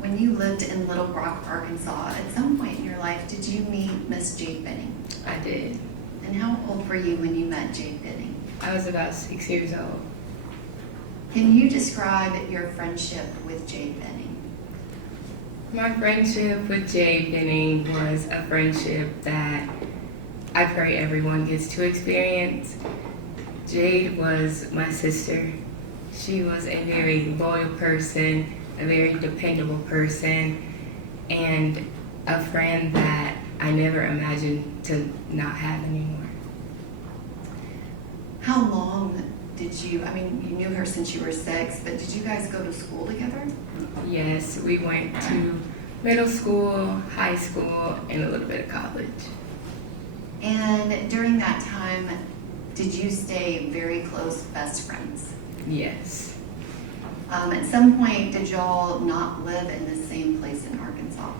when you lived in Little Rock, Arkansas, at some point in your life, did you meet Miss Jade Benning? I did. And how old were you when you met Jade Benning? I was about 6 years old. Can you describe your friendship with Jade Benning? My friendship with Jade Benning was a friendship that I pray everyone gets to experience. Jade was my sister. She was a very loyal person, a very dependable person, and a friend that I never imagined to not have anymore. How long did you knew her since you were 6, but did you guys go to school together? Yes, we went to middle school, high school, and a little bit of college. And during that time, did you stay very close best friends? Yes. At some point, did y'all not live in the same place in Arkansas?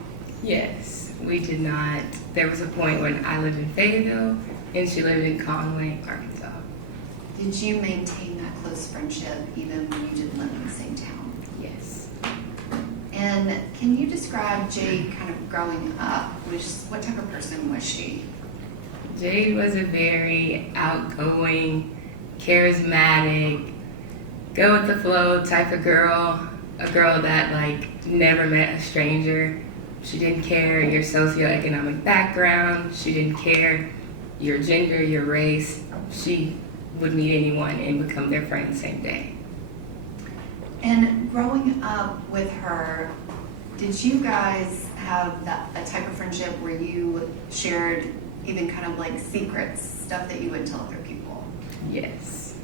Yes, we did not. There was a point when I lived in Fayetteville and she lived in Conway, Arkansas. Did you maintain that close friendship even when you didn't live in the same town? Yes. And can you describe Jade kind of growing up? What type of person was she? Jade was a very outgoing, charismatic, go with the flow type of girl. A girl that never met a stranger. She didn't care your socioeconomic background. She didn't care your gender, your race. She would meet anyone and become their friend the same day. And growing up with her, did you guys have a type of friendship where you shared even kind of like secrets, stuff that you would tell other people? Yes.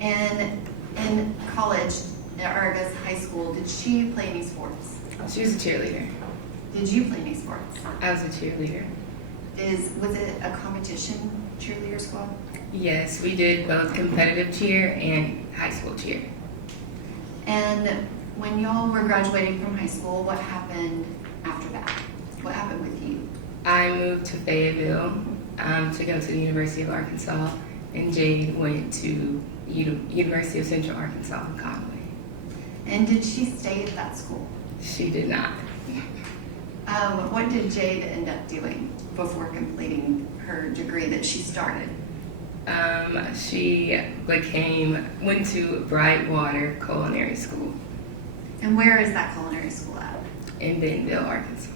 And in college, or I guess high school, did she play any sports? She was a cheerleader. Did you play any sports? I was a cheerleader. Was it a competition cheerleader squad? Yes, we did both competitive cheer and high school cheer. And when y'all were graduating from high school, what happened after that? What happened with you? I moved to Fayetteville to go to the University of Arkansas, and Jade went to University of Central Arkansas in Conway. And did she stay at that school? She did not. What did Jade end up doing before completing her degree that she started? She went to Brightwater Culinary School. And where is that culinary school at? In Bentonville, Arkansas.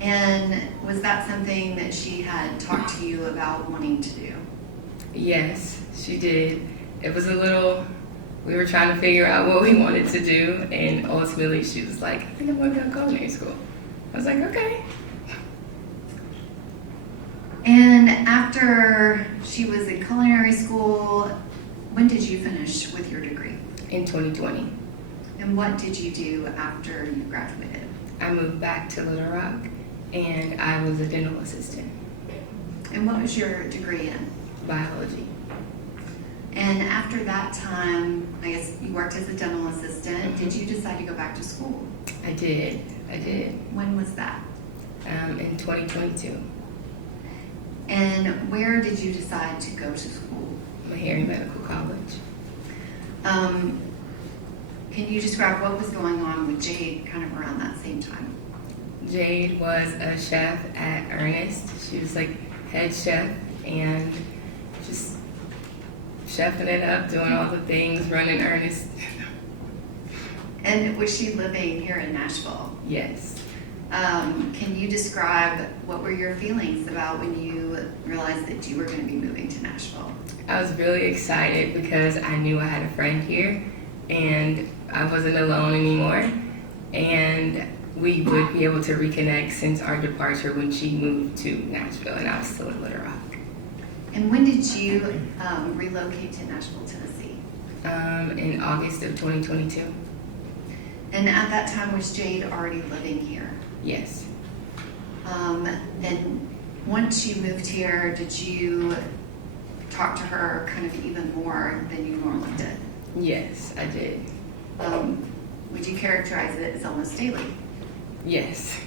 And was that something that she had talked to you about wanting to do? Yes, she did. It was we were trying to figure out what we wanted to do, and ultimately she was like, I think I want to go to culinary school. I was like, okay. And after she was in culinary school, when did you finish with your degree? In 2020. And what did you do after you graduated? I moved back to Little Rock, and I was a dental assistant. And what was your degree in? Biology. And after that time, I guess you worked as a dental assistant. Did you decide to go back to school? I did. When was that? In 2022. And where did you decide to go to school? Meharry Medical College. Can you describe what was going on with Jade kind of around that same time? Jade was a chef at Ernest. She was head chef and just chefing it up, doing all the things, running Ernest. And was she living here in Nashville? Yes. Can you describe what were your feelings about when you realized that you were going to be moving to Nashville? I was really excited because I knew I had a friend here and I wasn't alone anymore, and we would be able to reconnect since our departure when she moved to Nashville and I was still in Little Rock. And when did you relocate to Nashville, Tennessee? In August of 2022. And at that time, was Jade already living here? Yes. And once you moved here, did you talk to her kind of even more than you normally did? Yes, I did. Would you characterize it as almost daily? Yes.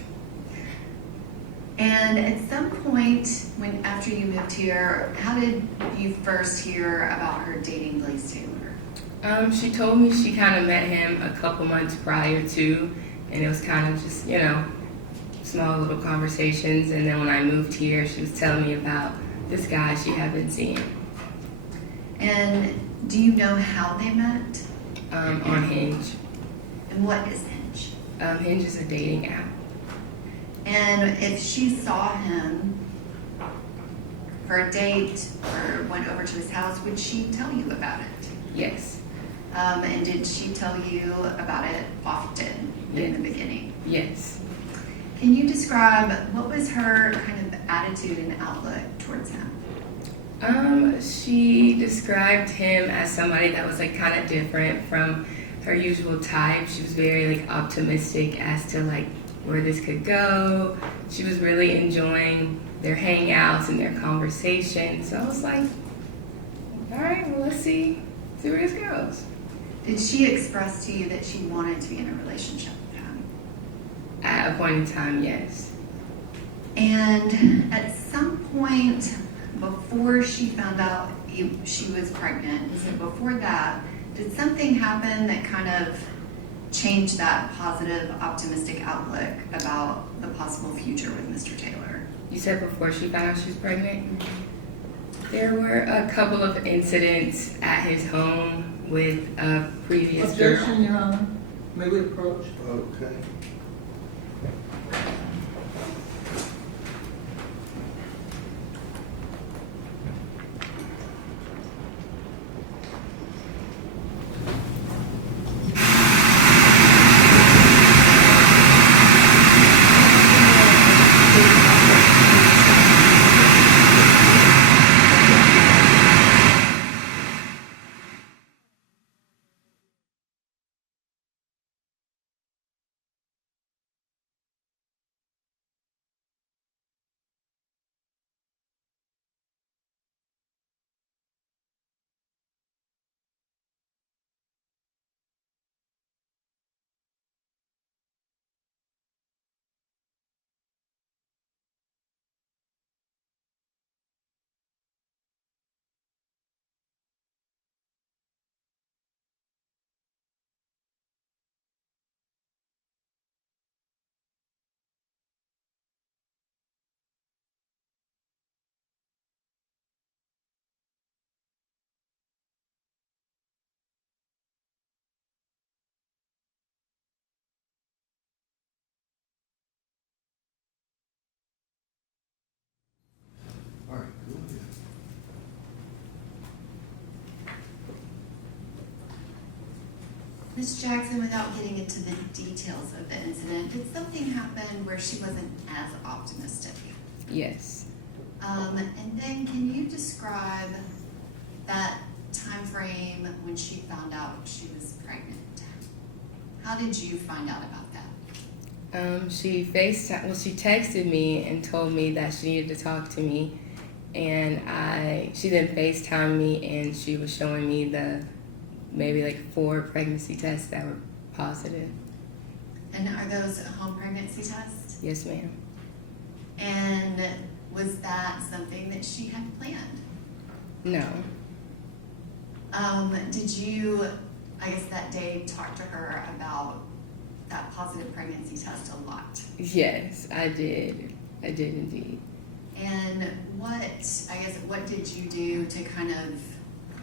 And at some point, after you moved here, how did you first hear about her dating Blaise Taylor? She told me she kind of met him a couple months prior to, and it was kind of just, small little conversations. And then when I moved here, she was telling me about this guy she had been seeing. And do you know how they met? On Hinge. And what is Hinge? Hinge is a dating app. And if she saw him for a date or went over to his house, would she tell you about it? Yes. And did she tell you about it often in the beginning? Yes. Can you describe what was her kind of attitude and outlook towards him? She described him as somebody that was like kind of different from her usual type. She was very like optimistic as to like where this could go. She was really enjoying their hangouts and their conversations. So I was like, all right, well, let's see where this goes. Did she express to you that she wanted to be in a relationship with him? At a point in time, yes. And at some point before she found out she was pregnant, so before that, did something happen that kind of changed that positive, optimistic outlook about the possible future with Mr. Taylor? You said before she found out she was pregnant? There were a couple of incidents at his home with a previous girl. Objection, Your Honor. May we approach? Okay. All right, go ahead. Ms. Jackson, without getting into the details of the incident, did something happen where she wasn't as optimistic? Yes. And then can you describe that time frame when she found out she was pregnant? How did you find out about that? She texted me and told me that she needed to talk to me, and she then FaceTimed me, and she was showing me the maybe like 4 pregnancy tests that were positive. And are those home pregnancy tests? Yes, ma'am. And was that something that she had planned? No. Did you, I guess that day, talk to her about that positive pregnancy test a lot? Yes, I did. I did indeed. And what did you do to kind of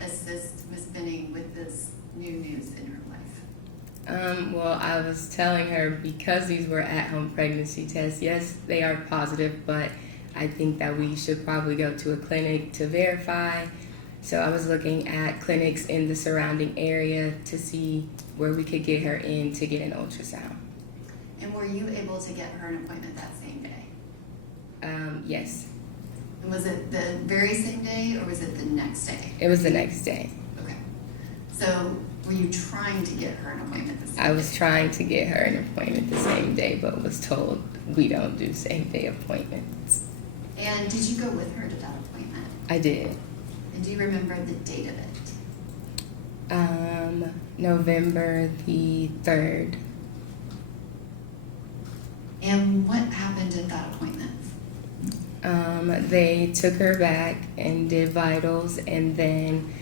assist Ms. Benning with this new news in her life? Well, I was telling her because these were at-home pregnancy tests, yes, they are positive, but I think that we should probably go to a clinic to verify. So I was looking at clinics in the surrounding area to see where we could get her in to get an ultrasound. And were you able to get her an appointment that same day? Yes. And was it the very same day or was it the next day? It was the next day. Okay. So were you trying to get her an appointment the same day? I was trying to get her an appointment the same day, but was told we don't do same day appointments. And did you go with her to that appointment? I did. And do you remember the date of it? November the 3rd. And what happened at that appointment? They took her back and did vitals, and then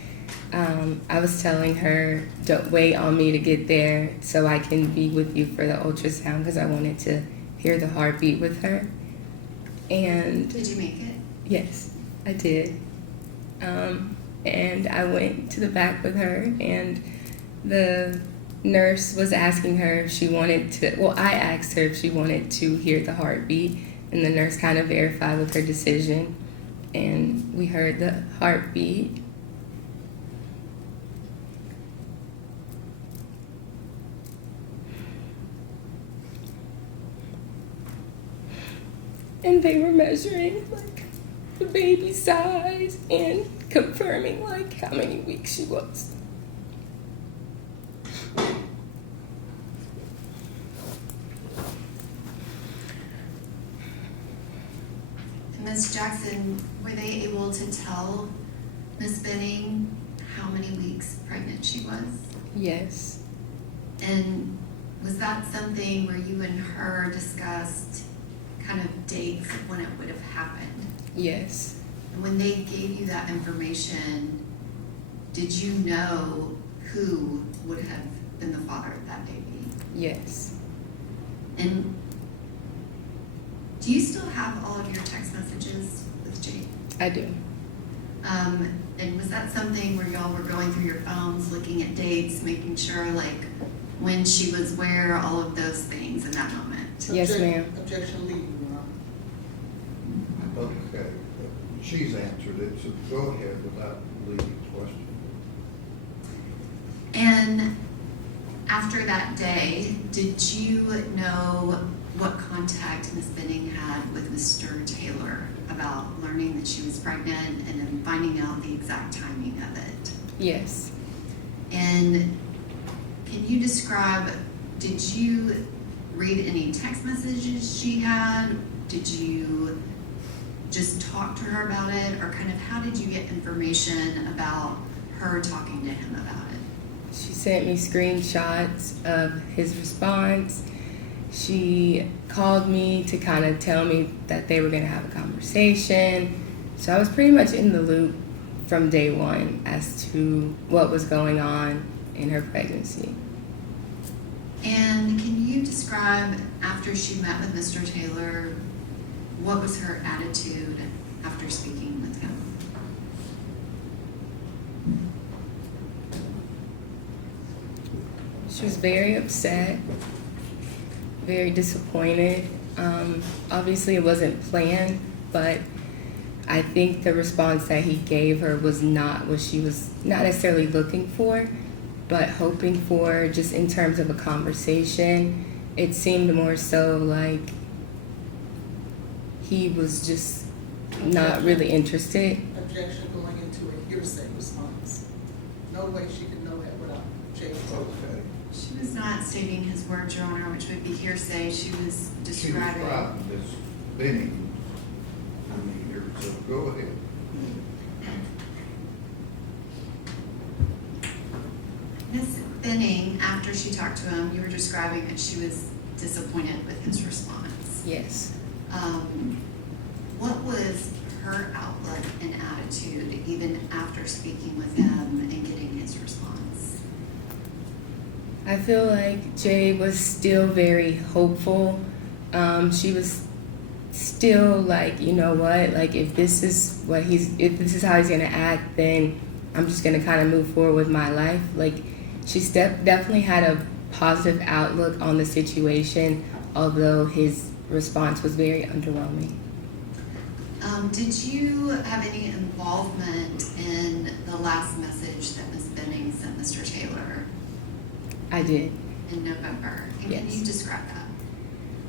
I was telling her, don't wait on me to get there so I can be with you for the ultrasound because I wanted to hear the heartbeat with her. And Did you make it? yes, I did. And I went to the back with her, and the nurse was asking her if she wanted to, well, I asked her if she wanted to hear the heartbeat, and the nurse kind of verified with her decision, and we heard the heartbeat. And they were measuring like the baby size and confirming like how many weeks she was. Ms. Jackson, were they able to tell Ms. Benning how many weeks pregnant she was? Yes. And was that something where you and her discussed kind of dates of when it would have happened? Yes. And when they gave you that information, did you know who would have been the father of that baby? Yes. And do you still have all of your text messages with Jade? I do. And was that something where y'all were going through your phones, looking at dates, making sure like when she was where, all of those things in that moment? Yes, ma'am. Objection legal, Your Honor. Okay, she's answered it, so go ahead without leading question. And after that day, did you know what contact Ms. Benning had with Mr. Taylor about learning that she was pregnant and then finding out the exact timing of it? Yes. And can you describe, did you read any text messages she had? Did you just talk to her about it? Or kind of how did you get information about her talking to him about it? She sent me screenshots of his response. She called me to kind of tell me that they were going to have a conversation. So I was pretty much in the loop from day one as to what was going on in her pregnancy. And can you describe, after she met with Mr. Taylor, what was her attitude after speaking with him? She was very upset, very disappointed. Obviously it wasn't planned, but I think the response that he gave her was not what she was not necessarily looking for, but hoping for, just in terms of a conversation. It seemed more so like he was just not really interested. Objection going into a hearsay response. No way she could know that without Jade's Okay. She was not stating his words, Your Honor, which would be hearsay. She was She describing. described Ms. Benning to me here, so go ahead. Ms. Benning, after she talked to him, you were describing that she was disappointed with his response. Yes. What was her outlook and attitude even after speaking with him and getting his response? I feel like Jade was still very hopeful. She was still like, you know what, like if this is how he's gonna act, then I'm just gonna kind of move forward with my life. Like she definitely had a positive outlook on the situation, although his response was very underwhelming. Did you have any involvement in the last message that Ms. Benning sent Mr. Taylor I did. in November? And Yes. can you describe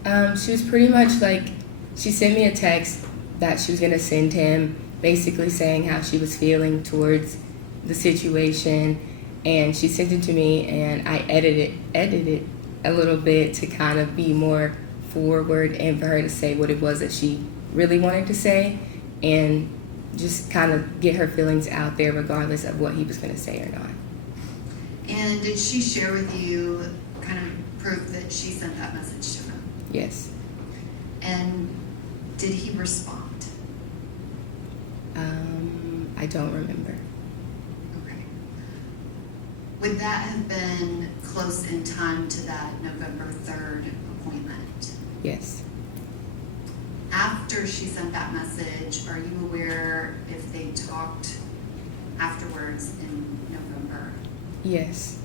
that? She was pretty much like, she sent me a text that she was gonna send him, basically saying how she was feeling towards the situation, and she sent it to me, and I edited a little bit to kind of be more forward and for her to say what it was that she really wanted to say, and just kind of get her feelings out there regardless of what he was going to say or not. And did she share with you kind of proof that she sent that message to him? Yes. And did he respond? I don't remember. Okay. Would that have been close in time to that November 3rd appointment? Yes. After she sent that message, are you aware if they talked afterwards in November? Yes.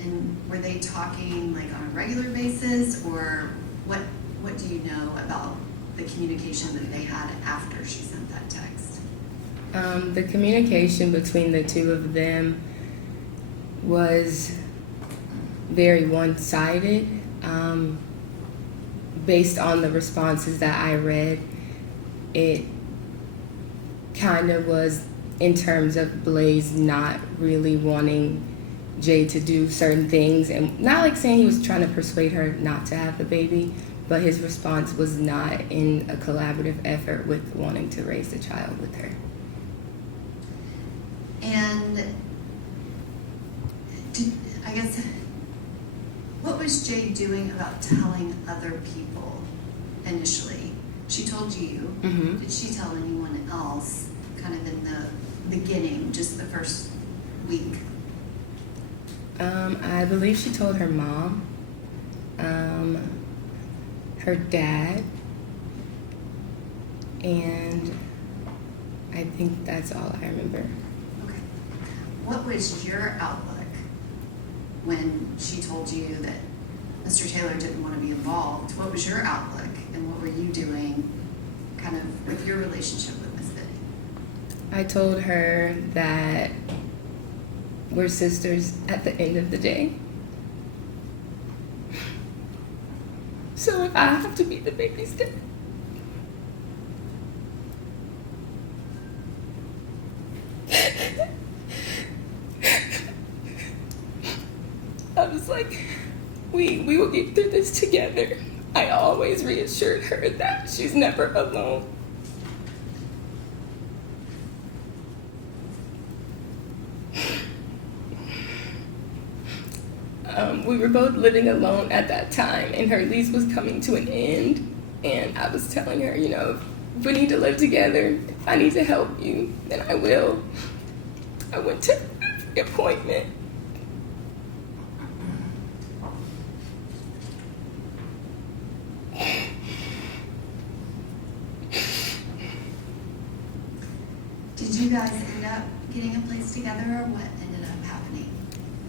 And were they talking like on a regular basis, or what do you know about the communication that they had after she sent that text? The communication between the two of them was very one-sided. Based on the responses that I read, it kind of was in terms of Blaise not really wanting Jade to do certain things, and not like saying he was trying to persuade her not to have the baby, but his response was not in a collaborative effort with wanting to raise the child with her. And I guess, what was Jade doing about telling other people initially? She told you. Mm-hmm. Did she tell anyone else kind of in the beginning, just the first week? I believe she told her mom, her dad, and I think that's all I remember. Okay. What was your outlook when she told you that Mr. Taylor didn't want to be involved? What was your outlook, and what were you doing kind of with your relationship with Miss Benning? I told her that we're sisters at the end of the day. So if I have to be the baby's dad, I was like, we will get through this together. I always reassured her that she's never alone. We were both living alone at that time, and her lease was coming to an end. And I was telling her, if we need to live together, if I need to help you, then I will. I went to the appointment. Did you guys end up getting a place together, or what ended up happening?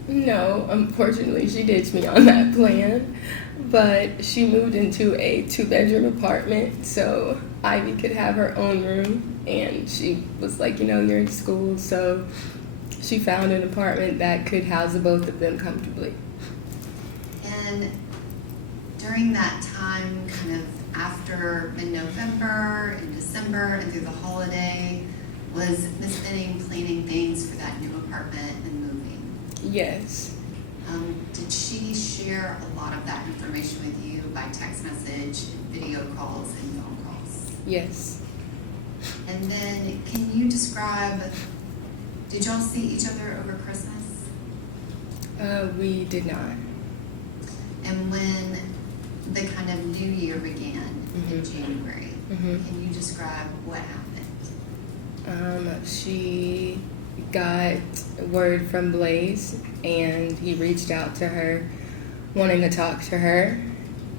No, unfortunately, she ditched me on that plan, but she moved into a 2-bedroom apartment so Ivy could have her own room, and she was like, you're in school, so she found an apartment that could house the both of them comfortably. And during that time, kind of after mid-November and December and through the holiday, was Miss Benning planning things for that new apartment and moving? Yes. Did she share a lot of that information with you by text message, video calls, and phone calls? Yes. And then, can you describe, did y'all see each other over Christmas? We did not. And when the kind of new year began in Mhm. January, Mhm. can you describe what happened? She got word from Blaise, and he reached out to her wanting to talk to her,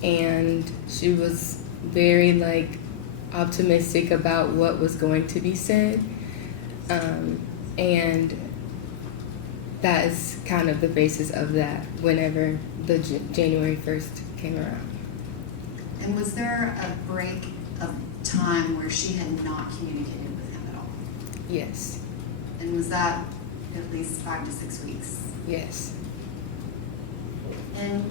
and she was very optimistic about what was going to be said, and that is kind of the basis of that whenever the January 1st came around. And was there a break of time where she had not communicated with him at all? Yes. And was that at least 5 to 6 weeks? Yes. And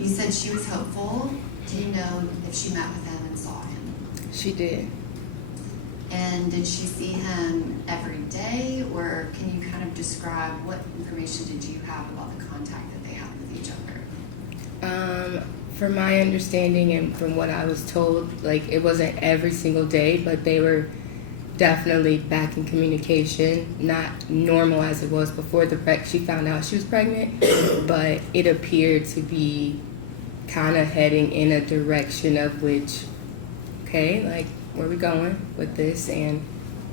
you said she was hopeful. Do you know if she met with him and saw him? She did. And did she see him every day, or can you kind of describe what information did you have about the contact that they had with each other? From my understanding and from what I was told, it wasn't every single day, but they were definitely back in communication, not normal as it was before she found out she was pregnant, but it appeared to be kind of heading in a direction of which, okay, where are we going with this, and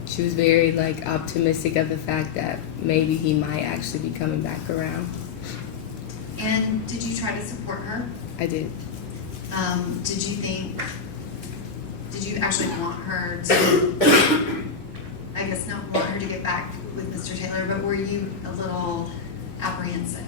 She was very like optimistic of the fact that maybe he might actually be coming back around. And did you try to support her? I did. Did you actually want her to, I guess not want her to get back with Mr. Taylor, but were you a little apprehensive?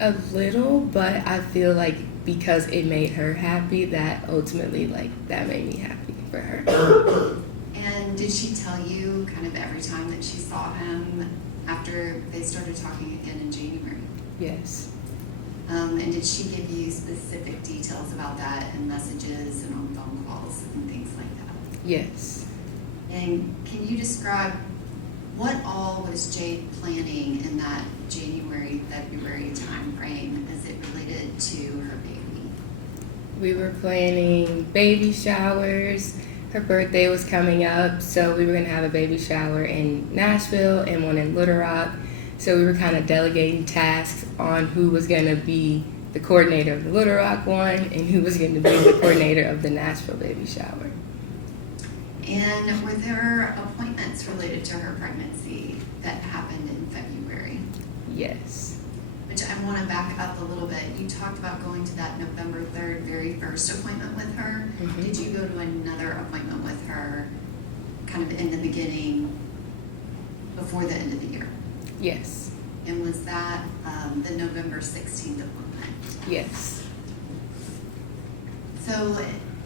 A little, but I feel like because it made her happy, that ultimately, like, that made me happy for her. And did she tell you kind of every time that she saw him after they started talking again in January? Yes. And did she give you specific details about that in messages and on phone calls and things like that? Yes. And can you describe what all was Jade planning in that January, February timeframe as it related to her baby? We were planning baby showers. Her birthday was coming up, so we were going to have a baby shower in Nashville and one in Little Rock. So we were kind of delegating tasks on who was going to be the coordinator of the Little Rock one and who was going to be the coordinator of the Nashville baby shower. And were there appointments related to her pregnancy that happened in February? Yes. Which I want to back up a little bit. You talked about going to that November 3rd very first appointment with her. Mhm. Did you go to another appointment with her kind of in the beginning before the end of the year? Yes. And was that the November 16th appointment? Yes. So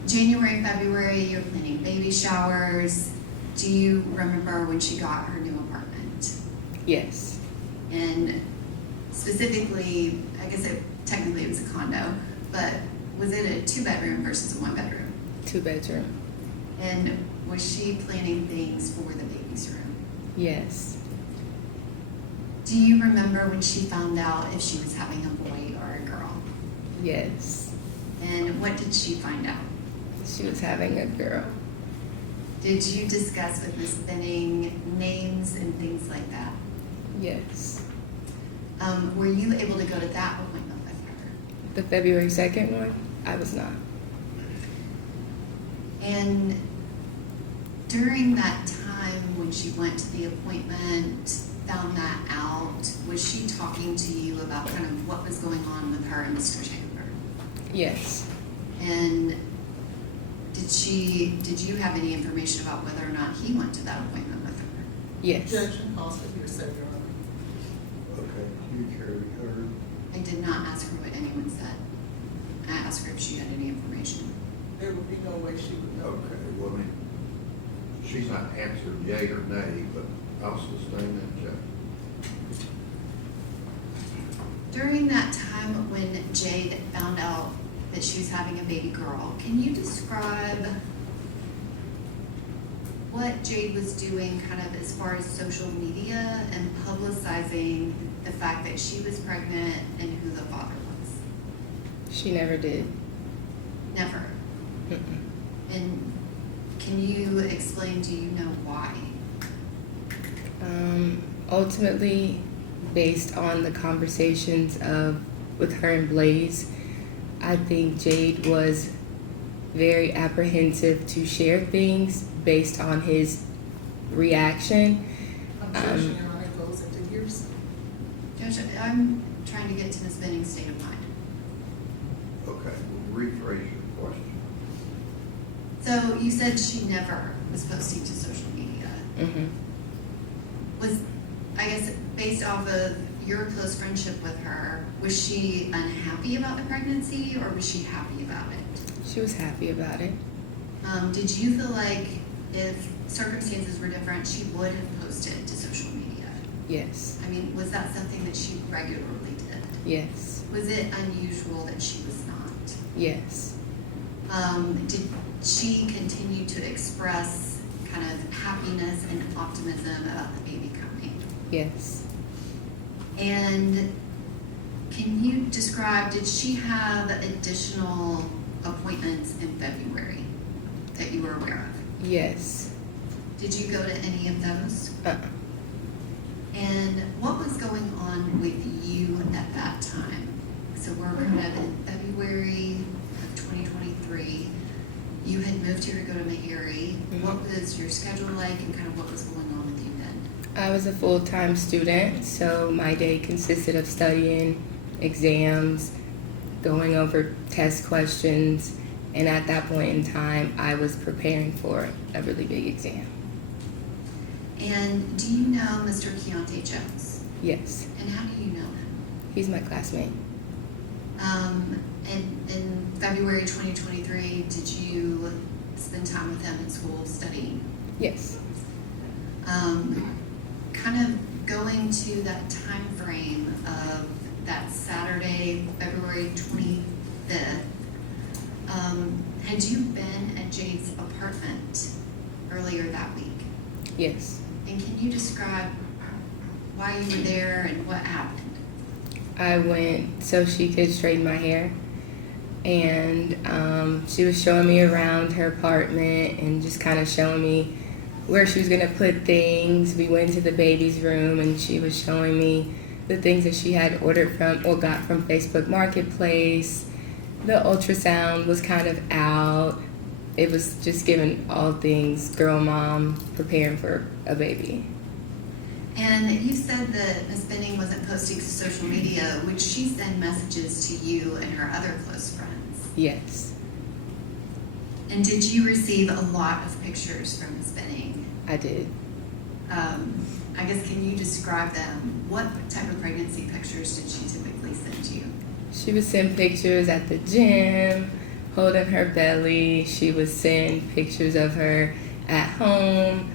January, February, you're planning baby showers. Do you remember when she got her new apartment? Yes. And specifically, I guess technically it was a condo, but was it a 2-bedroom versus a 1-bedroom? 2-bedroom. And was she planning things for the baby's room? Yes. Do you remember when she found out if she was having a boy or a girl? Yes. And what did she find out? She was having a girl. Did you discuss with Ms. Benning names and things like that? Yes. Were you able to go to that appointment with her? The February 2nd one, I was not. And during that time when she went to the appointment, found that out, was she talking to you about kind of what was going on with her and Mr. Taylor? Yes. And did you have any information about whether or not he went to that appointment with her? Yes. Objection, calls for hearsay, Your Honor. Okay, you carry her. I did not ask her what anyone said. I asked her if she had any information. There would be no way she would know. Okay, well, I mean, she's not answered yea or nay, but I'll sustain that judgment. During that time when Jade found out that she was having a baby girl, can you describe what Jade was doing kind of as far as social media and publicizing the fact that she was pregnant and who the father was? She never did. Never. Mm-mm. And can you explain, do you know why? Ultimately, based on the conversations with her and Blaise, I think Jade was very apprehensive to share things based on his reaction. Objection, Your Honor, goes into hearsay. Judge, I'm trying to get to Ms. Benning's state of mind. Okay, well, rephrase your question. So you said she never was posting to social media. Mm-hmm. Was, I guess, based off of your close friendship with her, was she unhappy about the pregnancy or was she happy about it? She was happy about it. Did you feel like if circumstances were different, she would have posted to social media? Yes. I mean, was that something that she regularly did? Yes. Was it unusual that she was not? Yes. Did she continue to express kind of happiness and optimism about the baby coming? Yes. And can you describe, did she have additional appointments in February that you were aware of? Yes. Did you go to any of those? Uh-uh. And what was going on with you at that time? So we're kind of in February of 2023. you had moved here to go to Meharry. Mhm. What was your schedule like and kind of what was going on with you then? I was a full-time student, so my day consisted of studying, exams, going over test questions, and at that point in time, I was preparing for a really big exam. And do you know Mr. Keontae Jones? Yes, And how do you know him? he's my classmate. And in February 2023, did you spend time with him in school studying? Yes. Kind of going to that time frame of that Saturday, February 25th, had you been at Jade's apartment earlier that week? Yes. And can you describe why you were there and what happened? I went so she could straighten my hair, and she was showing me around her apartment and just kind of showing me where she was going to put things. We went to the baby's room, and she was showing me the things that she had ordered from or got from Facebook Marketplace. The ultrasound was kind of out. It was just giving all things girl mom preparing for a baby. And you said that Ms. Benning wasn't posting to social media. Would she send messages to you and her other close friends? Yes, And did you receive a lot of pictures from Ms. Benning? I did. I guess, can you describe them? What type of pregnancy pictures did she typically send you? She would send pictures at the gym, holding her belly. She would send pictures of her at home,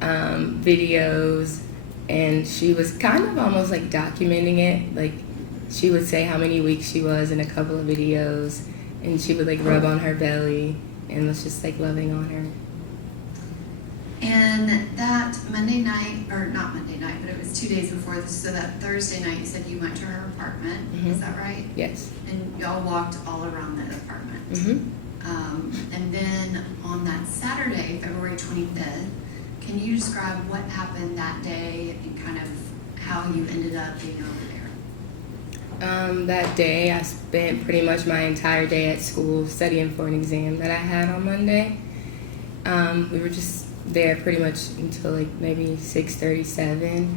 videos, and she was kind of almost like documenting it. Like, she would say how many weeks she was in a couple of videos, and she would like rub on her belly and was just like loving on her. And that Monday night, or not Monday night, but it was 2 days before this, so that Thursday night you said you went to her apartment, Mhm. is that right? Yes. And y'all walked all around the apartment. And then on that Saturday, February 25th, can you describe what happened that day and kind of how you ended up being over there? That day, I spent pretty much my entire day at school studying for an exam that I had on Monday. We were just there pretty much until like maybe 6:37,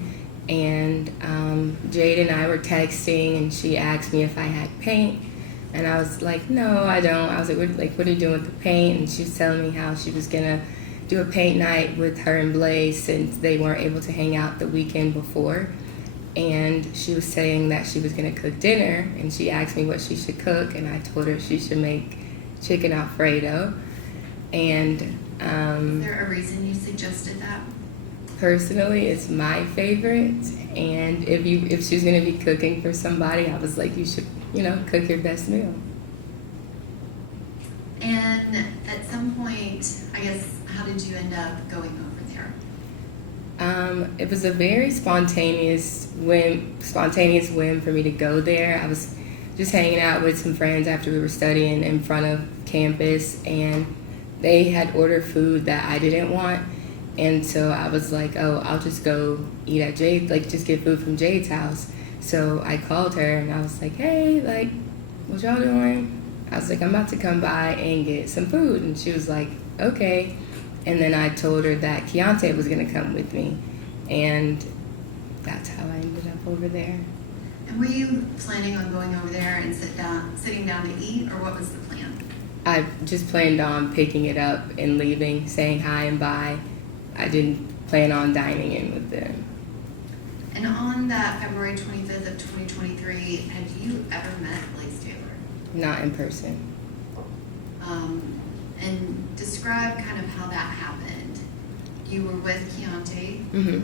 and Jade and I were texting, and she asked me if I had paint, and I was like, no, I don't. I was like, what are you doing with the paint? And she was telling me how she was gonna do a paint night with her and Blaise since they weren't able to hang out the weekend before. And she was saying that she was going to cook dinner, and she asked me what she should cook, and I told her she should make chicken Alfredo. And Is there a reason you suggested that? personally, it's my favorite. And if she was going to be cooking for somebody, I was like, you should, cook your best meal. And at some point, I guess, how did you end up going over there? It was a very spontaneous whim for me to go there. I was just hanging out with some friends after we were studying in front of campus, and they had ordered food that I didn't want. And so I was like, oh, I'll just go eat at Jade, like just get food from Jade's house. So I called her and I was like, hey, like, what y'all doing? I was like, I'm about to come by and get some food. And she was like, okay. And then I told her that Keontae was going to come with me. And that's how I ended up over there. And were you planning on going over there and sitting down to eat, or what was the plan? I just planned on picking it up and leaving, saying hi and bye. I didn't plan on dining in with them. And on that February 25th of 2023, had you ever met Blaise Taylor? Not in person. And describe kind of how that happened. You were with Keontae, Mm-hmm.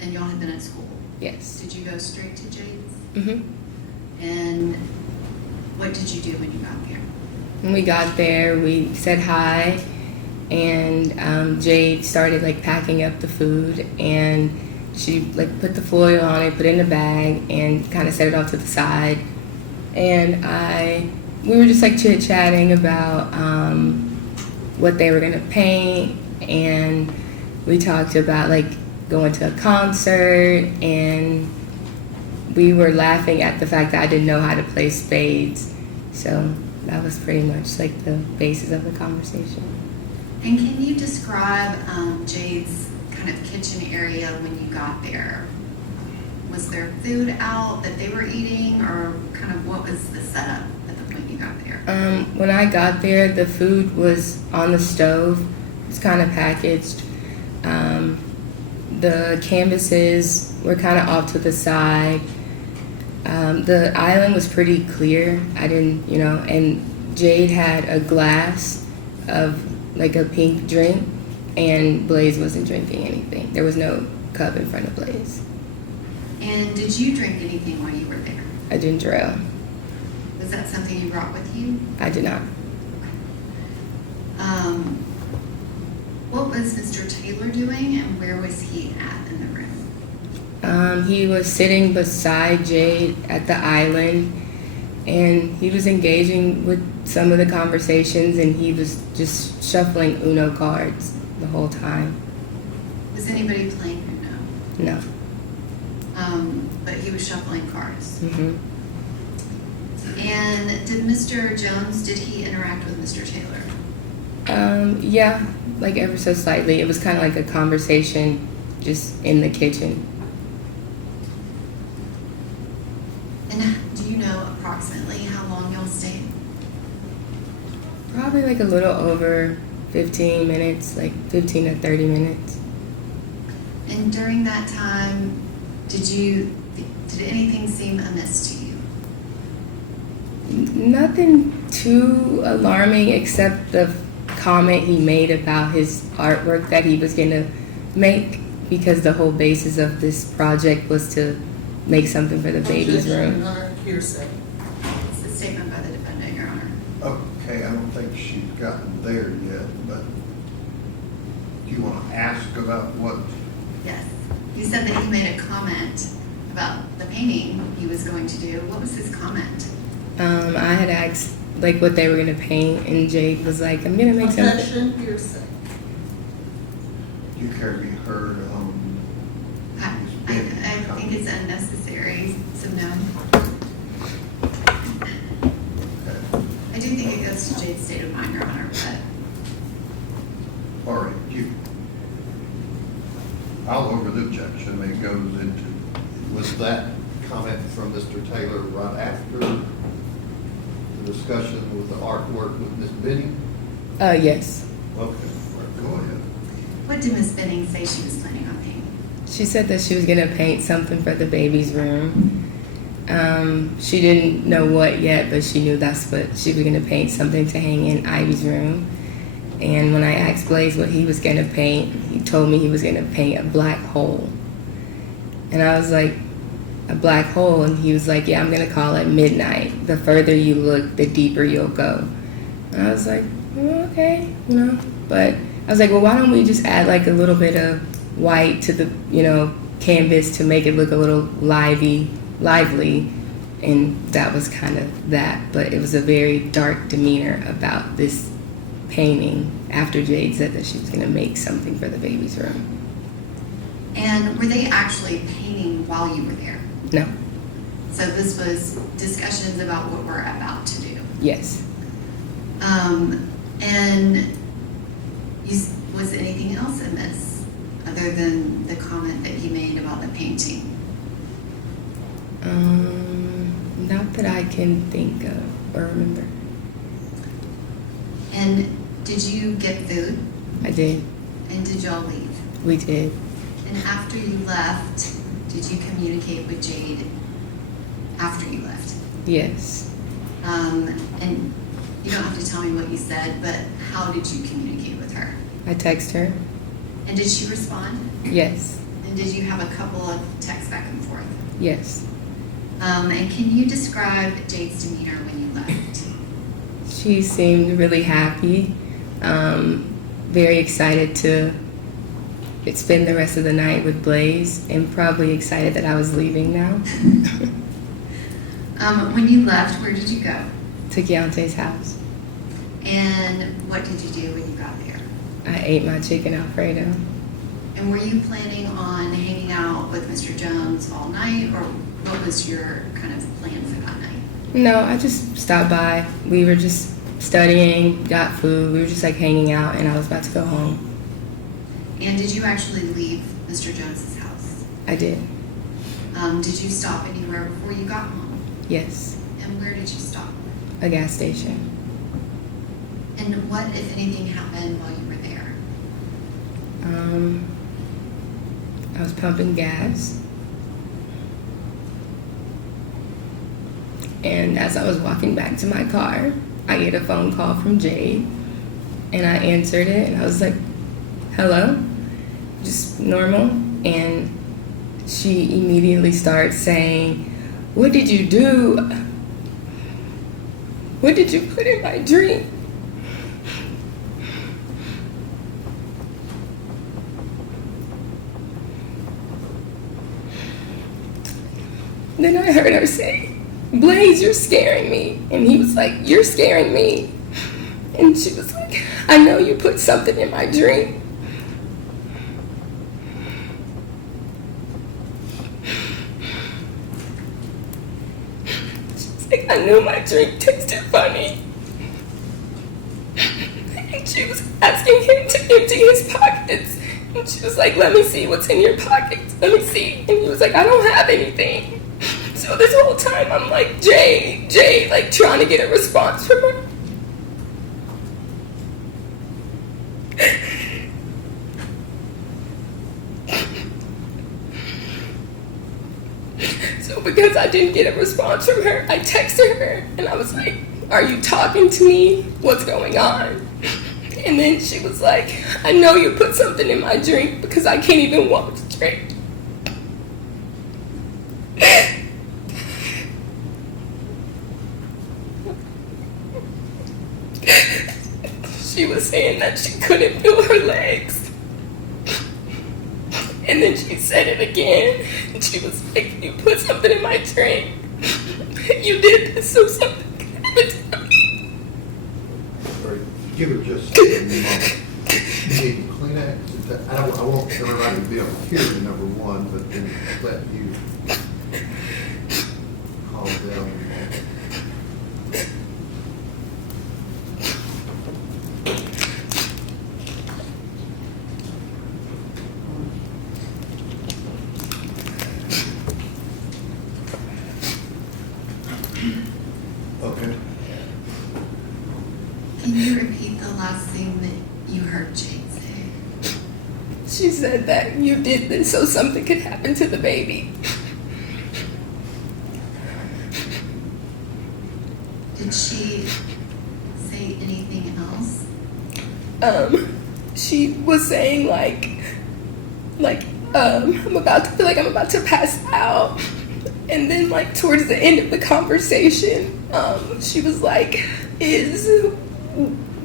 and y'all had been at school. Yes. Did you go straight to Jade's? Mm-hmm. And what did you do when you got there? When we got there, we said hi, and Jade started like packing up the food, and she like put the foil on it, put it in a bag, and kind of set it off to the side. And we were just like chit-chatting about what they were gonna paint, and we talked about like going to a concert, and we were laughing at the fact that I didn't know how to play spades. So that was pretty much like the basis of the conversation. And can you describe Jade's kind of kitchen area when you got there? Was there food out that they were eating, or kind of what was the setup at the point you got there? When I got there, the food was on the stove. It was kind of packaged. The canvases were kind of off to the side. The island was pretty clear. I didn't, and Jade had a glass of like a pink drink, and Blaise wasn't drinking anything. There was no cup in front of Blaise. And did you drink anything while you were there? I didn't drill. Was that something you brought with you? I did not. What was Mr. Taylor doing, and where was he at in the room? He was sitting beside Jade at the island, and he was engaging with some of the conversations, and he was just shuffling Uno cards the whole time. Was anybody playing Uno? No. But he was shuffling cards. Mm-hmm. And did Mr. Jones, did he interact with Mr. Taylor? Yeah, like ever so slightly. It was kind of like a conversation just in the kitchen. And do you know approximately how long y'all stayed? Probably like a little over 15 minutes, like 15 to 30 minutes. And during that time, did anything seem amiss to you? Nothing too alarming except the comment he made about his artwork that he was going to make, because the whole basis of this project was to make something for the baby's Objection, room. Your Honor, hearsay. It's a statement by the defendant, Your Honor. Okay, I don't think she's gotten there yet, but do you want to ask about what? Yes. You said that he made a comment about the painting he was going to do. What was his comment? I had asked like what they were going to paint, and Jade was like, I'm going to make something. Objection, hearsay. Do you care to be heard on? I think it's unnecessary, so no. Okay. I do think it goes to Jade's state of mind, Your Honor, but All right, I'll over the objection. It goes into, was that comment from Mr. Taylor right after the discussion with the artwork with Ms. Benning? Yes. Okay, all right, go ahead. what did Ms. Benning say she was planning on painting? She said that she was going to paint something for the baby's room. She didn't know what yet, but she knew that's what she was going to paint, something to hang in Ivy's room. And when I asked Blaise what he was going to paint, he told me he was going to paint a black hole. And I was like, a black hole? And he was like, yeah, I'm going to call it midnight. The further you look, the deeper you'll go. And I was like, oh, okay, But I was like, well, why don't we just add like a little bit of white to the, canvas to make it look a little lively. And that was kind of that. But it was a very dark demeanor about this painting after Jade said that she was going to make something for the baby's room. And were they actually painting while you were there? No. So this was discussions about what we're about to do. Yes. And was anything else amiss other than the comment that he made about the painting? Not that I can think of or remember. And did you get food? I did. And did y'all leave? We did. And after you left, did you communicate with Jade after you left? Yes. And you don't have to tell me what you said, but how did you communicate with her? I texted her. And did she respond? Yes. And did you have a couple of texts back and forth? Yes. And can you describe Jade's demeanor when you left? She seemed really happy, very excited to spend the rest of the night with Blaise, and probably excited that I was leaving now. When you left, where did you go? To Keontae's house. And what did you do when you got there? I ate my chicken Alfredo. And were you planning on hanging out with Mr. Jones all night, or what was your kind of plan for that night? No, I just stopped by. We were just studying, got food. We were just like hanging out, and I was about to go home. And did you actually leave Mr. Jones's house? I did. Did you stop anywhere before you got home? Yes, And where did you stop? a gas station. And what, if anything, happened while you were there? I was pumping gas. And as I was walking back to my car, I get a phone call from Jade. And I answered it, and I was like, hello? Just normal. And she immediately starts saying, what did you do? What did you put in my drink? Then I heard her say, Blaise, you're scaring me. And he was like, you're scaring me. And she was like, I know you put something in my drink. She's like, I knew my drink tasted funny. And she was asking him to empty his pockets. And she was like, let me see what's in your pockets. Let me see. And he was like, I don't have anything. So this whole time I'm like, Jay, like trying to get a response from her. So because I didn't get a response from her, I texted her and I was like, are you talking to me? What's going on? And then she was like, I know you put something in my drink because I can't even walk to drink. She was saying that she couldn't feel her legs. And then she said it again. And she was like, you put something in my drink. You did this so something could happen to me. All right, give it just a moment. You need Kleenex. I want everybody to be able to hear you, number one, but then let you calm down. Okay. Can you repeat the last thing that you heard Jade say? She said that you did this so something could happen to the baby. Did she say anything else? She was saying I'm about to feel like I'm about to pass out. And then like towards the end of the conversation, she was like, is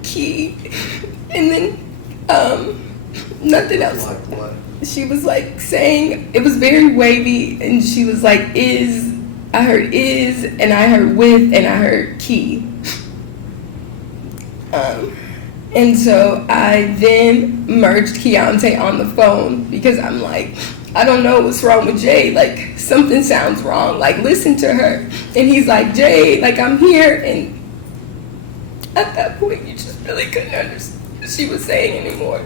key. And then nothing else. Like what? She was like saying, it was very wavy, and she was like, I heard is, and I heard with, and I heard key. And so I then merged Keontae on the phone because I'm like, I don't know what's wrong with Jade. Like, something sounds wrong. Like, listen to her. And he's like, Jade, like, I'm here. And at that point, you just really couldn't understand what she was saying anymore.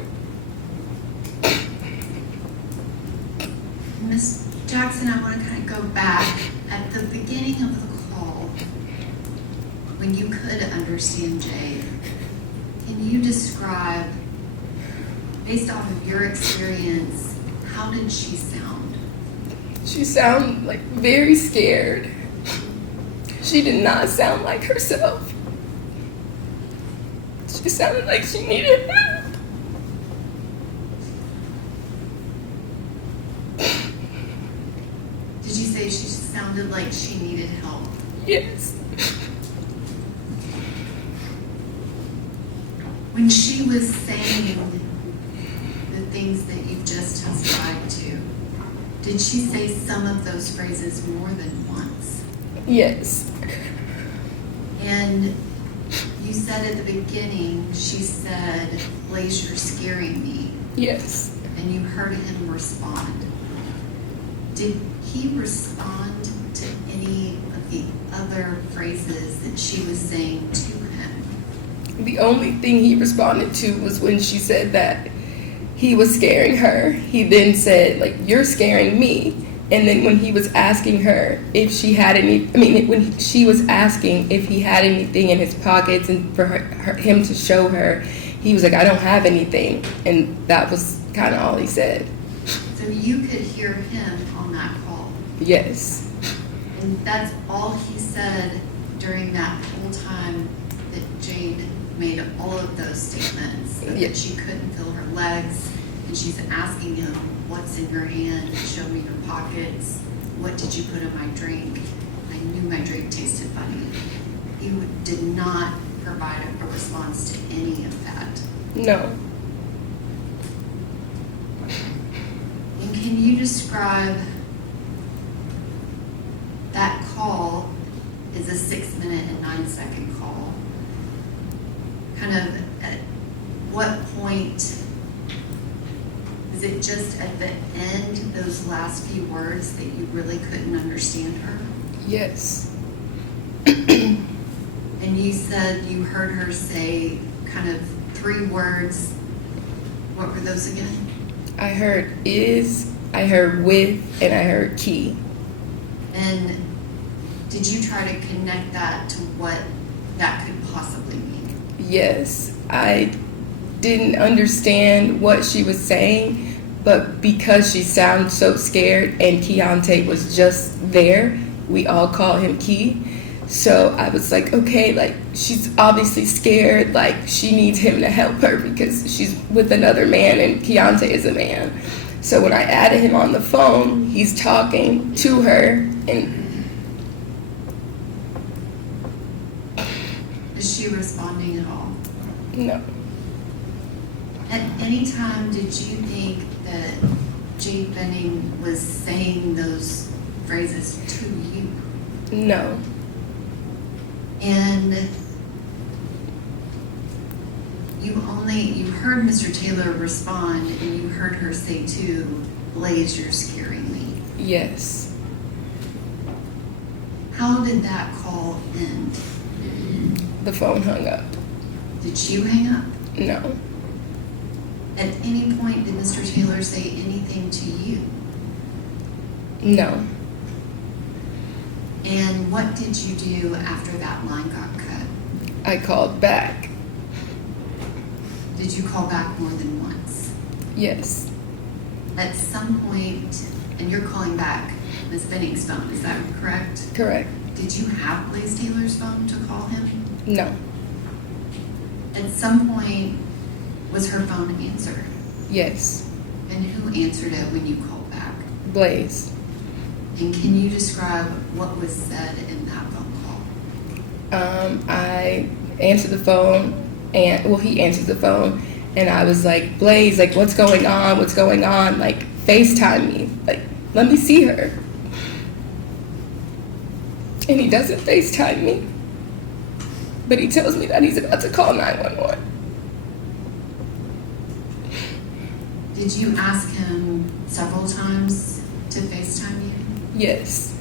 Miss Jackson, I want to kind of go back at the beginning of the call when you could understand Jade. Can you describe, based off of your experience, how did she sound? She sounded like very scared. She did not sound like herself. She sounded like she needed help. Did you say she sounded like she needed help? Yes. When she was saying the things that you just testified to, did she say some of those phrases more than once? Yes. And you said at the beginning, she said, Blaise, you're scaring me. Yes. And you heard him respond. Did he respond to any of the other phrases that she was saying to him? The only thing he responded to was when she said that he was scaring her. He then said, like, you're scaring me. And then when he was asking her if she had when she was asking if he had anything in his pockets and for him to show her, he was like, I don't have anything. And that was kind of all he said. So you could hear him on that call? Yes. And that's all he said during that whole time that Jade made all of those statements, that she couldn't feel her legs, and she's asking him, what's in your hand? Show me your pockets. What did you put in my drink? I knew my drink tasted funny. He did not provide a response to any of that. No. And can you describe that call is a 6-minute and 9-second call? Kind of at what point, is it just at the end, those last few words that you really couldn't understand her? Yes. And you said you heard her say kind of 3 words. What were those again? I heard is, I heard with, and I heard key. And did you try to connect that to what that could possibly mean? Yes. I didn't understand what she was saying, but because she sounded so scared and Keontae was just there, we all call him Key. So I was like, okay, like, she's obviously scared, like, she needs him to help her because she's with another man and Keontae is a man. So when I added him on the phone, he's talking to her, and Is she responding at all? no. At any time did you think that Jade Benning was saying those phrases to you? No. And you heard Mr. Taylor respond, and you heard her say too, Blaise, you're scaring me. Yes. How did that call end? The phone hung up. Did you hang up? No. At any point did Mr. Taylor say anything to you? No. And what did you do after that line got cut? I called back. Did you call back more than once? Yes. At some point, and you're calling back Ms. Benning's phone, is that correct? Correct. Did you have Blaise Taylor's phone to call him? No. At some point, was her phone answered? Yes. And who answered it when you called back? Blaise. And can you describe what was said in that phone call? I answered the phone, and he answered the phone, and I was like, Blaise, like, what's going on? What's going on? Like, FaceTime me. Like, let me see her. And he doesn't FaceTime me, but he tells me that he's about to call 911. Did you ask him several times to FaceTime you? Yes.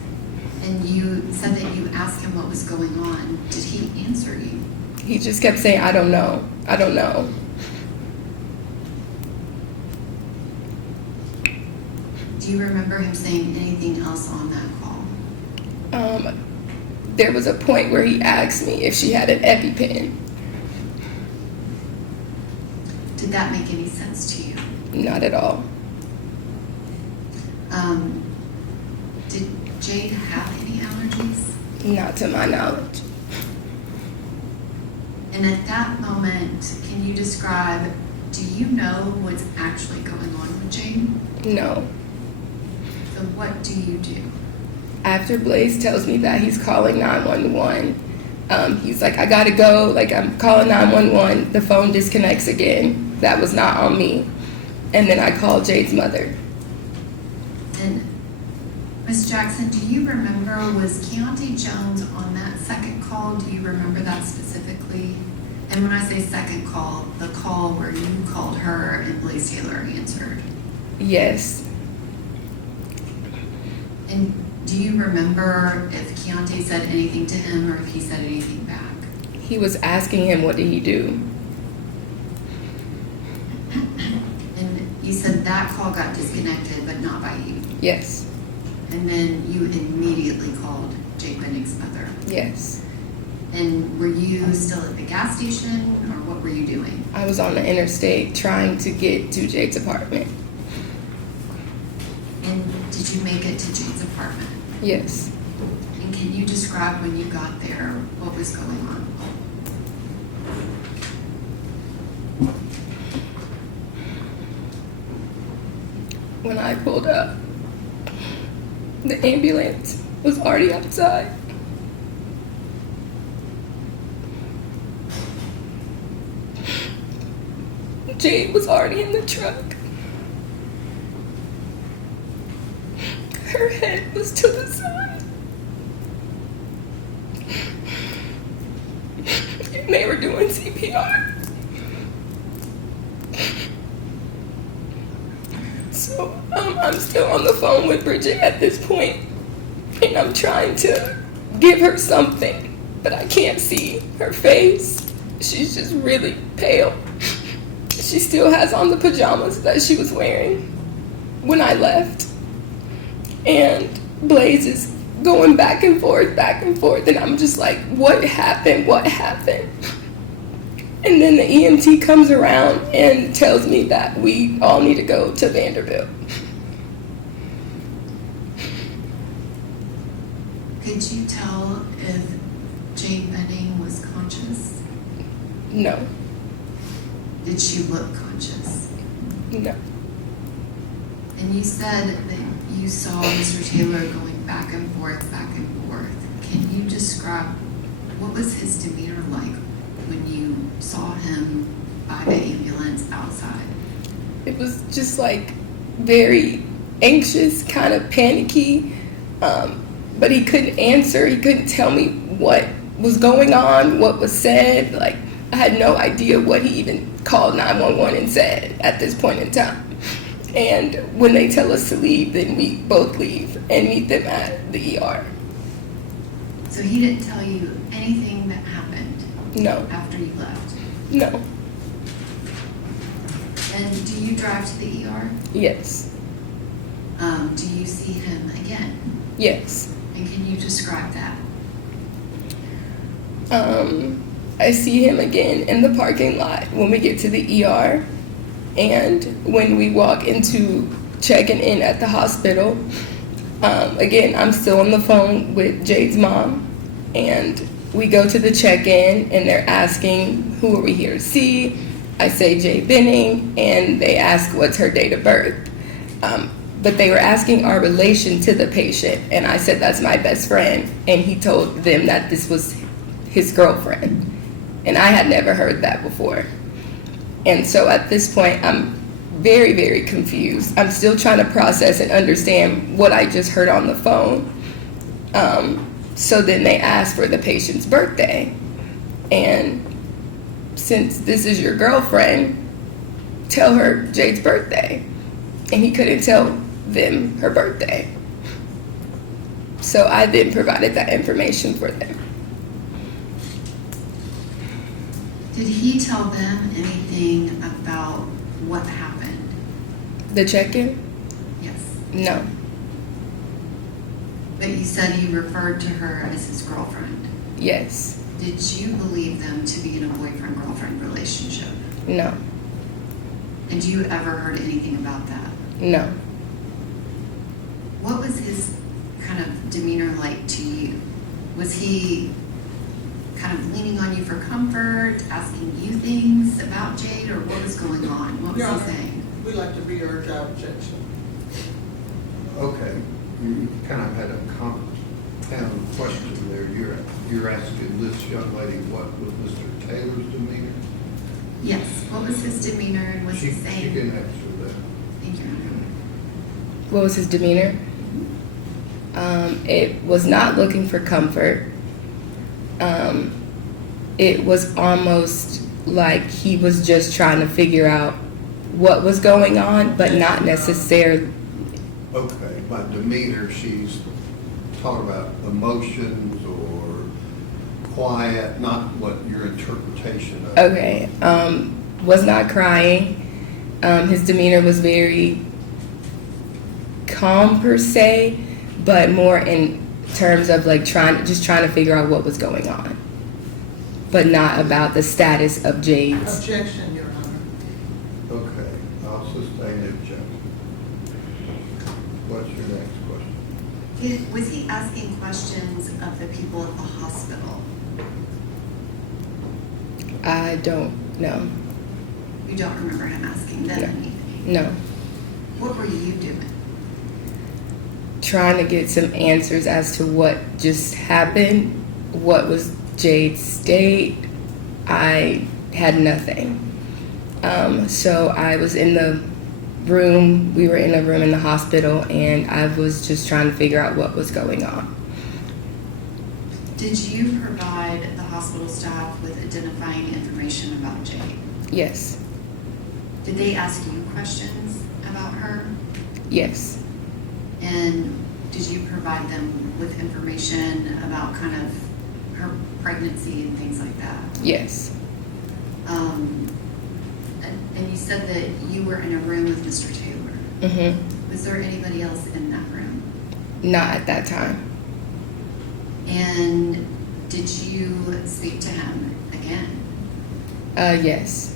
And you said that you asked him what was going on. Did he answer you? He just kept saying, I don't know. I don't know. Do you remember him saying anything else on that call? There was a point where he asked me if she had an EpiPen. Did that make any sense to you? Not at all. Did Jade have any allergies? Not to my knowledge. And at that moment, can you describe, do you know what's actually going on with Jade? No. So what do you do? After Blaise tells me that he's calling 911, he's like, I gotta go. Like, I'm calling 911. The phone disconnects again. That was not on me. And then I called Jade's mother. And Ms. Jackson, do you remember, was Keontae Jones on that second call? Do you remember that specifically? And when I say second call, the call where you called her and Blaise Taylor answered. Yes. And Do you remember if Keontae said anything to him or if he said anything back? He was asking him, what did he do? And you said that call got disconnected, but not by you. Yes. And then you immediately called Jade Benning's mother. Yes. And were you still at the gas station, or what were you doing? I was on the interstate trying to get to Jade's apartment. And did you make it to Jade's apartment? Yes. And can you describe when you got there, what was going on? When I pulled up, the ambulance was already outside. Jade was already in the truck. Her head was to the side. And they were doing CPR. So I'm still on the phone with Bridget at this point, and I'm trying to give her something, but I can't see her face. She's just really pale. She still has on the pajamas that she was wearing when I left. And Blaise is going back and forth, and I'm just like, what happened? What happened? And then the EMT comes around and tells me that we all need to go to Vanderbilt. Could you tell if Jade Benning was conscious? No. Did she look conscious? No. And you said that you saw Mr. Taylor going back and forth. Can you describe what was his demeanor like when you saw him by the ambulance outside? It was just like very anxious, kind of panicky, but he couldn't answer. He couldn't tell me what was going on, what was said. Like, I had no idea what he even called 911 and said at this point in time. And when they tell us to leave, then we both leave and meet them at the ER. So he didn't tell you anything that happened No. after you left? No. And do you drive to the ER? Yes. Do you see him again? Yes. And can you describe that? I see him again in the parking lot when we get to the ER, and when we walk into checking in at the hospital. Again, I'm still on the phone with Jade's mom, and we go to the check-in, and they're asking, who are we here to see? I say Jade Benning, and they ask what's her date of birth. But they were asking our relation to the patient, and I said that's my best friend, and he told them that this was his girlfriend. And I had never heard that before. And so at this point, I'm very, very confused. I'm still trying to process and understand what I just heard on the phone. So then they asked for the patient's birthday. And since this is your girlfriend, tell her Jade's birthday. And he couldn't tell them her birthday. So I then provided that information for them. Did he tell them anything about what happened? The check-in? Yes. No. But you said he referred to her as his girlfriend. Yes. Did you believe them to be in a boyfriend-girlfriend relationship? No. And you ever heard anything about that? No. What was his kind of demeanor like to you? Was he kind of leaning on you for comfort, asking you things about Jade, or what was going on? What was Your he Honor, saying? we'd like to reurge our objection. Okay, you kind of had a compound question there. You're asking this young lady what was Mr. Taylor's demeanor? Yes. What was his demeanor, and was She he saying? can answer that. Thank you. What was his demeanor? It was not looking for comfort. It was almost like he was just trying to figure out what was going on, but not necessarily. Okay, by demeanor, she's talking about emotions or quiet, not what your interpretation of. Okay. Was not crying. His demeanor was very calm per se, but more in terms of like trying to figure out what was going on, but not about the status of Jade's. Objection, Your Honor. Okay, I'll sustain the objection. What's your next question? Was he asking questions of the people at the hospital? I don't know. You don't remember him asking them No. anything? No. What were you doing? Trying to get some answers as to what just happened, what was Jade's state. I had nothing. So I was in the room, we were in a room in the hospital, and I was just trying to figure out what was going on. Did you provide the hospital staff with identifying information about Jade? Yes. Did they ask you questions about her? Yes. And did you provide them with information about kind of her pregnancy and things like that? Yes. And you said that you were in a room with Mr. Taylor. Mm-hmm. Was there anybody else in that room? Not at that time. And did you speak to him again? Yes.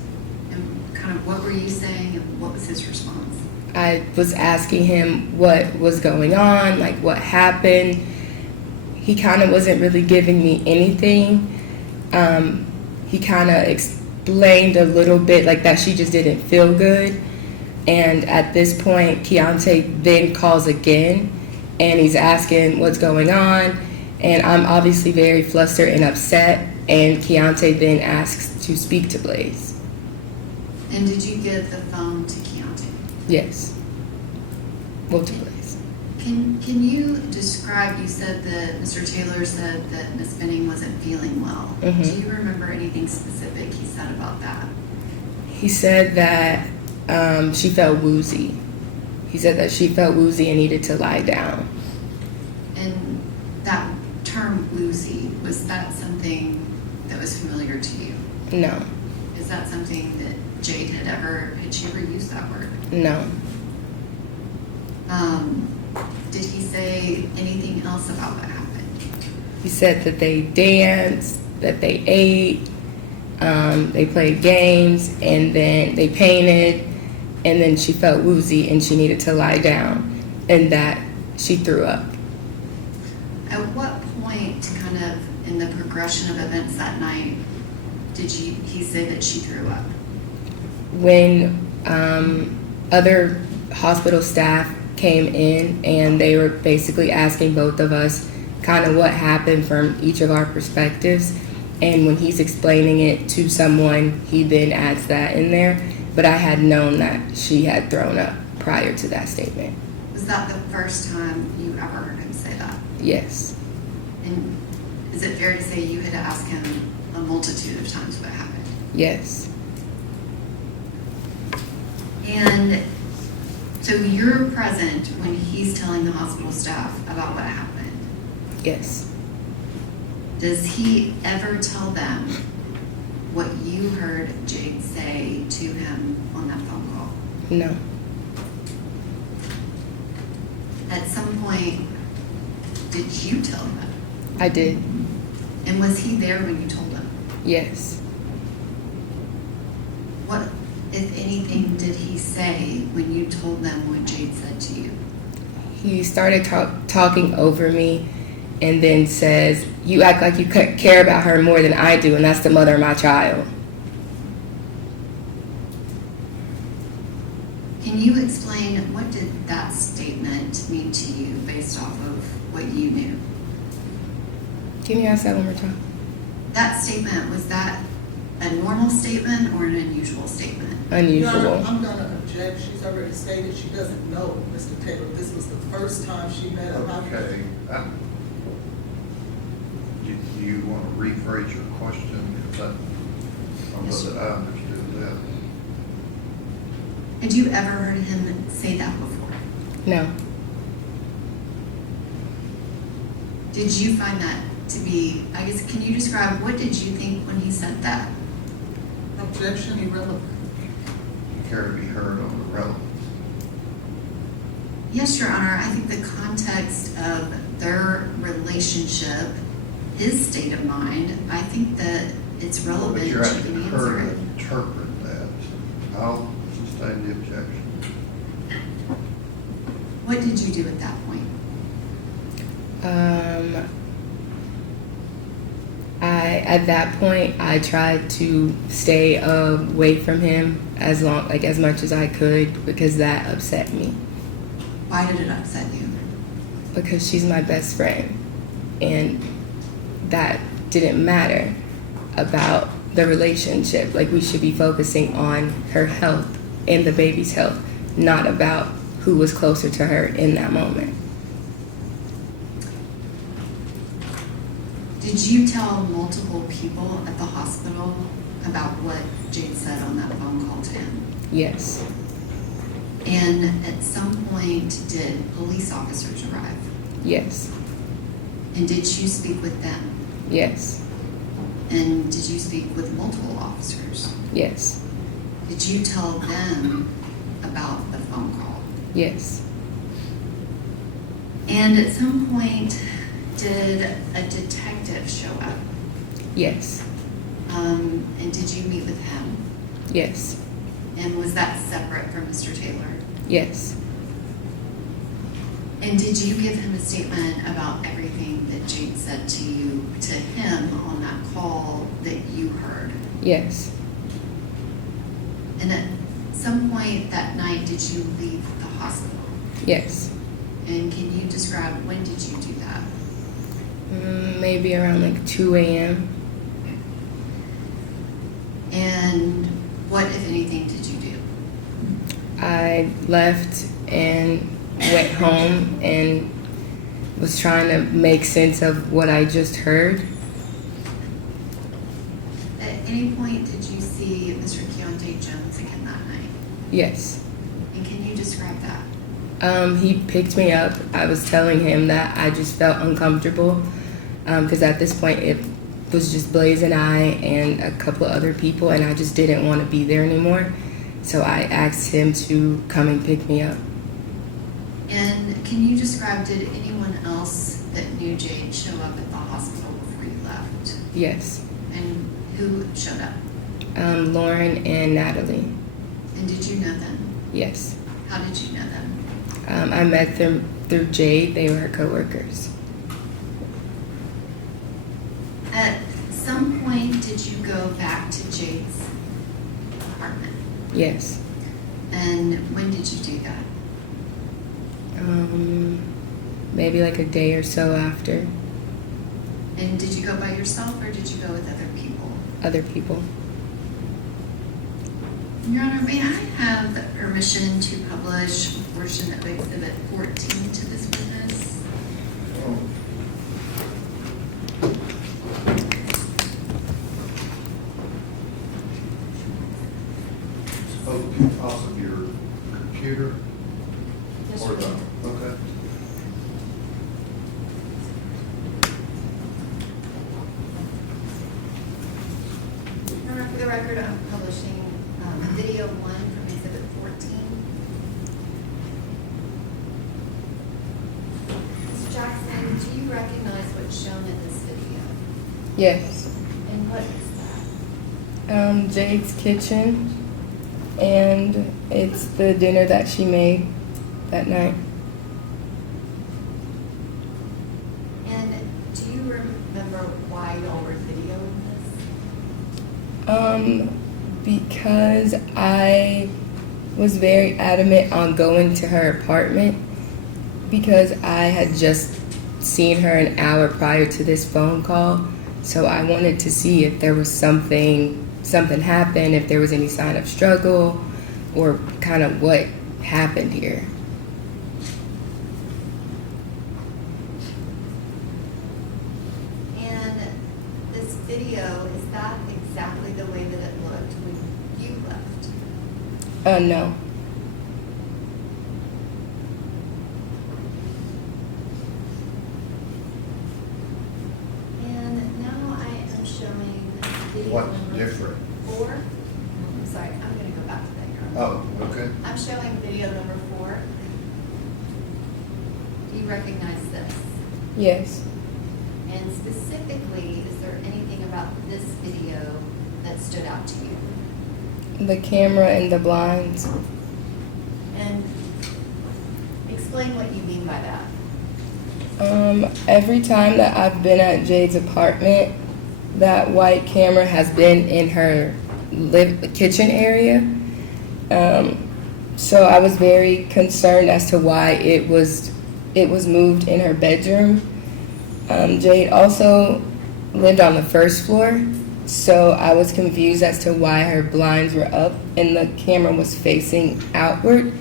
And kind of what were you saying and what was his response? I was asking him what was going on, like what happened. He kind of wasn't really giving me anything. He kind of explained a little bit like that she just didn't feel good. And at this point, Keontae then calls again and he's asking what's going on. And I'm obviously very flustered and upset. And Keontae then asks to speak to Blaise. And did you give the phone to Keontae? Yes. Well, to Blaise. Can you describe, you said that Mr. Taylor said that Miss Benning wasn't feeling well. Mhm. Do you remember anything specific he said about that? He said that she felt woozy. He said that she felt woozy and needed to lie down. And that term woozy, was that something that was familiar to you? No. Is that something that Jade had she ever used that word? No. Did he say anything else about what happened? He said that they danced, that they ate, they played games, and then they painted, and then she felt woozy and she needed to lie down, and that she threw up. At what point, kind of in the progression of events that night, did he say that she threw up? When other hospital staff came in and they were basically asking both of us kind of what happened from each of our perspectives, and when he's explaining it to someone, he then adds that in there. But I had known that she had thrown up prior to that statement. Was that the first time you ever heard him say that? Yes. And is it fair to say you had asked him a multitude of times what happened? Yes. And so you're present when he's telling the hospital staff about what happened. Yes. Does he ever tell them what you heard Jade say to him on that phone call? No. At some point, did you tell him? I did. And was he there when you told him? Yes. What, if anything, did he say when you told them what Jade said to you? He started talking over me and then says, "You act like you care about her more than I do, and that's the mother of my child." Can you explain what did that statement mean to you based off of what you knew? Can you ask that one more time? That statement, was that a normal statement or an unusual statement? Your Unusual. Honor, I'm gonna object. She's already stated she doesn't know Mr. Taylor. This was the first time she met him. Okay. Do you want to rephrase your question? Because I don't know that I understood that. Had you ever heard him say that before? No. Did you find that to be, I guess, can you describe, what did you think when he said that? Objection irrelevant. Care to be heard on the relevance? Yes, Your Honor, I think the context of their relationship, his state of mind, I think that it's relevant But to you're asking even her answer to it. interpret that. I'll sustain the objection. What did you do at that point? At that point, I tried to stay away from him as much as I could because that upset me. Why did it upset you? Because she's my best friend, and that didn't matter about the relationship. Like, we should be focusing on her health and the baby's health, not about who was closer to her in that moment. Did you tell multiple people at the hospital about what Jade said on that phone call to him? Yes. And at some point, did police officers arrive? Yes. And did you speak with them? Yes. And did you speak with multiple officers? Yes. Did you tell them about the phone call? Yes. And at some point, did a detective show up? Yes. And did you meet with him? Yes. And was that separate from Mr. Taylor? Yes. And did you give him a statement about everything that Jade said to you, to him on that call that you heard? Yes. And at some point that night, did you leave the hospital? Yes. And can you describe, when did you do that? Maybe around like 2 a.m. And what, if anything, did you do? I left and went home and was trying to make sense of what I just heard. At any point, did you see Mr. Keontae Jones again that night? Yes. And can you describe that? He picked me up. I was telling him that I just felt uncomfortable because at this point it was just Blaise and I and a couple of other people, and I just didn't want to be there anymore. So I asked him to come and pick me up. And can you describe, did anyone else that knew Jade show up at the hospital before you left? Yes. And who showed up? Lauren and Natalie. And did you know them? Yes. How did you know them? I met them through Jade. They were her coworkers. At some point, did you go back to Jade's apartment? Yes. And when did you do that? Maybe like a day or so after. And did you go by yourself or did you go with other people? Other people. Your Honor, may I have the permission to publish a portion of Exhibit 14 to this witness? Supposed to be off of your computer? Yes, Or sir. the, okay. Your Honor, for the record, I'm publishing video 1 from Exhibit 14. Ms. Jackson, do you recognize what's shown in this video? Yes. And what is that? Jade's kitchen, and it's the dinner that she made that night. And do you remember why y'all were videoing this? Because I was very adamant on going to her apartment because I had just seen her an hour prior to this phone call. So I wanted to see if there was something happened, if there was any sign of struggle or kind of what happened here. And this video, is that exactly the way that it looked when you left? No. video What's number different? 4. I'm sorry, I'm gonna go back to that. Carmen. Oh, okay. I'm showing video number 4. Do you recognize this? Yes. And specifically, is there anything about this video that stood out to you? The camera and the blinds. And explain what you mean by that. Every time that I've been at Jade's apartment, that white camera has been in her kitchen area. So I was very concerned as to why it was moved in her bedroom. Jade also lived on the first floor, so I was confused as to why her blinds were up and the camera was facing outward.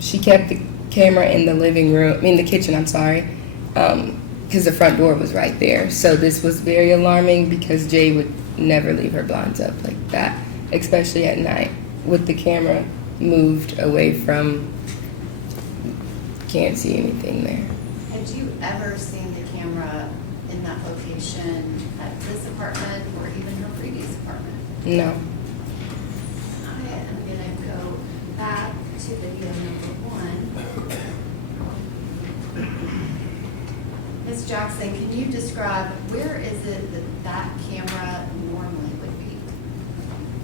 She kept the camera in the the kitchen, I'm sorry, because the front door was right there. So this was very alarming because Jade would never leave her blinds up like that, especially at night with the camera moved away from, can't see anything there. Had you ever seen the camera in that location at this apartment or even her previous apartment? No. I am gonna go back to video number 1. Ms. Jackson, can you describe where is it that that camera normally would be?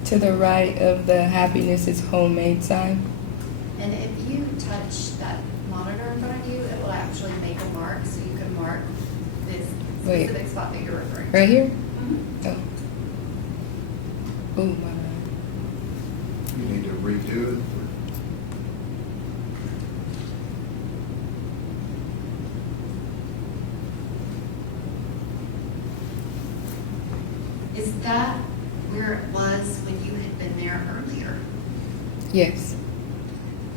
To the right of the Happiness is Homemade sign. And if you touch that monitor in front of you, it will actually make a mark, so you can mark this Wait. specific spot that you're referring to. Right here? Mhm. Oh. Oh, my bad. You need to redo it. Is that where it was when you had been there earlier? Yes.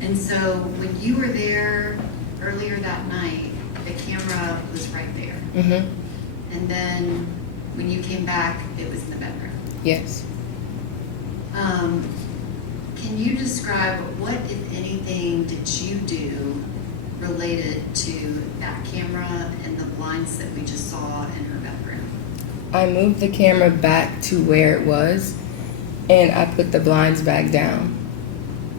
And so when you were there earlier that night, the camera was right there. Mm-hmm. And then when you came back, it was in the bedroom. Yes. Can you describe what, if anything, did you do related to that camera and the blinds that we just saw in her bedroom? I moved the camera back to where it was, and I put the blinds back down.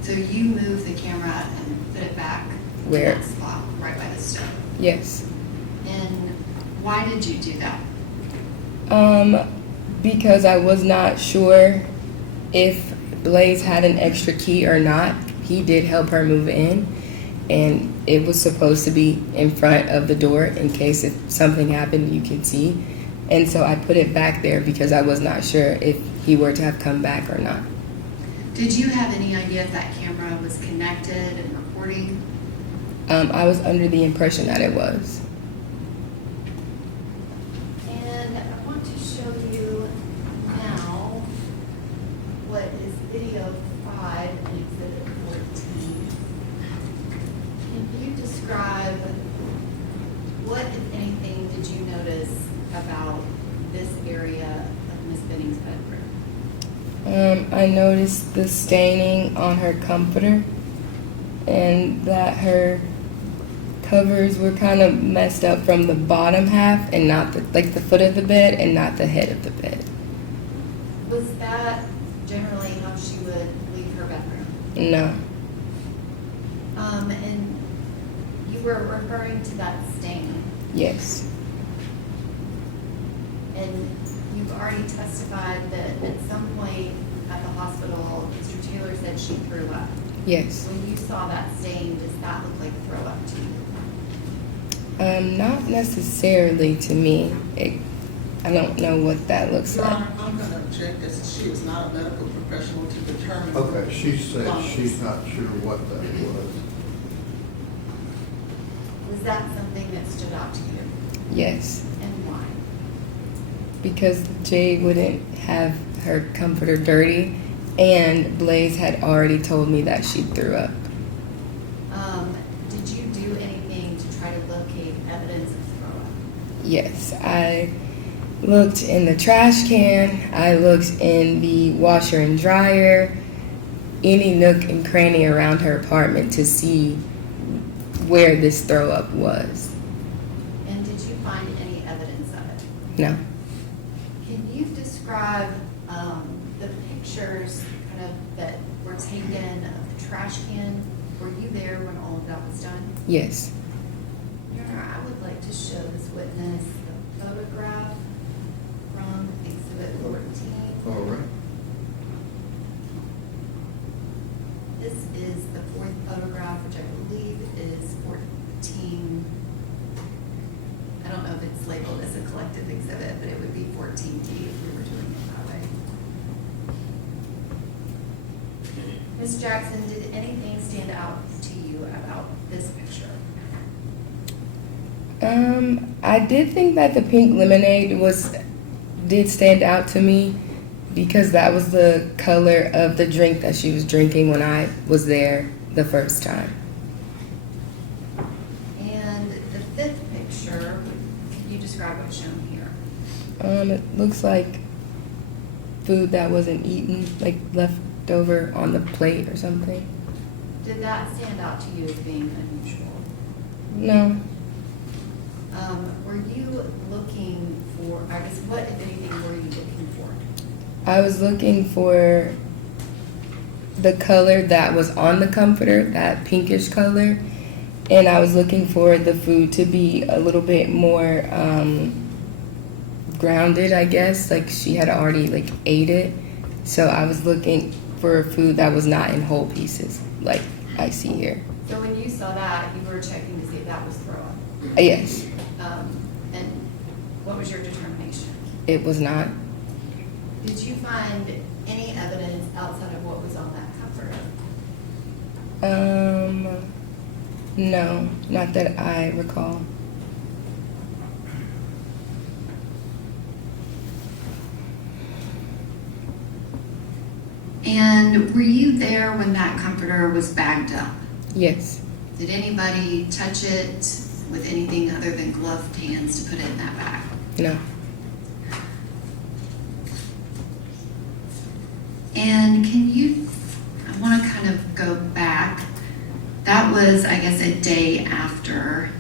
So you moved the camera and put it back Where? to that spot right by the stove. Yes. And why did you do that? Because I was not sure if Blaise had an extra key or not. He did help her move in, and it was supposed to be in front of the door in case if something happened, you can see. And so I put it back there because I was not sure if he were to have come back or not. Did you have any idea if that camera was connected and recording? I was under the impression that it was. And I want to show you now what is video 5 and exhibit 14. Can you describe what, if anything, did you notice about this area of Miss Benning's bedroom? I noticed the staining on her comforter and that her covers were kind of messed up from the bottom half and not the foot of the bed and not the head of the bed. Was that generally how she would leave her bedroom? No. And you were referring to that stain, Yes. and you've already testified that at some point at the hospital, Mr. Taylor said she threw up. Yes. When you saw that stain, does that look like throw up to you? Not necessarily to me. I don't know what that looks Your like. Honor, I'm going to object as she is not a medical professional to determine. Okay, she said she's not sure what that was. Was that something that stood out to you, Yes. and why? Because Jade wouldn't have her comforter dirty, and Blaise had already told me that she threw up. Did you do anything to try to locate evidence of throw up? Yes, I looked in the trash can, I looked in the washer and dryer, any nook and cranny around her apartment to see where this throw up was. And did you find any evidence of it? No. Can you describe describe the pictures kind of that were taken of the trash can? Were you there when all of that was done? Yes. Your Honor, I would like to show this witness the photograph from Exhibit 14. All right. This is the fourth photograph, which I believe is 14. I don't know if it's labeled as a collective exhibit, but it would be 14D if we were doing it that way. Ms. Jackson, did anything stand out to you about this picture? I did think that the pink lemonade did stand out to me because that was the color of the drink that she was drinking when I was there the first time. And the fifth picture, can you describe what's shown here? It looks like food that wasn't eaten, like left over on the plate or something. Did that stand out to you as being unusual? No. Were you looking for, I guess, what, if anything, were you looking for? I was looking for the color that was on the comforter, that pinkish color, and I was looking for the food to be a little bit more grounded, I guess, like she had already ate it. So I was looking for food that was not in whole pieces, like I see here. So when you saw that, you were checking to see if that was throw up. Yes, And what was your determination? it was not. Did you find any evidence outside of what was on that comforter? No, not that I recall. And were you there when that comforter was bagged up? Yes, Did anybody touch it with anything other than gloved hands to put it in that bag? no. And can you, I want to kind of go back. That was, I guess, a day after.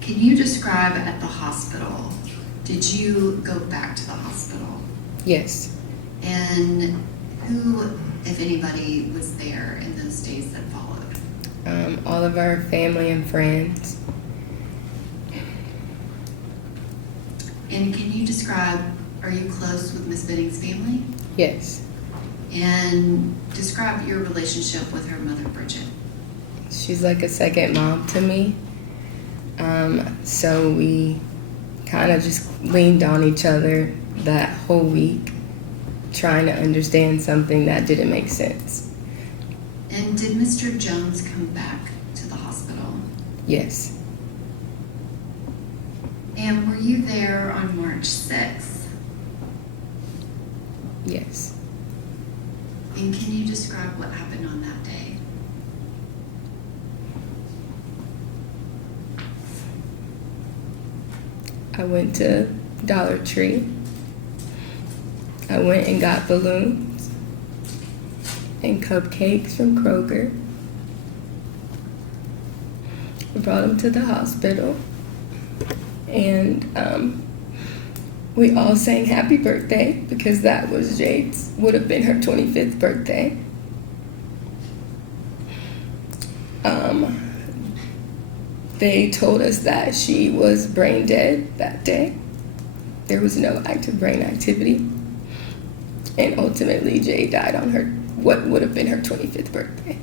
Can you describe at the hospital? Did you go back to the hospital? Yes. And who, if anybody, was there in those days that followed? All of our family and friends. And can you describe, are you close with Miss Benning's family? Yes. And describe your relationship with her mother, Bridget. She's like a second mom to me. So we kind of just leaned on each other that whole week, trying to understand something that didn't make sense. And did Mr. Jones come back to the hospital? Yes. And were you there on March 6th? Yes. And can you describe what happened on that day? I went to Dollar Tree. I went and got balloons and cupcakes from Kroger. We brought them to the hospital. And we all sang happy birthday because that was Jade's, would have been her 25th birthday. They told us that she was brain dead that day. There was no active brain activity. And ultimately, Jade died on her, what would have been her 25th birthday.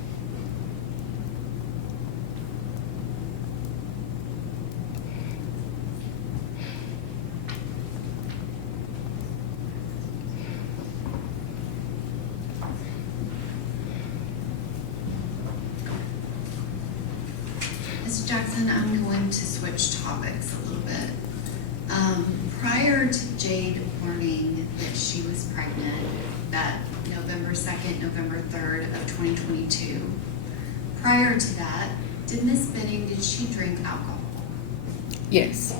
Ms. Jackson, I'm going to switch topics a little bit. Prior to Jade learning that she was pregnant, that November 2nd, November 3rd of 2022, prior to that, did Miss Benning, did she drink alcohol? Yes.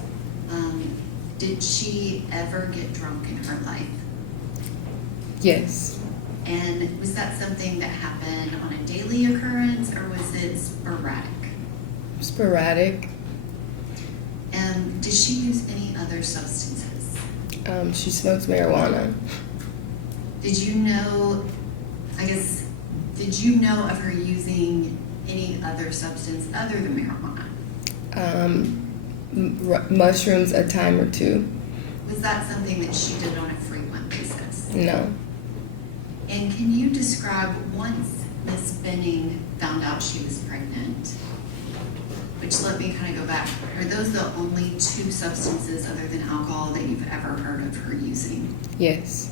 Did she ever get drunk in her life? Yes. And was that something that happened on a daily occurrence, or was it sporadic? Sporadic. Did she use any other substances? She smokes marijuana. Did you know, I guess, did you know of her using any other substance other than marijuana? Mushrooms a time or two. Was that something that she did on a frequent basis? No. And can you describe, once Miss Benning found out she was pregnant, which let me kind of go back, are those the only two substances other than alcohol that you've ever heard of her using? Yes.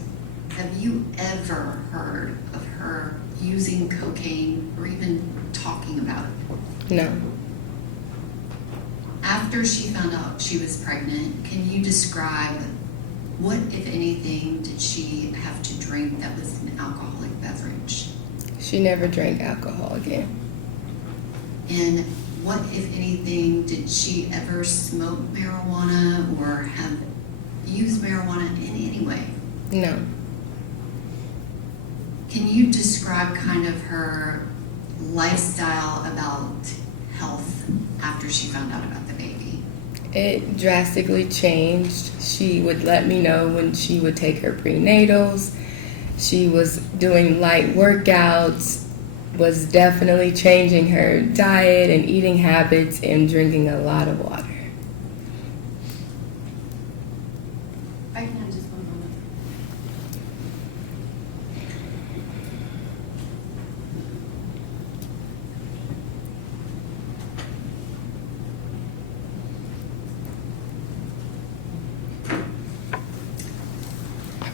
Have you ever heard of her using cocaine or even talking about it? No. After she found out she was pregnant, can you describe what, if anything, did she have to drink that was an alcoholic beverage? She never drank alcohol again. And what, if anything, did she ever smoke marijuana or have used marijuana in any way? No. Can you describe kind of her lifestyle about health after she found out about the baby? It drastically changed. She would let me know when she would take her prenatals. She was doing light workouts, was definitely changing her diet and eating habits and drinking a lot of water. I can have just one moment.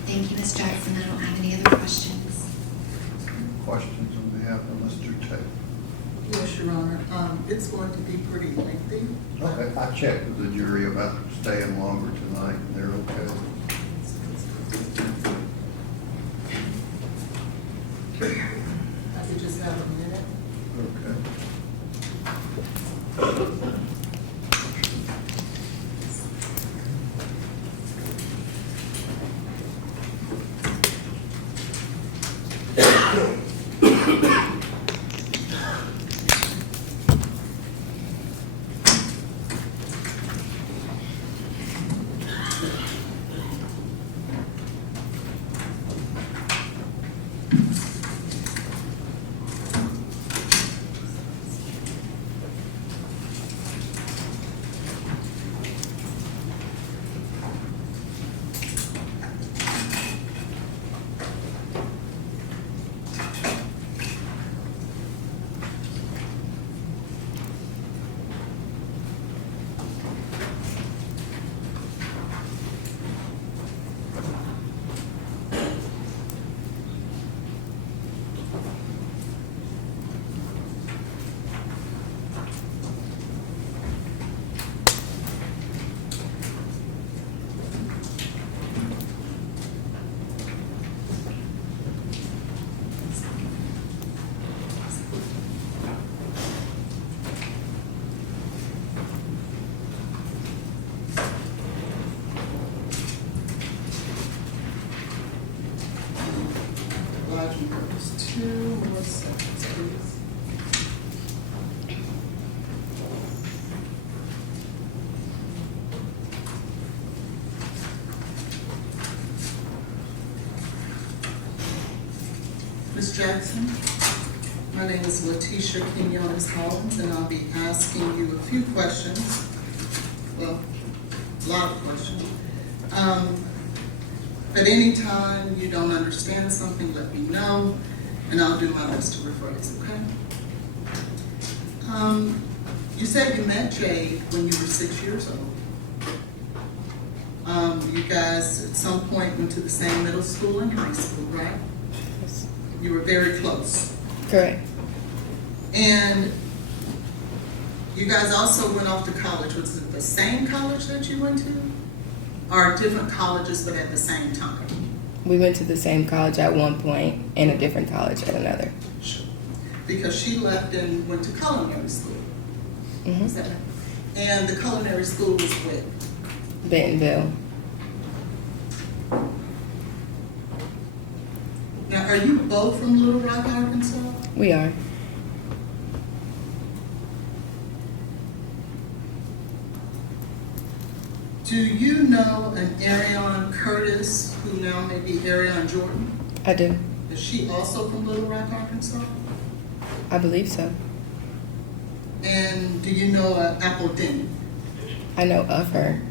Thank you, Ms. Jackson. I don't have any other questions. Questions on behalf of Mr. Taylor? Yes, Your Honor. It's going to be pretty lengthy. Okay, I checked with the jury about staying longer tonight, and they're okay. I could just have a minute. Okay. Just 2 more seconds, please. Ms. Jackson, my name is Letitia Quinones Hollins, and I'll be asking you a few questions. Well, a lot of questions. At any time you don't understand something, let me know, and I'll do my best to rephrase, okay? You said you met Jade when you were 6 years old. You guys at some point went to the same middle school and high school, right? Yes. You were very close. Correct. And you guys also went off to college. Was it the same college that you went to? Or different colleges but at the same time? We went to the same college at one point and a different college at another. Sure. Because she left and went to culinary school. Mm-hmm. Is that right? And the culinary school was with? Bentonville. Now, are you both from Little Rock, Arkansas? We are. Do you know an Arion Curtis, who now may be Arion Jordan? I do. Is she also from Little Rock, Arkansas? I believe so. And do you know Apple Denny? I know of her.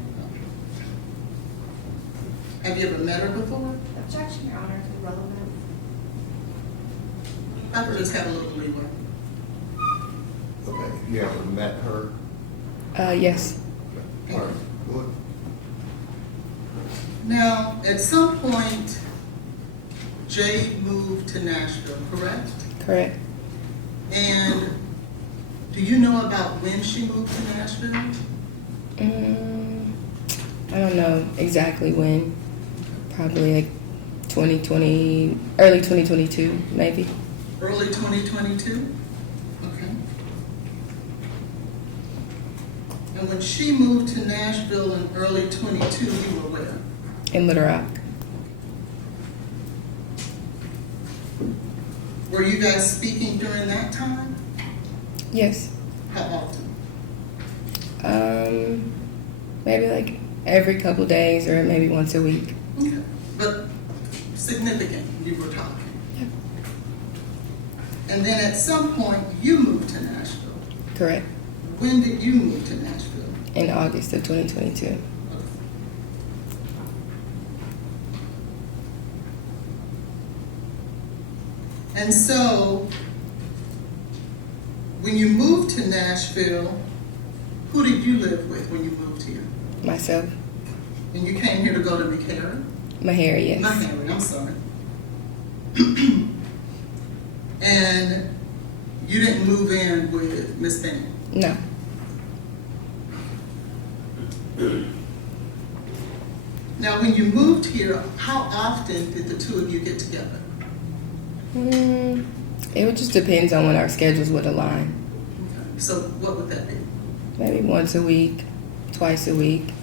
Have you ever met her before? Objection, Your Honor, to relevance. I could just have a little leeway. Okay, you ever met her? Yes. All right, good. Now, at some point, Jade moved to Nashville, correct? Correct. And do you know about when she moved to Nashville? I don't know exactly when. Probably like 2020, early 2022, maybe. Early 2022? Okay. And when she moved to Nashville in early 22, you were where? In Little Rock. Were you guys speaking during that time? Yes. How often? Maybe like every couple days or maybe once a week. Okay. But significant, you were talking. Yep. And then at some point, you moved to Nashville. Correct. When did you move to Nashville? In August of 2022. And so, when you moved to Nashville, who did you live with when you moved here? Myself. And you came here to go to McCary? Mahari, yes. McCary, I'm sorry. And you didn't move in with Miss Benning? No. Now, when you moved here, how often did the two of you get together? It would just depends on when our schedules would align. Okay. So what would that be? Maybe once a week, twice a week,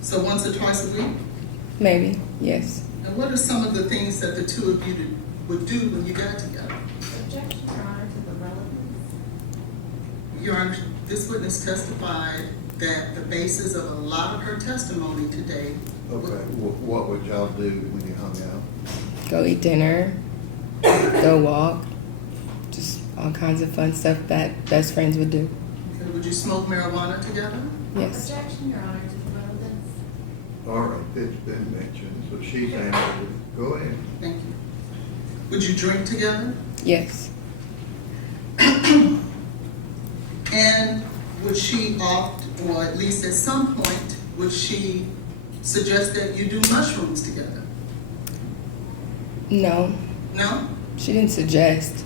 So once or twice a week? maybe, yes. And what are some of the things that the two of you would do when you got together? Objection, Your Honor, to the relevance. Your Honor, this witness testified that the basis of a lot of her testimony today. Okay, what would y'all do when you hung out? Go eat dinner, go walk, just all kinds of fun stuff that best friends would do. Okay, would you smoke marijuana together? Yes. Objection, Your Honor, to the relevance. All right, it's been mentioned, so she's answered it. Go ahead. Thank you. Would you drink together? Yes. And would she opt, or at least at some point, would she suggest that you do mushrooms together? No, No? she didn't suggest.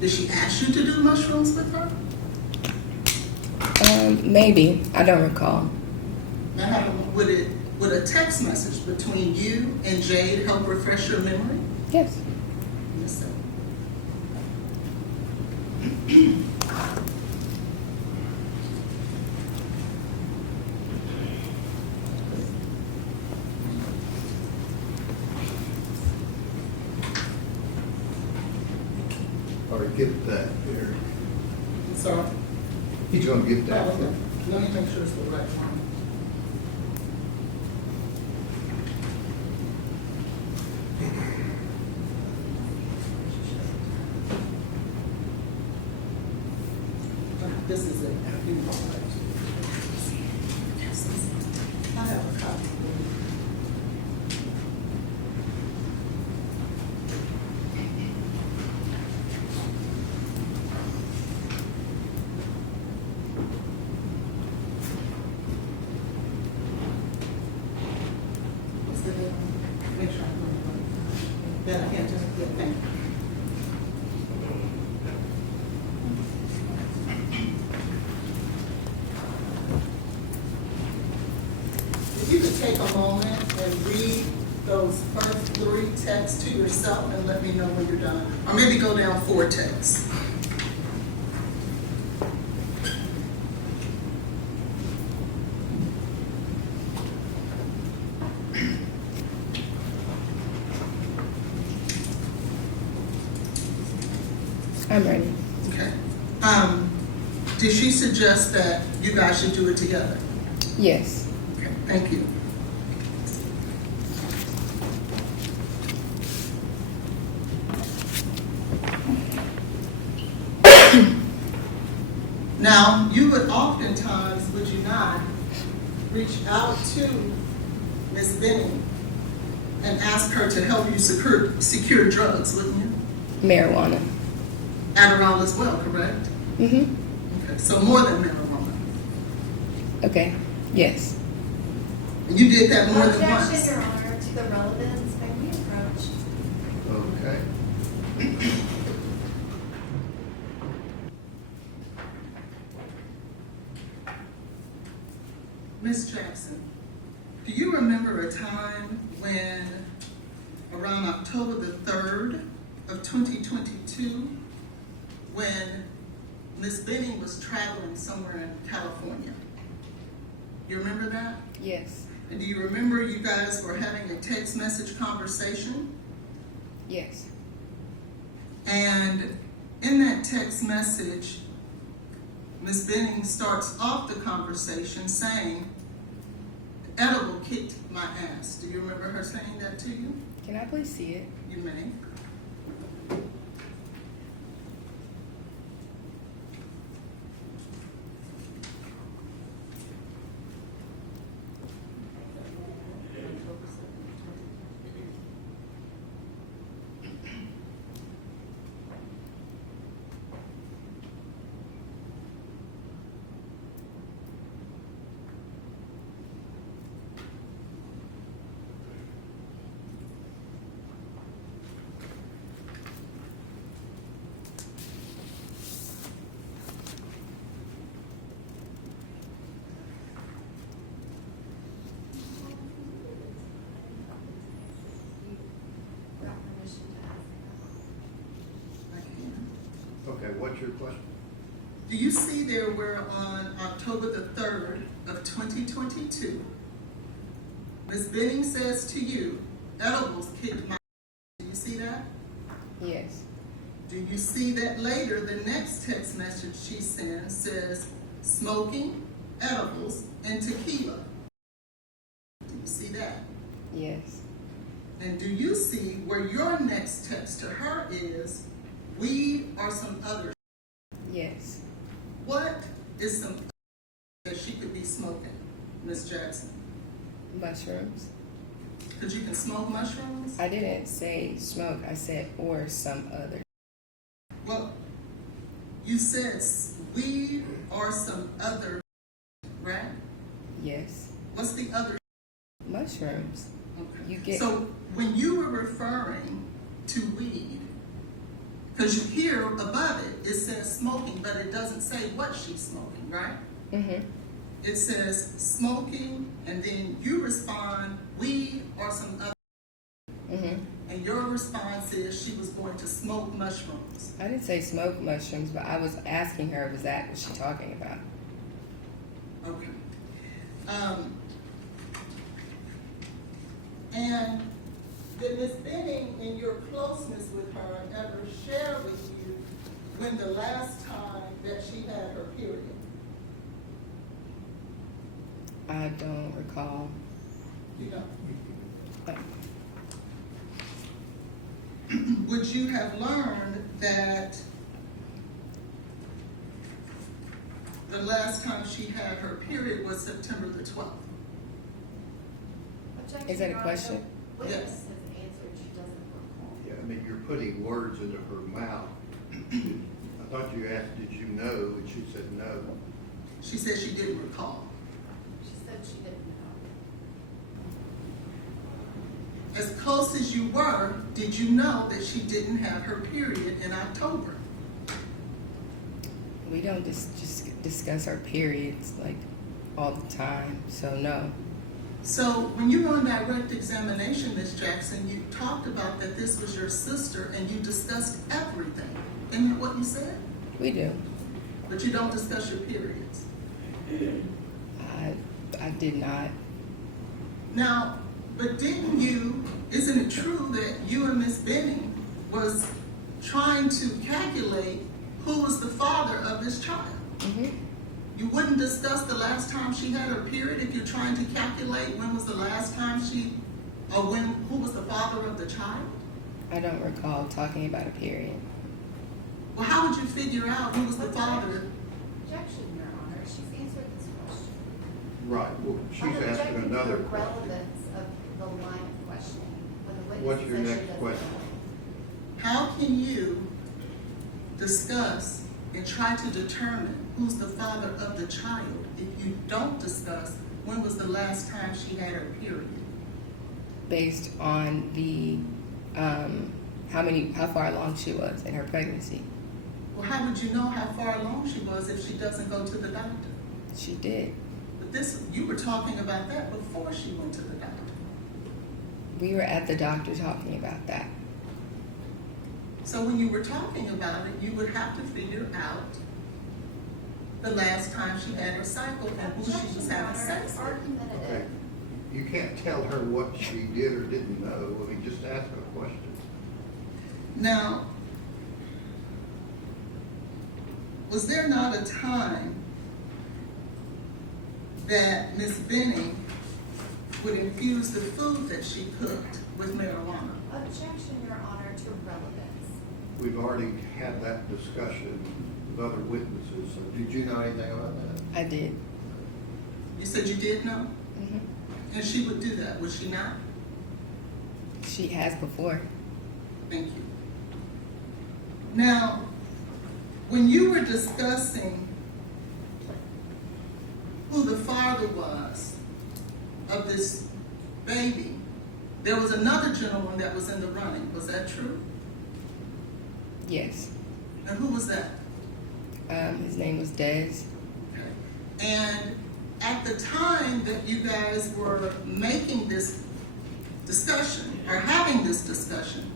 Did she ask you to do mushrooms with her? Maybe. I don't recall. Now, would a text message between you and Jade help refresh your memory? Yes. Yes, sir. All right, get that there. Sorry. He's gonna get that. Oh, okay. Let me make sure it's the right one. This is it. I have a copy. What's the name? Make sure I put it right. Then I can't just, yeah, thank you. If you could take a moment and read those first 3 texts to yourself and let me know when you're done. Or maybe go down 4 texts. I'm ready. Okay. Did she suggest that you guys should do it together? Yes. Okay, thank you. Now, you would oftentimes, would you not, reach out to Ms. Benning and ask her to help you secure drugs, wouldn't you? Marijuana. Adderall as well, correct? Mm-hmm. Okay, so more than marijuana. Okay. Yes. And you did that more than Objection, once. Your Honor, to the relevance may be approached. Okay. Ms. Jackson, do you remember a time when, around October the 3rd of 2022, when Ms. Benning was traveling somewhere in California? You remember that? Yes. And do you remember you guys were having a text message conversation? Yes. And in that text message, Ms. Benning starts off the conversation saying, "Edible kicked my ass." Do you remember her saying that to you? Can I please see it? You may. Without permission to ask. I can. Okay, what's your question? Do you see there where on October the 3rd of 2022, Ms. Benning says to you, "Edibles kicked my ass." Do you see that? Yes. Do you see that later, the next text message she sends says, "Smoking, edibles, and tequila"? Do you see that? Yes. And do you see where your next text to her is, "Weed or some other"? Yes. What is some other that she could be smoking, Miss Jackson? Mushrooms. Because you can smoke mushrooms? I didn't say smoke. I said or some other. Well, you said weed or some other, right? Yes. What's the other? Mushrooms. Okay. You get. So when you were referring to weed, because you hear above it, it says smoking, but it doesn't say what she's smoking, right? Mm-hmm. It says smoking, and then you respond weed or some other, Mm-hmm. and your response is she was going to smoke mushrooms. I didn't say smoke mushrooms, but I was asking her, was that what she talking about? Okay. And did Ms. Benning, in your closeness with her, ever share with you when the last time that she had her period? I don't recall. You know, Uh, would you have learned that the last time she had her period was September the 12th? Objection, Is that a Your Honor. question? The witness Yes. has answered, she doesn't recall. Yeah, I mean, you're putting words into her mouth. I thought you asked, did you know, and she said no. She said she didn't recall. She said she didn't know. As close as you were, did you know that she didn't have her period in October? We don't just discuss our periods like all the time, so no. So when you were on direct examination, Ms. Jackson, you talked about that this was your sister and you discussed everything. Isn't that what you said? We do. But you don't discuss your periods. I did not. Now, but didn't you, isn't it true that you and Ms. Benning was trying to calculate who was the father of this child? Mm-hmm. You wouldn't discuss the last time she had her period if you're trying to calculate when was the last time who was the father of the child? I don't recall talking about a period. Well, how would you figure out who was the father? objection, Your Honor. She's answered this question. Right, well, she's I'm asking objecting to another the question. relevance of the line of questioning. When the witness What's your says she next doesn't question? know. How can you discuss and try to determine who's the father of the child if you don't discuss when was the last time she had her period? Based on the how far along she was in her pregnancy. Well, how would you know how far along she was if she doesn't go to the doctor? She did. But you were talking about that before she went to the doctor. We were at the doctor talking about that. So when you were talking about it, you would have to figure out the last time she had her cycle and who she Objection, was Your having Honor. sex It's with. argumentative. Okay, you can't tell her what she did or didn't know, I mean, just ask a question. Now, was there not a time that Ms. Benning would infuse the food that she cooked with marijuana? Objection, Your Honor, to relevance. We've already had that discussion with other witnesses, so did you know anything about that? I did. You said you did know? Hmm. And she would do that, would she not? She has before. Thank you. Now, when you were discussing who the father was of this baby, there was another gentleman that was in the running. Was that true? Yes. And who was that? His name was Des. Okay. And at the time that you guys were making this discussion, or having this discussion,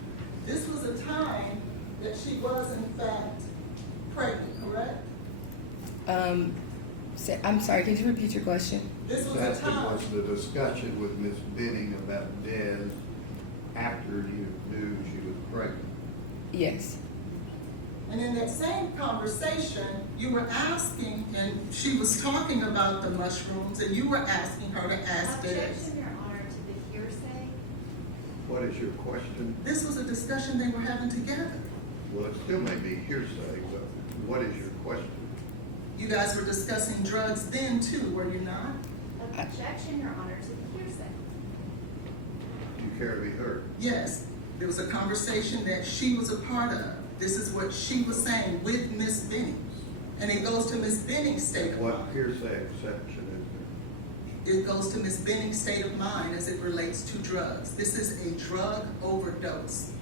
this was a time that she was in fact pregnant, correct? I'm sorry, could you repeat your question? This was a That time. was the discussion with Ms. Benning about Des after you knew she was pregnant. Yes. And in that same conversation, you were asking, and she was talking about the mushrooms, and you were asking her to ask Des. Objection, Your Honor, to the hearsay. What is your question? This was a discussion they were having together. Well, it still may be hearsay, but what is your question? You guys were discussing drugs then too, were you not? Objection, Your Honor, to the hearsay. Do you care to be heard? Yes, there was a conversation that she was a part of. This is what she was saying with Miss Benning. And it goes to Miss Benning's state of What mind. hearsay exception is It goes to Miss Benning's state of mind as it relates to drugs. This is a drug overdose.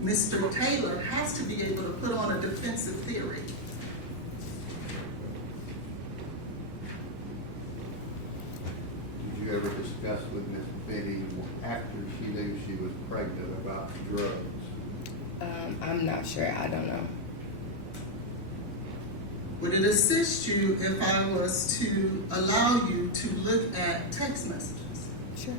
Mr. Taylor has to be able to put on a defensive theory. there? Did you ever discuss with Ms. Benning after she knew she was pregnant about drugs? I'm not sure. I don't know. Would it assist you if I was to allow you to look at text messages? Sure.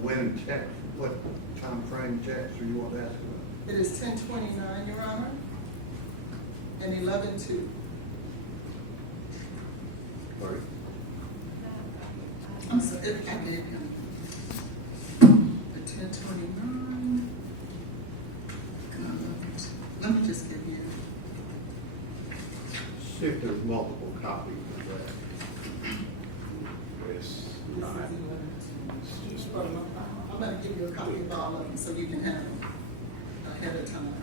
When text, what time frame text are you want to ask about? It is 10:29, Your Honor, and 11:02. Sorry. I'm sorry, I gave him. At 10:29. Let me just give you. See if there's multiple copies of that. This is 11:02. I'm gonna give you a copy of all of them so you can have them ahead of time.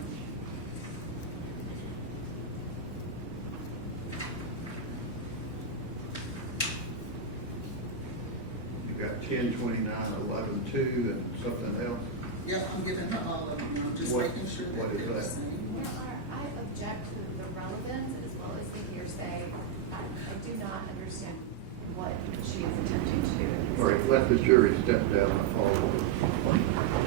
You got 10:29, 11:02, and something else? Yeah, I'm giving her all of them. I'm just What- making sure what that is they're the that? same. Your Honor, I object to the relevance as well as the hearsay say, I do not understand what she is attempting to do. All right, let the jury step down and follow.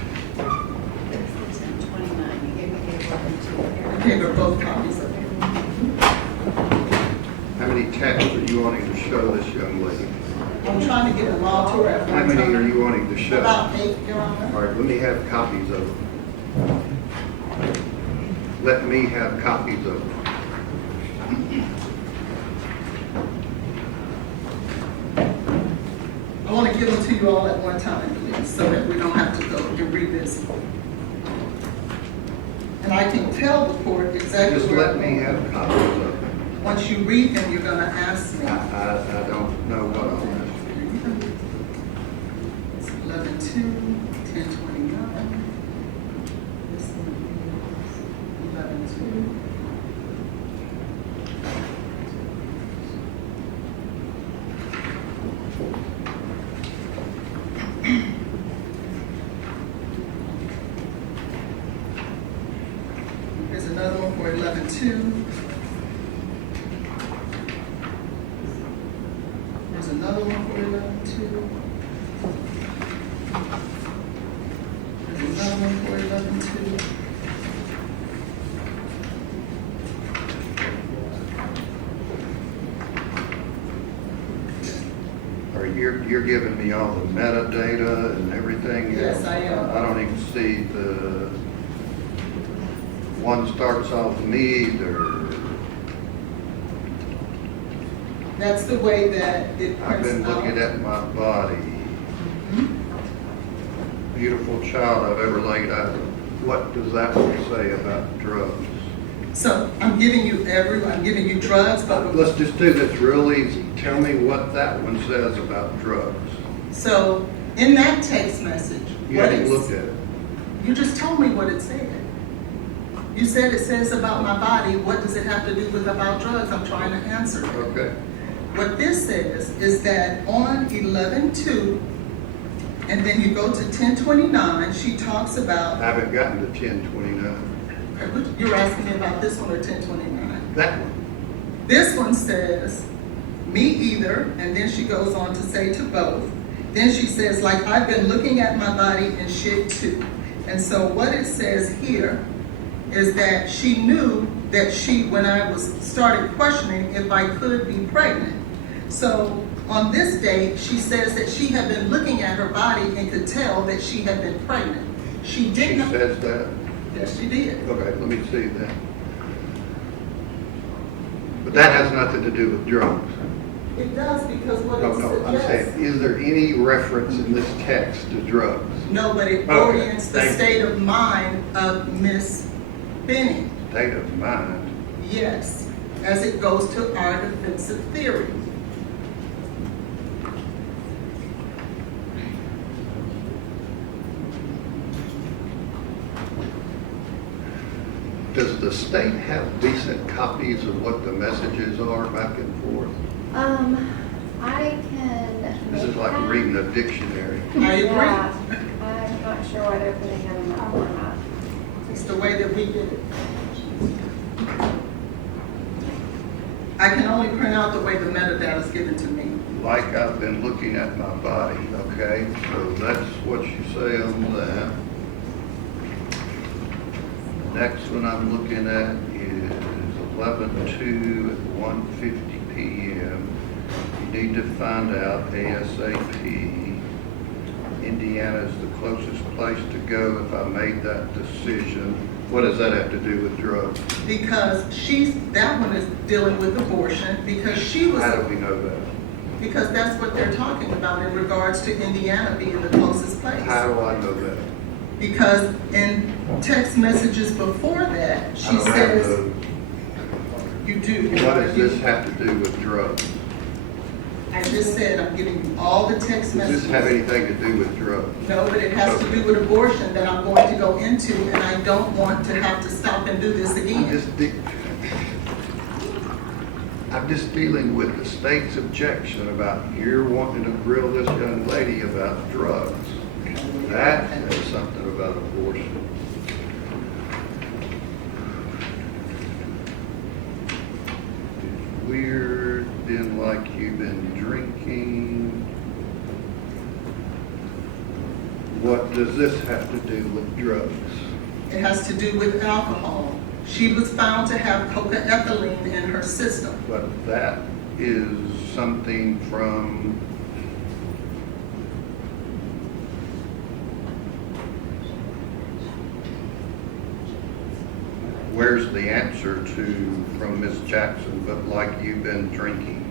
It's the 1029, you gave me the 11 Okay, they're both copies of it. How many texts are you wanting to show this young lady? I'm trying to get them all to her at How one many are time. you wanting to show? About 8, Your Honor. All right, let me have copies of them. Let me have copies of them. I want to give them to you all at one time, please, so that we don't have to go and revisit. And I can tell the court exactly Just where. let me have copies of them. Once you read them, you're gonna ask me. I don't know what I'll ask you. It's 11-2, 1029. This one is 11-2. There's another one for 11-2. There's another one for 11-2. There's another one for 11-2. Or you're giving me all the metadata and everything? Yes, I am. I don't even see the, one starts off need or, That's the way that it I've prints been out. looking at my body. Mhm. Beautiful child I've ever laid eyes on. What does that one say about drugs? So I'm giving you drugs, but Let's just do this real easy. Tell me what that one says about drugs. so in that text message, You what haven't it's- looked at it. You just told me what it said. You said it says about my body. What does it have to do with about drugs? I'm trying to answer it. Okay. What this says is that on 11-2, and then you go to 1029, she talks I about, haven't gotten to 1029. you're asking me about this one or 1029? That one. This one says, me either, and then she goes on to say to both. Then she says, like, I've been looking at my body and shit too. And so what it says here is that she knew that when I started questioning if I could be pregnant. So on this date, she says that she had been looking at her body and could tell that she had been pregnant. She She did not. says that. Yes, she did. Okay, let me see that. But that has nothing to do with drugs. It does because what No, it no, I'm suggests. saying, is there any reference in this text to drugs? No, but it Okay, orients the thank you. state of mind of Miss Benning. State of mind. Yes, as it goes to our defensive theory. Does the state have decent copies of what the messages are back and forth? I can. This is make like that. reading a dictionary. I agree. Yeah, I'm not sure why they're putting them in that format. It's the way that we did it. I can only print out the way the metadata is given to me. Like I've been looking at my body, okay? So that's what you say on that. Next one I'm looking at is 11/2 at 1:50 p.m. You need to find out ASAP. Indiana's the closest place to go if I made that decision. What does that have to do with drugs? Because that one is dealing with abortion because she was. How do we know that? Because that's what they're talking about in regards to Indiana being the closest place. How do I know that? Because in text messages before that, I she don't have says, those. you do. What does this have to do with drugs? I just said, I'm giving you all the text Does messages. this have anything to do with drugs? No, but it has to do with abortion that I'm going to go into, and I don't want to have to stop and do this again. I'm just dealing with the state's objection about you're wanting to grill this young lady about drugs. That has something about abortion. It's weird, been like you've been drinking. What does this have to do with drugs? It has to do with alcohol. She was found to have cocaethylene in her system. But that is something from where's the answer to from Miss Jackson, but like you've been drinking?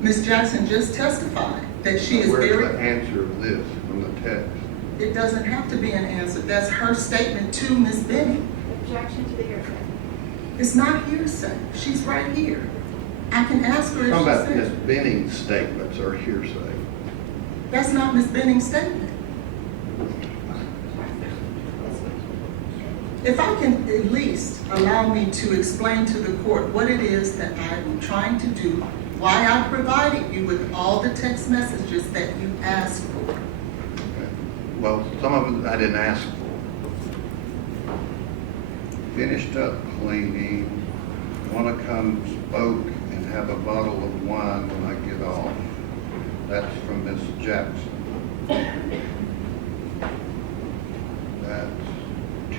Ms. Jackson just testified that she is Where's very... the answer of this from the text? It doesn't have to be an answer. That's her statement to Ms. Benning. Objection to the hearsay. It's not hearsay. She's right here. I can ask her if Talking she about Miss said. Benning's statements are hearsay. That's not Ms. Benning's statement. If I can at least allow me to explain to the court what it is that I'm trying to do, why I provided you with all the text messages that you asked for. Okay. Well, some of them I didn't ask for. Finished up cleaning, want to come smoke and have a bottle of wine when I get off. That's from Miss Jackson. That's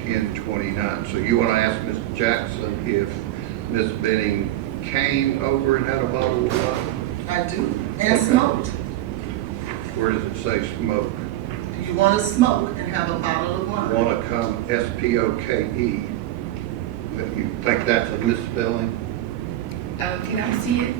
10:29. So you want to ask Miss Jackson if Miss Benning came over and had a bottle of wine? I do. And smoked. Where does it say smoke? Do you want to smoke and have a bottle of wine? Want to come, S-P-O-K-E. You think that's a misspelling? Can I see it?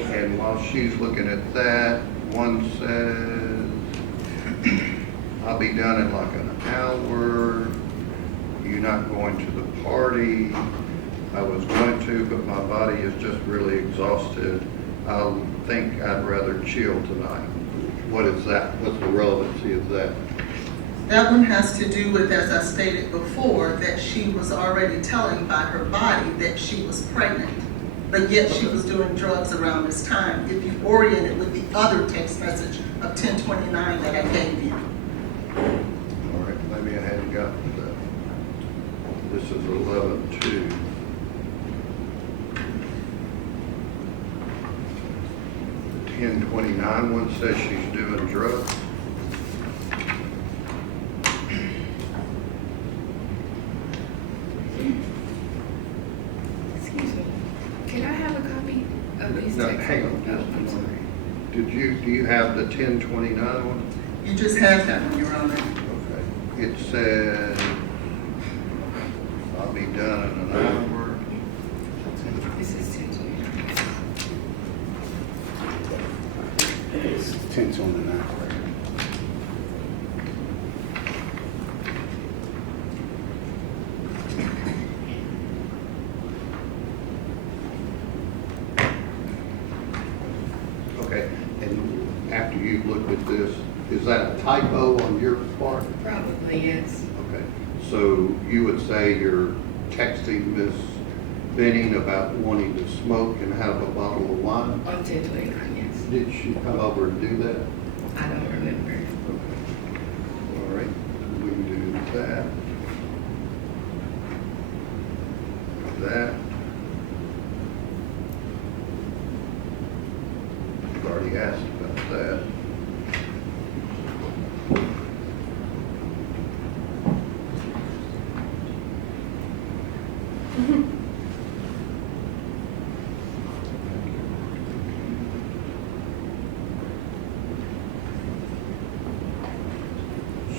And while she's looking at that, one says, I'll be done in like an hour. You're not going to the party. I was going to, but my body is just really exhausted. I think I'd rather chill tonight. What is that? What's the relevancy of that? That one has to do with, as I stated before, that she was already telling by her body that she was pregnant, but yet she was doing drugs around this time. If you orient it with the other text message of 10:29 that I gave you. All right, maybe I hadn't gotten to that. This is 11:2. The 10:29 one says she's doing drugs. Excuse me. Can I have a copy of these No, texts? hang on Oh, just a I'm sorry. minute. Do you have the 10:29 one? You just have that one, Your Honor. Okay. It says, I'll be done in an hour. This is 1029. It's 10:29. Okay, and after you've looked at this, is that a typo on your part? Probably, yes. Okay, so you would say you're texting Miss Benning about wanting to smoke and have a bottle of wine? On 1029, yes. Did she come over and do that? I don't remember. Okay. All right, we can do that. That. You've already asked about that.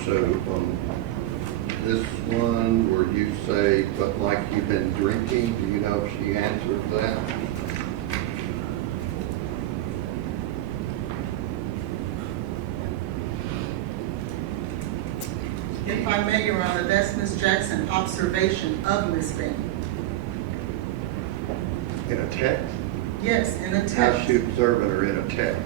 So on this one where you say, but like you've been drinking, do you know if she answered that? I may, Your Honor, that's Ms. Jackson's observation of Ms. Benning. In a text? Yes, in a How's text. she observing her in a text?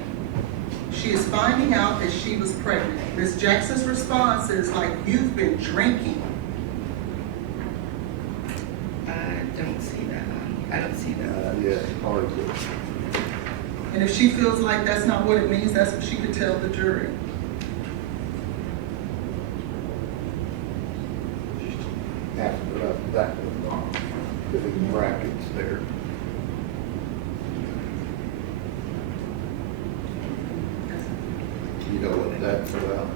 She is finding out that she was pregnant. Ms. Jackson's response is like, you've been drinking. I don't see that. I don't see that. Yeah, it's hard to. And if she feels like that's not what it means, that's what she could tell the jury. After that, the big brackets there. You know what that's about?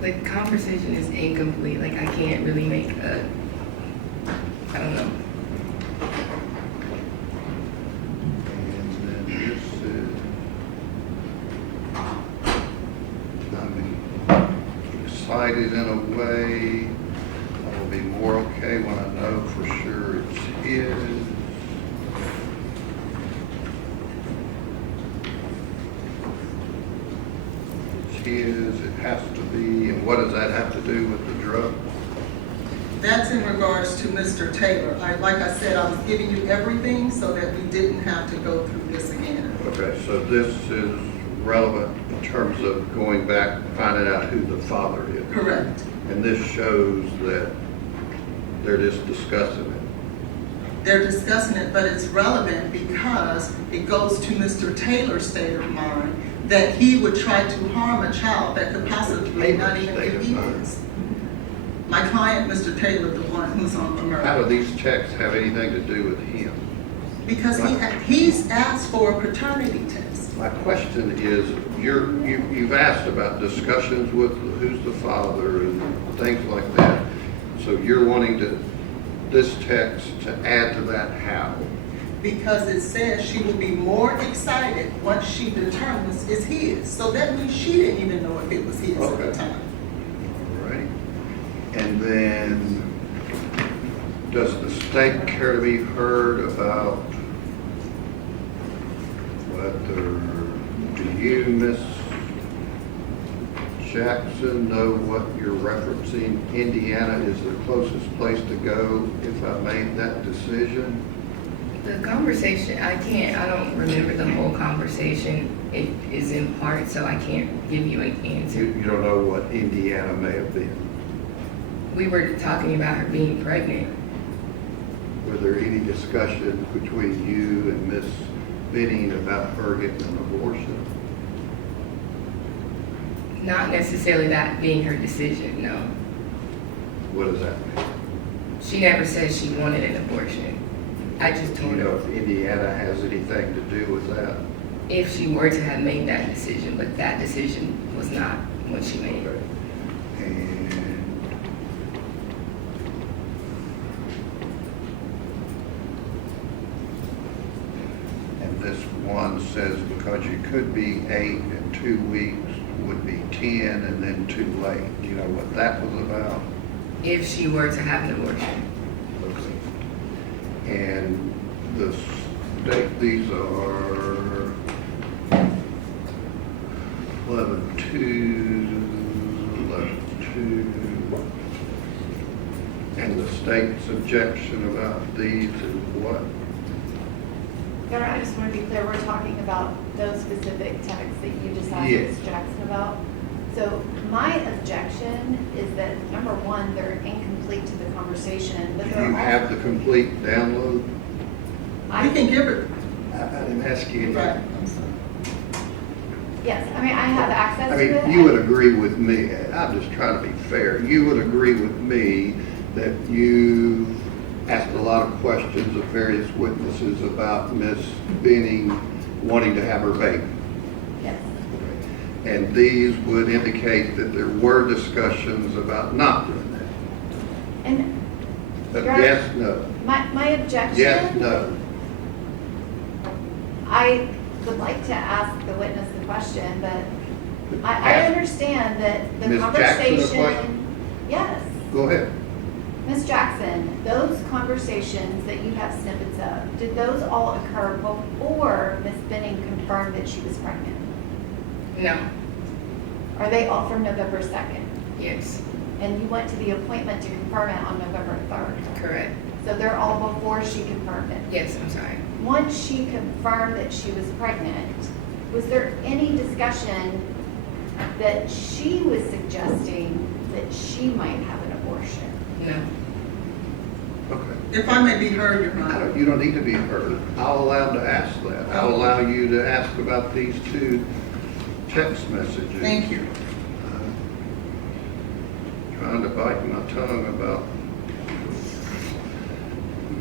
The conversation is incomplete. Like, I can't really make a, I don't know. And then this is, I'm excited in a way. I will be more okay when I know for sure it's his. It's his, it has to be, and what does that have to do with the drug? That's in regards to Mr. Taylor. Like I said, I was giving you everything so that we didn't have to go through this again. Okay, so this is relevant in terms of going back, finding out who the father is. Correct. And this shows that they're just discussing it. They're discussing it, but it's relevant because it goes to Mr. Taylor's state of mind that he would try to harm a child that could possibly not even Taylor's be state of mind. his. My client, Mr. Taylor, the one who's on the How do murder. these texts have anything to do with him? Because he's asked for a paternity test. My question is, you've asked about discussions with who's the father and things like that. So you're wanting this text to add to that how? Because it says she will be more excited once she determines it's his. So that means she didn't even know if it was his at the Okay. time. All right. And then, does the state care to be heard about do you, Miss Jackson, know what you're referencing? Indiana is the closest place to go if I made that decision? The conversation, I don't remember the whole conversation. It is in part, so I can't give you an answer. You don't know what Indiana may have been. We were talking about her being pregnant. Were there any discussions between you and Miss Benning about her getting an abortion? Not necessarily that being her decision, no. What does that mean? She never said she wanted an abortion. I just Do told you know her if Indiana has anything to do with that? if she were to have made that decision, but that decision was not what she made. Okay. And this one says because you could be 8 and 2 weeks would be 10 and then too late. Do you know what that was about? If she were to have an abortion. Okay. And the state, these are 11-2, and the state's objection about these is what? Your Honor, I just want to be clear, we're talking about those specific texts that you just asked Yes. Ms. Jackson about. So my objection is that, number one, they're incomplete to the conversation, but Do they're you also. have the complete download? I We can give it, I didn't ask you. right, I'm sorry. Yes, I mean, I have access I to it. mean, you would agree with me, I'm just trying to be fair, you would agree with me that you asked a lot of questions of various witnesses about Miss Benning wanting to have her baby. Yes, And these would indicate that there were discussions about not doing that. and But Your Honor, yes, no, my objection. yes, no. I would like to ask the witness the question, but I Ask understand that the Ms. Jackson a conversation. question? Yes, Go ahead. Ms. Jackson, those conversations that you have snippets of, did those all occur before Ms. Benning confirmed that she was pregnant? No. Are they all from November 2nd? Yes. and you went to the appointment to confirm it on November 3rd. Correct. So they're all before she confirmed it. Yes, I'm sorry. Once she confirmed that she was pregnant, was there any discussion that she was suggesting that she might have an abortion? No. Okay. If I may be heard, Your Honor. You don't need to be heard. I'll allow to ask that. I'll allow you to ask about these two text messages. Thank you. Trying to bite my tongue about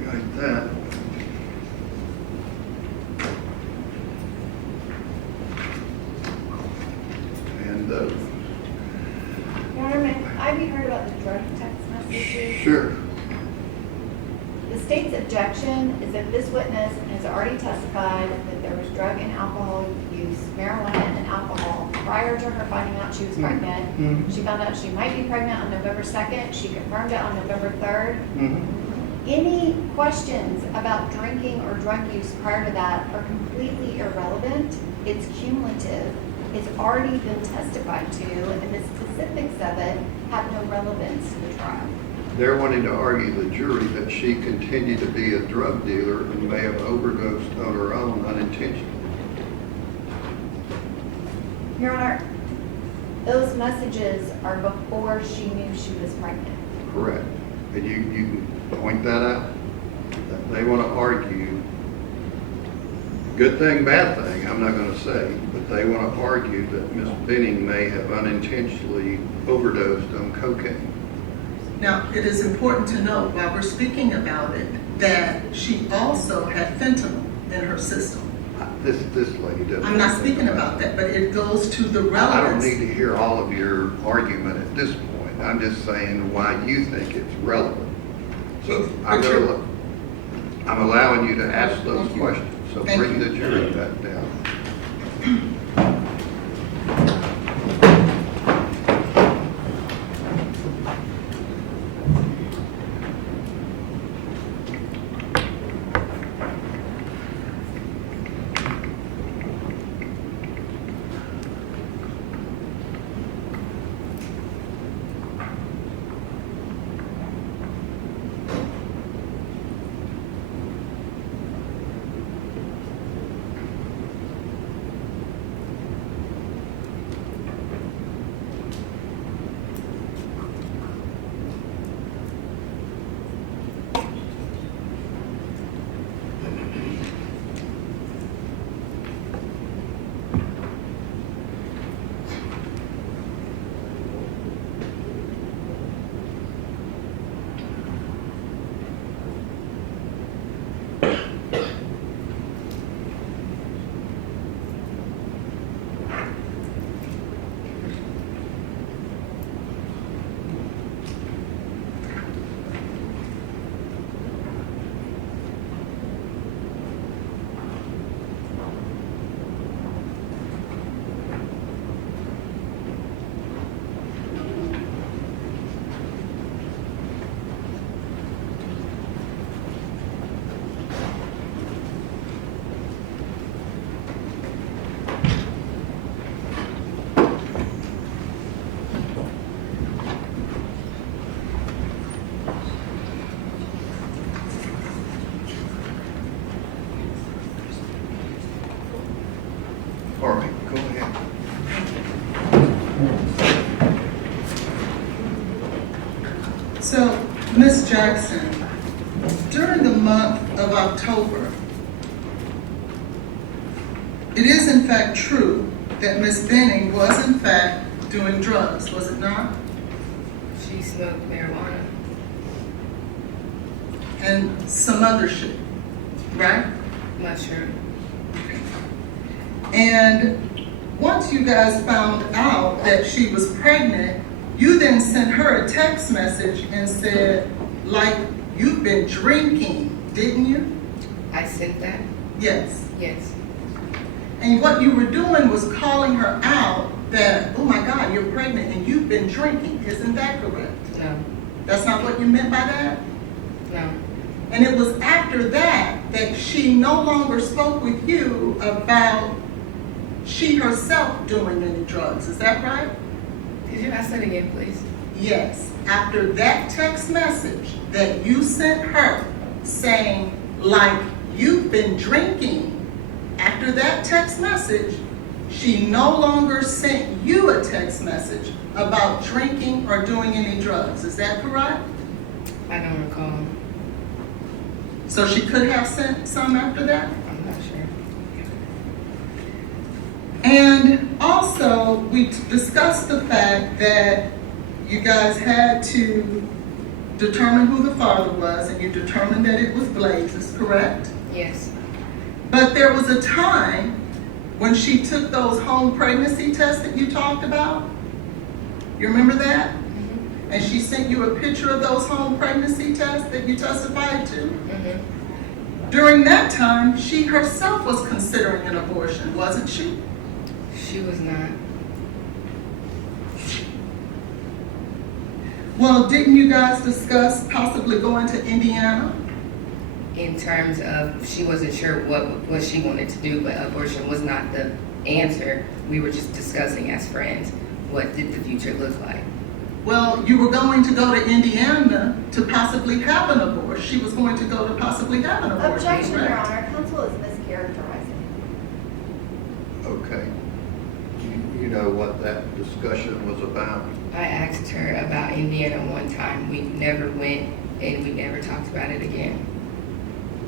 like that. And Your Honor, may I be heard about the drug text messages? sure. The state's objection is that this witness has already testified that there was drug and alcohol use, marijuana and alcohol, prior to her finding out she was pregnant. Mhm. She found out she might be pregnant on November 2nd. She confirmed it on November 3rd. Mhm. Any questions about drinking or drug use prior to that are completely irrelevant. It's cumulative. It's already been testified to, and the specifics of it have no relevance to the trial. They're wanting to argue the jury that she continued to be a drug dealer and may have overdosed on her own unintentionally. Your Honor, those messages are before she knew she was pregnant. Correct. And you can point that out. That they want to argue, good thing, bad thing, I'm not going to say, but they want to argue that Ms. Benning may have unintentionally overdosed on cocaine. Now, it is important to note while we're speaking about it, that she also had fentanyl in her system. This lady doesn't. I'm not speaking about that, but it goes to the relevance. I don't need to hear all of your argument at this point. I'm just saying why you think it's relevant. So I'm allowing you to ask those Thank you. questions. So Thank bring you. the jury back down. All right, go ahead. So, Ms. Jackson, during the month of October, it is in fact true that Ms. Benning was in fact doing drugs, was it not? She smoked marijuana. And some other shit, right? Not sure. And once you guys found out that she was pregnant, you then sent her a text message and said, like, you've been drinking, didn't you? I sent that? Yes. Yes. And what you were doing was calling her out that, oh my God, you're pregnant and you've been drinking. Isn't that correct? No. That's not what you meant by that? No. And it was after that that she no longer spoke with you about she herself doing any drugs. Is that right? Could you ask that again, please? Yes, after that text message that you sent her saying, like, you've been drinking, after that text message, she no longer sent you a text message about drinking or doing any drugs. Is that correct? I don't recall. So she could have sent some after that? I'm not sure. And also, we discussed the fact that you guys had to determine who the father was, and you determined that it was Blaise, is correct? Yes. But there was a time when she took those home pregnancy tests that you talked about. You remember that? Mm-hmm. And she sent you a picture of those home pregnancy tests that you testified to. Mm-hmm. During that time, she herself was considering an abortion, wasn't she? She was not. Well, didn't you guys discuss possibly going to Indiana? In terms of, she wasn't sure what she wanted to do, but abortion was not the answer. We were just discussing as friends, what did the future look like? Well, you were going to go to Indiana to possibly have an abortion. She was going to go to possibly have an abortion, Objection, Your correct? Honor. Counsel is mischaracterizing. Okay. You know what that discussion was about? I asked her about Indiana one time. We never went and we never talked about it again.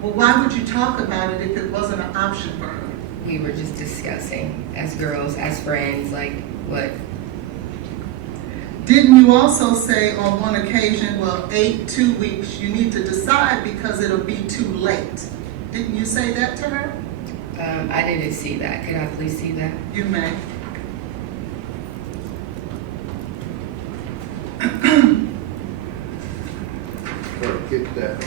Well, why would you talk about it if it wasn't an option for her? We were just discussing as girls, as friends, like what. Didn't you also say on one occasion, well, 2 weeks, you need to decide because it'll be too late? Didn't you say that to her? I didn't see that. Could I please see that? You may. Or get that.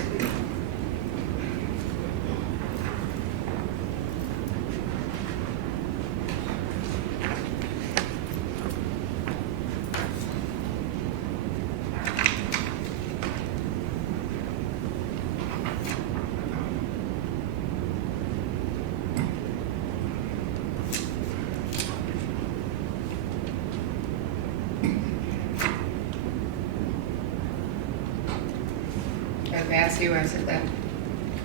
Okay, I see where I said that.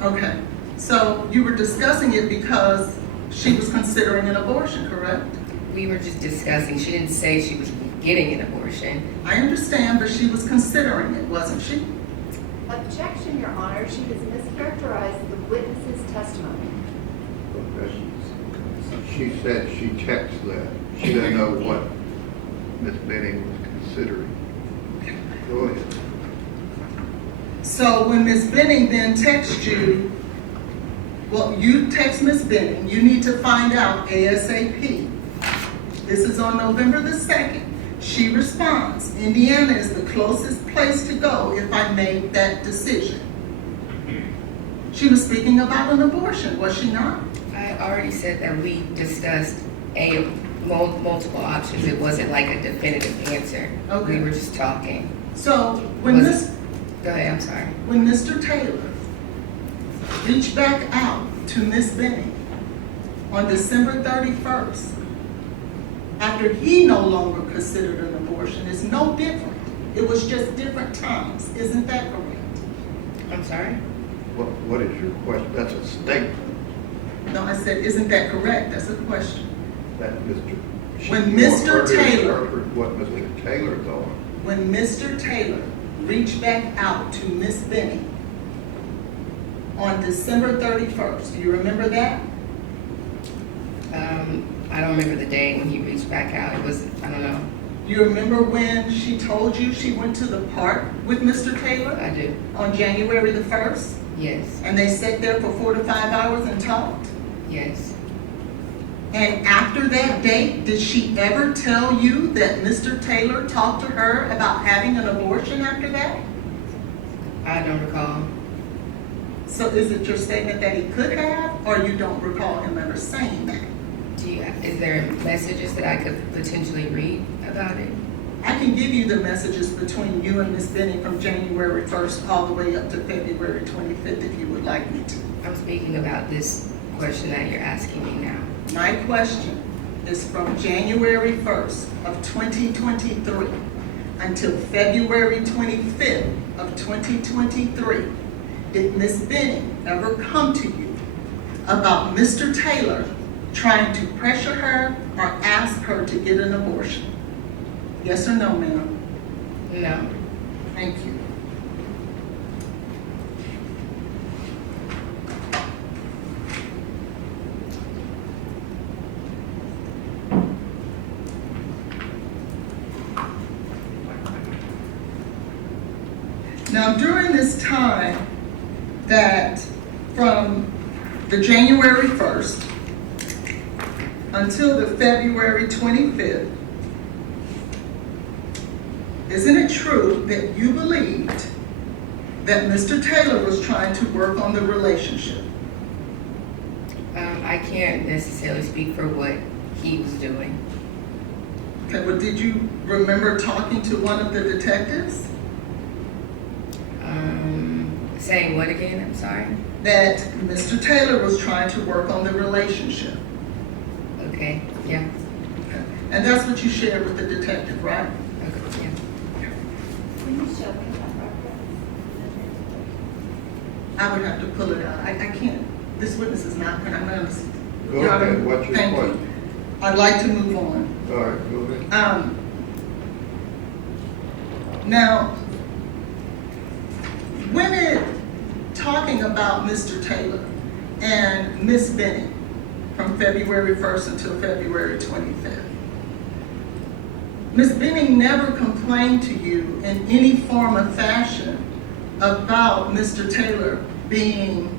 Okay. So you were discussing it because she was considering an abortion, correct? We were just discussing. She didn't say she was getting an abortion. I understand, but she was considering it, wasn't she? Objection, Your Honor. She has mischaracterized the witness's testimony. Okay. She said she checks that. She doesn't know what Ms. Benning was considering. Go ahead. So when Ms. Benning then texts you, well, you text Ms. Benning, you need to find out ASAP. This is on November the 2nd. She responds, Indiana is the closest place to go if I made that decision. She was speaking about an abortion, was she not? I already said that we discussed multiple options. It wasn't like a definitive answer. Okay. We were just talking. So when Was this, Go ahead, I'm sorry. when Mr. Taylor reached back out to Ms. Benning on December 31st, after he no longer considered an abortion, it's no different. It was just different times. Isn't that correct? I'm sorry? What is your question? That's a statement. No, I said, isn't that correct? That's a question. That Mr. When you want Mr. her to Taylor- interpret what Mr. Taylor thought. When Mr. Taylor reached back out to Ms. Benning on December 31st, do you remember that? I don't remember the day when he reached back out. It was, I don't know. You remember when she told you she went to the park with Mr. Taylor I do. on January the 1st? Yes. And they sat there for 4 to 5 hours and talked? Yes. And after that date, did she ever tell you that Mr. Taylor talked to her about having an abortion after that? I don't recall. So is it your statement that he could have, or you don't recall him ever saying that? Is there messages that I could potentially read about it? I can give you the messages between you and Ms. Benning from January 1st all the way up to February 25th if you would like me to. I'm speaking about this question that you're asking me now. My question is from January 1st of 2023 until February 25th of 2023 did Ms. Benning ever come to you about Mr. Taylor trying to pressure her or ask her to get an abortion? Yes or no, ma'am? No. Thank you. Now, during this time that from the January 1st until the February 25th, isn't it true that you believed that Mr. Taylor was trying to work on the relationship? I can't necessarily speak for what he was doing. Okay, well, did you remember talking to one of the detectives? Saying what again? I'm sorry. That Mr. Taylor was trying to work on the relationship. Okay. Yeah. Okay. And that's what you shared with the detective, right? Okay. Yeah. Can you show me that reference? I would have to pull it out. I can't. This witness is not anonymous. Go ahead, what's your Thank you. question? I'd like to move on. All right, go ahead. Now, when it talking about Mr. Taylor and Miss Benning from February 1st until February 25th, Miss Benning never complained to you in any form or fashion about Mr. Taylor being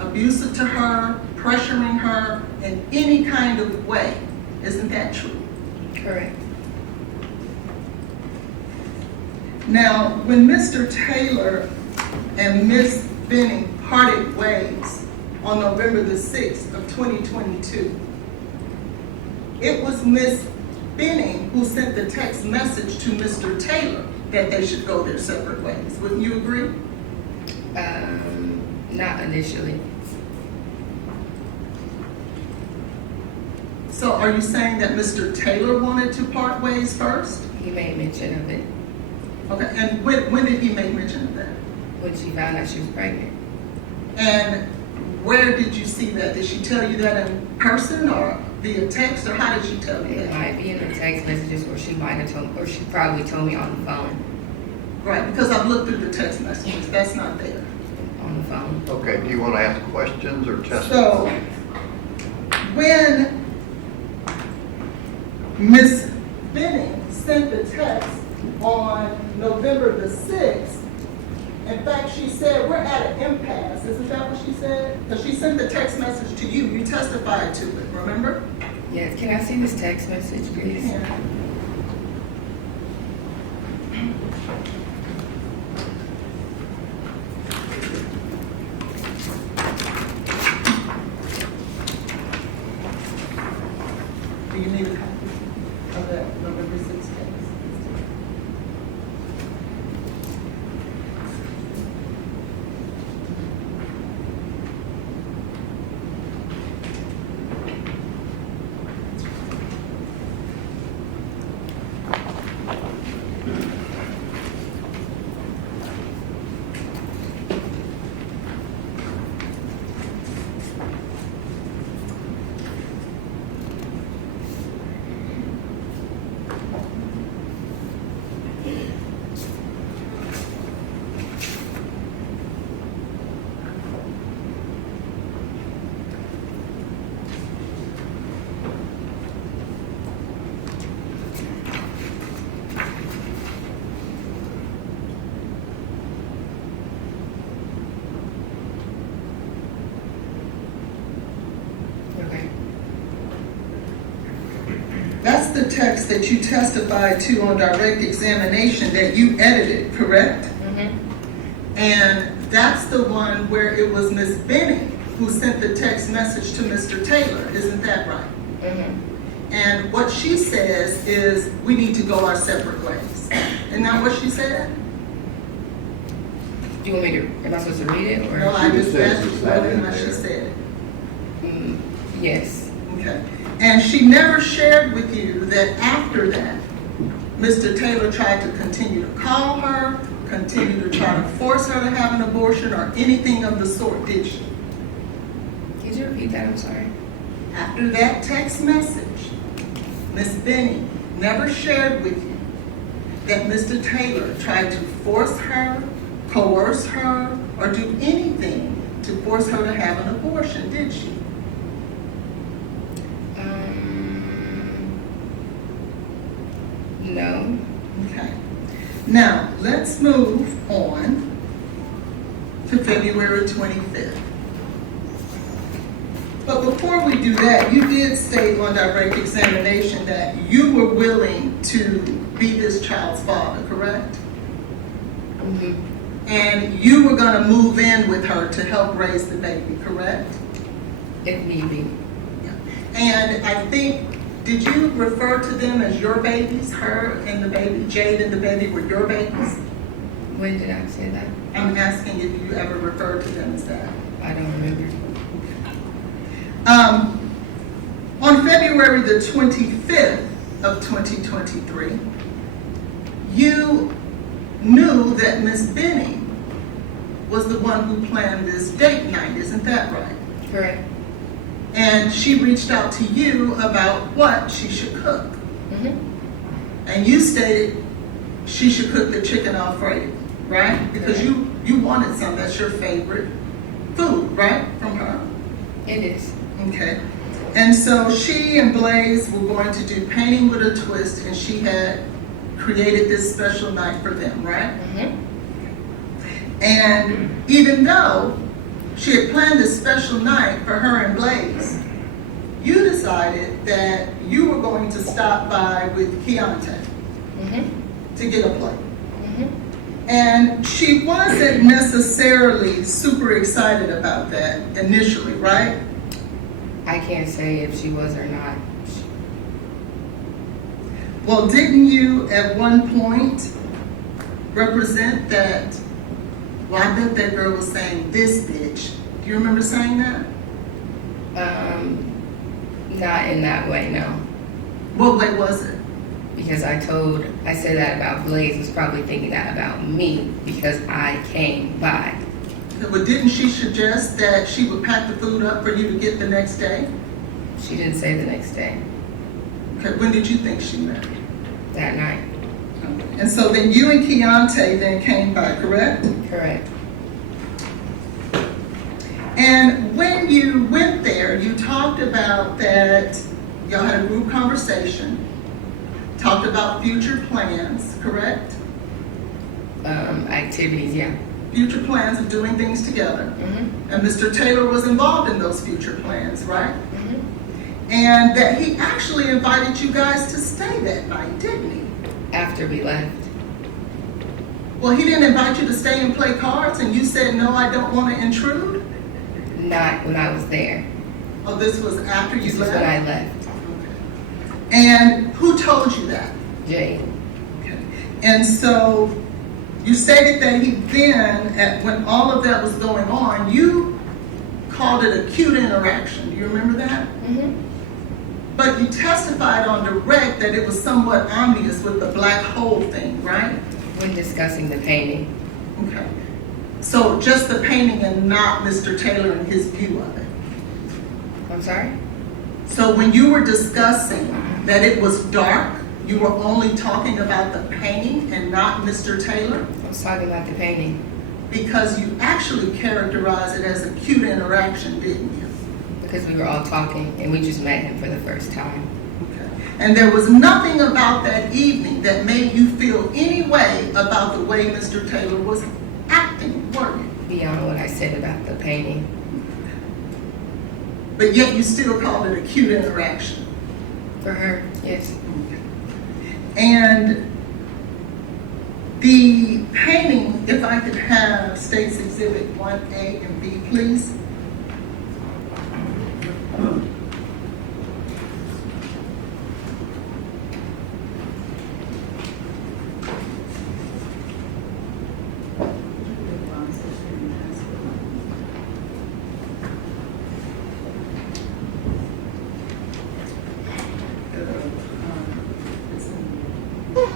abusive to her, pressuring her in any kind of way. Isn't that true? Correct. Now, when Mr. Taylor and Miss Benning parted ways on November the 6th of 2022, it was Miss Benning who sent the text message to Mr. Taylor that they should go their separate ways. Wouldn't you agree? Not initially. So are you saying that Mr. Taylor wanted to part ways first? He made mention of it Okay, and when did he make mention of that? when she found out she was pregnant. And where did you see that? Did she tell you that in person or via text, or how did she tell you It that? might be in the text messages, or she might have told, or she probably told me on the phone. Right, because I've looked through the text messages, that's not there. On the phone. Okay, do you want to ask questions or testify? So, when Miss Benning sent the text on November the 6th, in fact, she said, we're at an impasse. Isn't that what she said? Because she sent the text message to you. You testified to it, remember? Yes, can I see this text message, please? Yeah. Do you need a copy of that November 6th text? Okay. That's the text that you testified to on direct examination that you edited, correct? Mm-hmm. And that's the one where it was Miss Benning who sent the text message to Mr. Taylor, isn't that right? Mm-hmm. And what she says is, we need to go our separate ways. Isn't that what she said? Do you want me to, am I supposed to read it, or? No, I just says asked you it's not whether or in not she there. said it. Yes. Okay. And she never shared with you that after that, Mr. Taylor tried to continue to call her, continue to try to force her to have an abortion or anything of the sort, did she? Could you repeat that? I'm sorry. After that text message, Ms. Benning never shared with you that Mr. Taylor tried to force her, coerce her, or do anything to force her to have an abortion, did she? No. Okay. Now, let's move on to February 25th. But before we do that, you did state on direct examination that you were willing to be this child's father, correct? Mm-hmm. And you were going to move in with her to help raise the baby, correct? If need be. And I think, did you refer to them as your babies, her and the baby, Jade and the baby were your babies? When did I say that? I'm asking if you ever referred to them as that. I don't remember. On February the 25th of 2023, you knew that Miss Benning was the one who planned this date night, isn't that right? Correct. And she reached out to you about what she should cook. Mm-hmm. And you stated she should cook the chicken Alfredo, right? Because you wanted some, that's your favorite food, right, from her? It is. Okay. And so she and Blaise were going to do painting with a twist, and she had created this special night for them, right? Mm-hmm. And even though she had planned this special night for her and Blaise, you decided that you were going to stop by with Keontae Mm-hmm. to get a plate. Mm-hmm. And she wasn't necessarily super excited about that initially, right? I can't say if she was or not. Well, didn't you at one point represent that? Well, I bet that girl was saying this bitch. Do you remember saying that? Not in that way, no. What way was it? Because I said that about Blaise was probably thinking that about me because I came by. But didn't she suggest that she would pack the food up for you to get the next day? She didn't say the next day, Okay, when did you think she meant? that night. And so then you and Keontae then came by, correct? Correct. And when you went there, you talked about that y'all had a group conversation, talked about future plans, correct? Activities, yeah. Future plans of doing things together. Mm-hmm. And Mr. Taylor was involved in those future plans, right? Mm-hmm. And that he actually invited you guys to stay that night, didn't he? After we left. Well, he didn't invite you to stay and play cards, and you said, no, I don't want to intrude? Not when I was there. Oh, this was after you This is left? when I left. And who told you that? Jade. Okay. And so you stated that he then, when all of that was going on, you called it a cute interaction. Do you remember that? Mm-hmm. But you testified on direct that it was somewhat obvious with the black hole thing, right? When discussing the painting. Okay. So just the painting and not Mr. Taylor and his view of it. I'm sorry? So when you were discussing that it was dark, you were only talking about the painting and not Mr. Taylor? I was talking about the painting. Because you actually characterized it as a cute interaction, didn't you? Because we were all talking and we just met him for the first time. Okay. And there was nothing about that evening that made you feel any way about the way Mr. Taylor was acting, were you? Beyond what I said about the painting. But yet you still called it a cute interaction. For her, yes. And the painting, if I could have State's Exhibit 1A and B, please.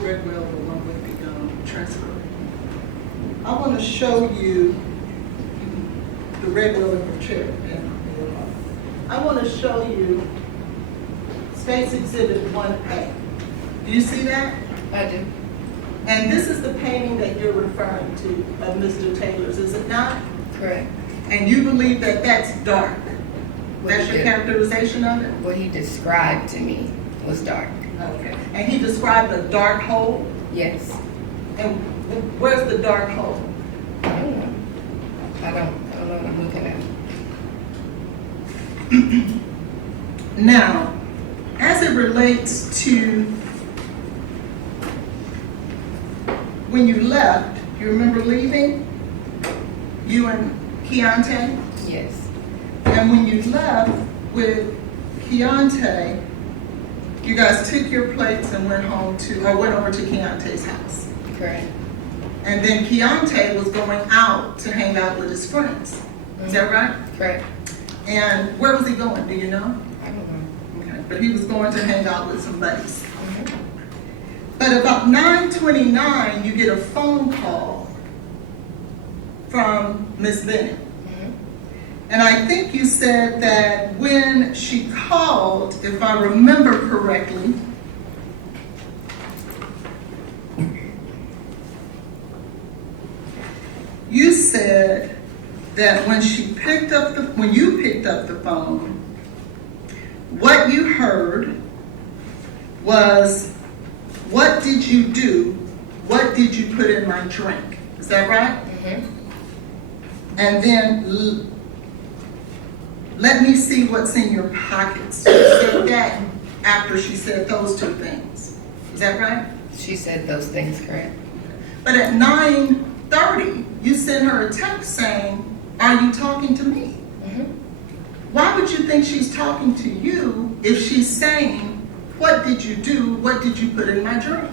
red well, the one with the transfer. I want to show you the red well in your chair. I want to show you State's Exhibit 1A. Do you see that? I do. And this is the painting that you're referring to of Mr. Taylor's, is it not? Correct. And you believe that that's dark? That's your characterization of it? What he described to me was dark. Okay. And he described a dark hole? Yes. And where's the dark hole? I don't know. I don't know what I'm looking at. Now, as it relates to when you left, you remember leaving? You and Keontae? Yes. And when you left with Keontae, you guys took your plates and went over to Keontae's house. Correct. And then Keontae was going out to hang out with his friends. Is that right? Correct. And where was he going? Do you know? I don't know. Okay. But he was going to hang out with some buddies. But about 9:29, you get a phone call from Miss Benning. And I think you said that when she called, if I remember correctly, you said that when you picked up the phone, what you heard was, "What did you do? What did you put in my drink?" Is that right? And then, "Let me see what's in your pockets." She said that after she said those two things. Is that right? She said those things, correct? But at 9:30, you sent her a text saying, "Are you talking to me?" Why would you think she's talking to you if she's saying, "What did you do? What did you put in my drink?"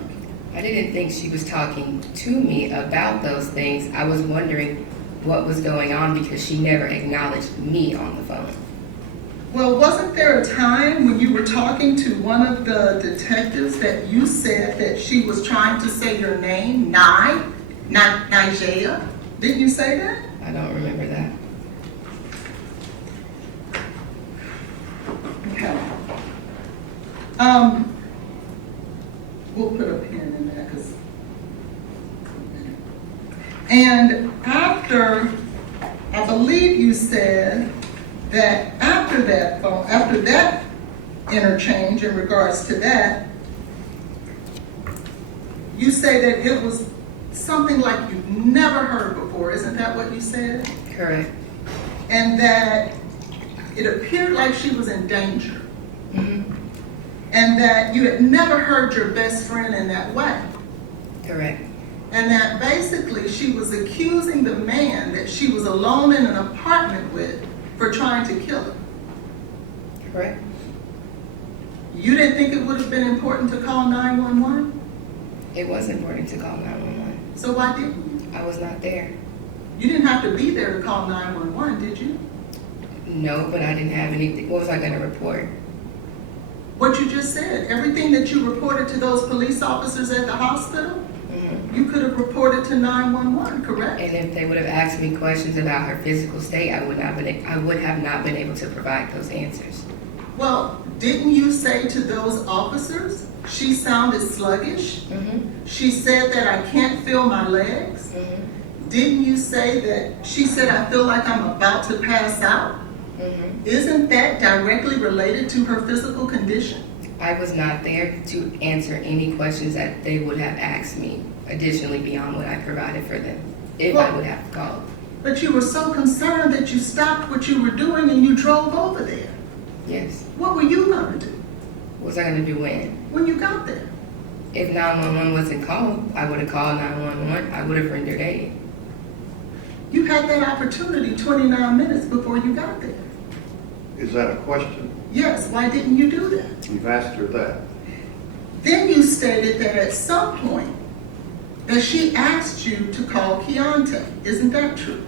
I didn't think she was talking to me about those things. I was wondering what was going on because she never acknowledged me on the phone. Well, wasn't there a time when you were talking to one of the detectives that you said that she was trying to say your name, Nijaiha? Didn't you say that? I don't remember that. Okay. We'll put a pin in that because. And after, I believe you said that after that interchange in regards to that, you say that it was something like you've never heard before. Isn't that what you said? Correct. And that it appeared like she was in danger. And that you had never heard your best friend in that way. Correct. And that basically she was accusing the man that she was alone in an apartment with for trying to kill her. Correct. You didn't think it would have been important to call 911? It was important to call 911. So why didn't you? I was not there. You didn't have to be there to call 911, did you? No, but I didn't have anything. What was I going to report? What you just said, everything that you reported to those police officers at the hospital, you could have reported to 911, correct? And if they would have asked me questions about her physical state, I would have not been able to provide those answers. Well, didn't you say to those officers, she sounded sluggish? She said that I can't feel my legs? Didn't you say that she said, "I feel like I'm about to pass out"? Isn't that directly related to her physical condition? I was not there to answer any questions that they would have asked me, additionally beyond what I provided for them, if I would have called. But you were so concerned that you stopped what you were doing and you drove over there. Yes. What were you going to do What was I going to do when you got there? If 911 wasn't called, I would have called 911. I would have rendered aid. You had that opportunity 29 minutes before you got there. Is that a question? Yes, why didn't you do that? You've asked her that. Then you stated that at some point that she asked you to call Keontae. Isn't that true?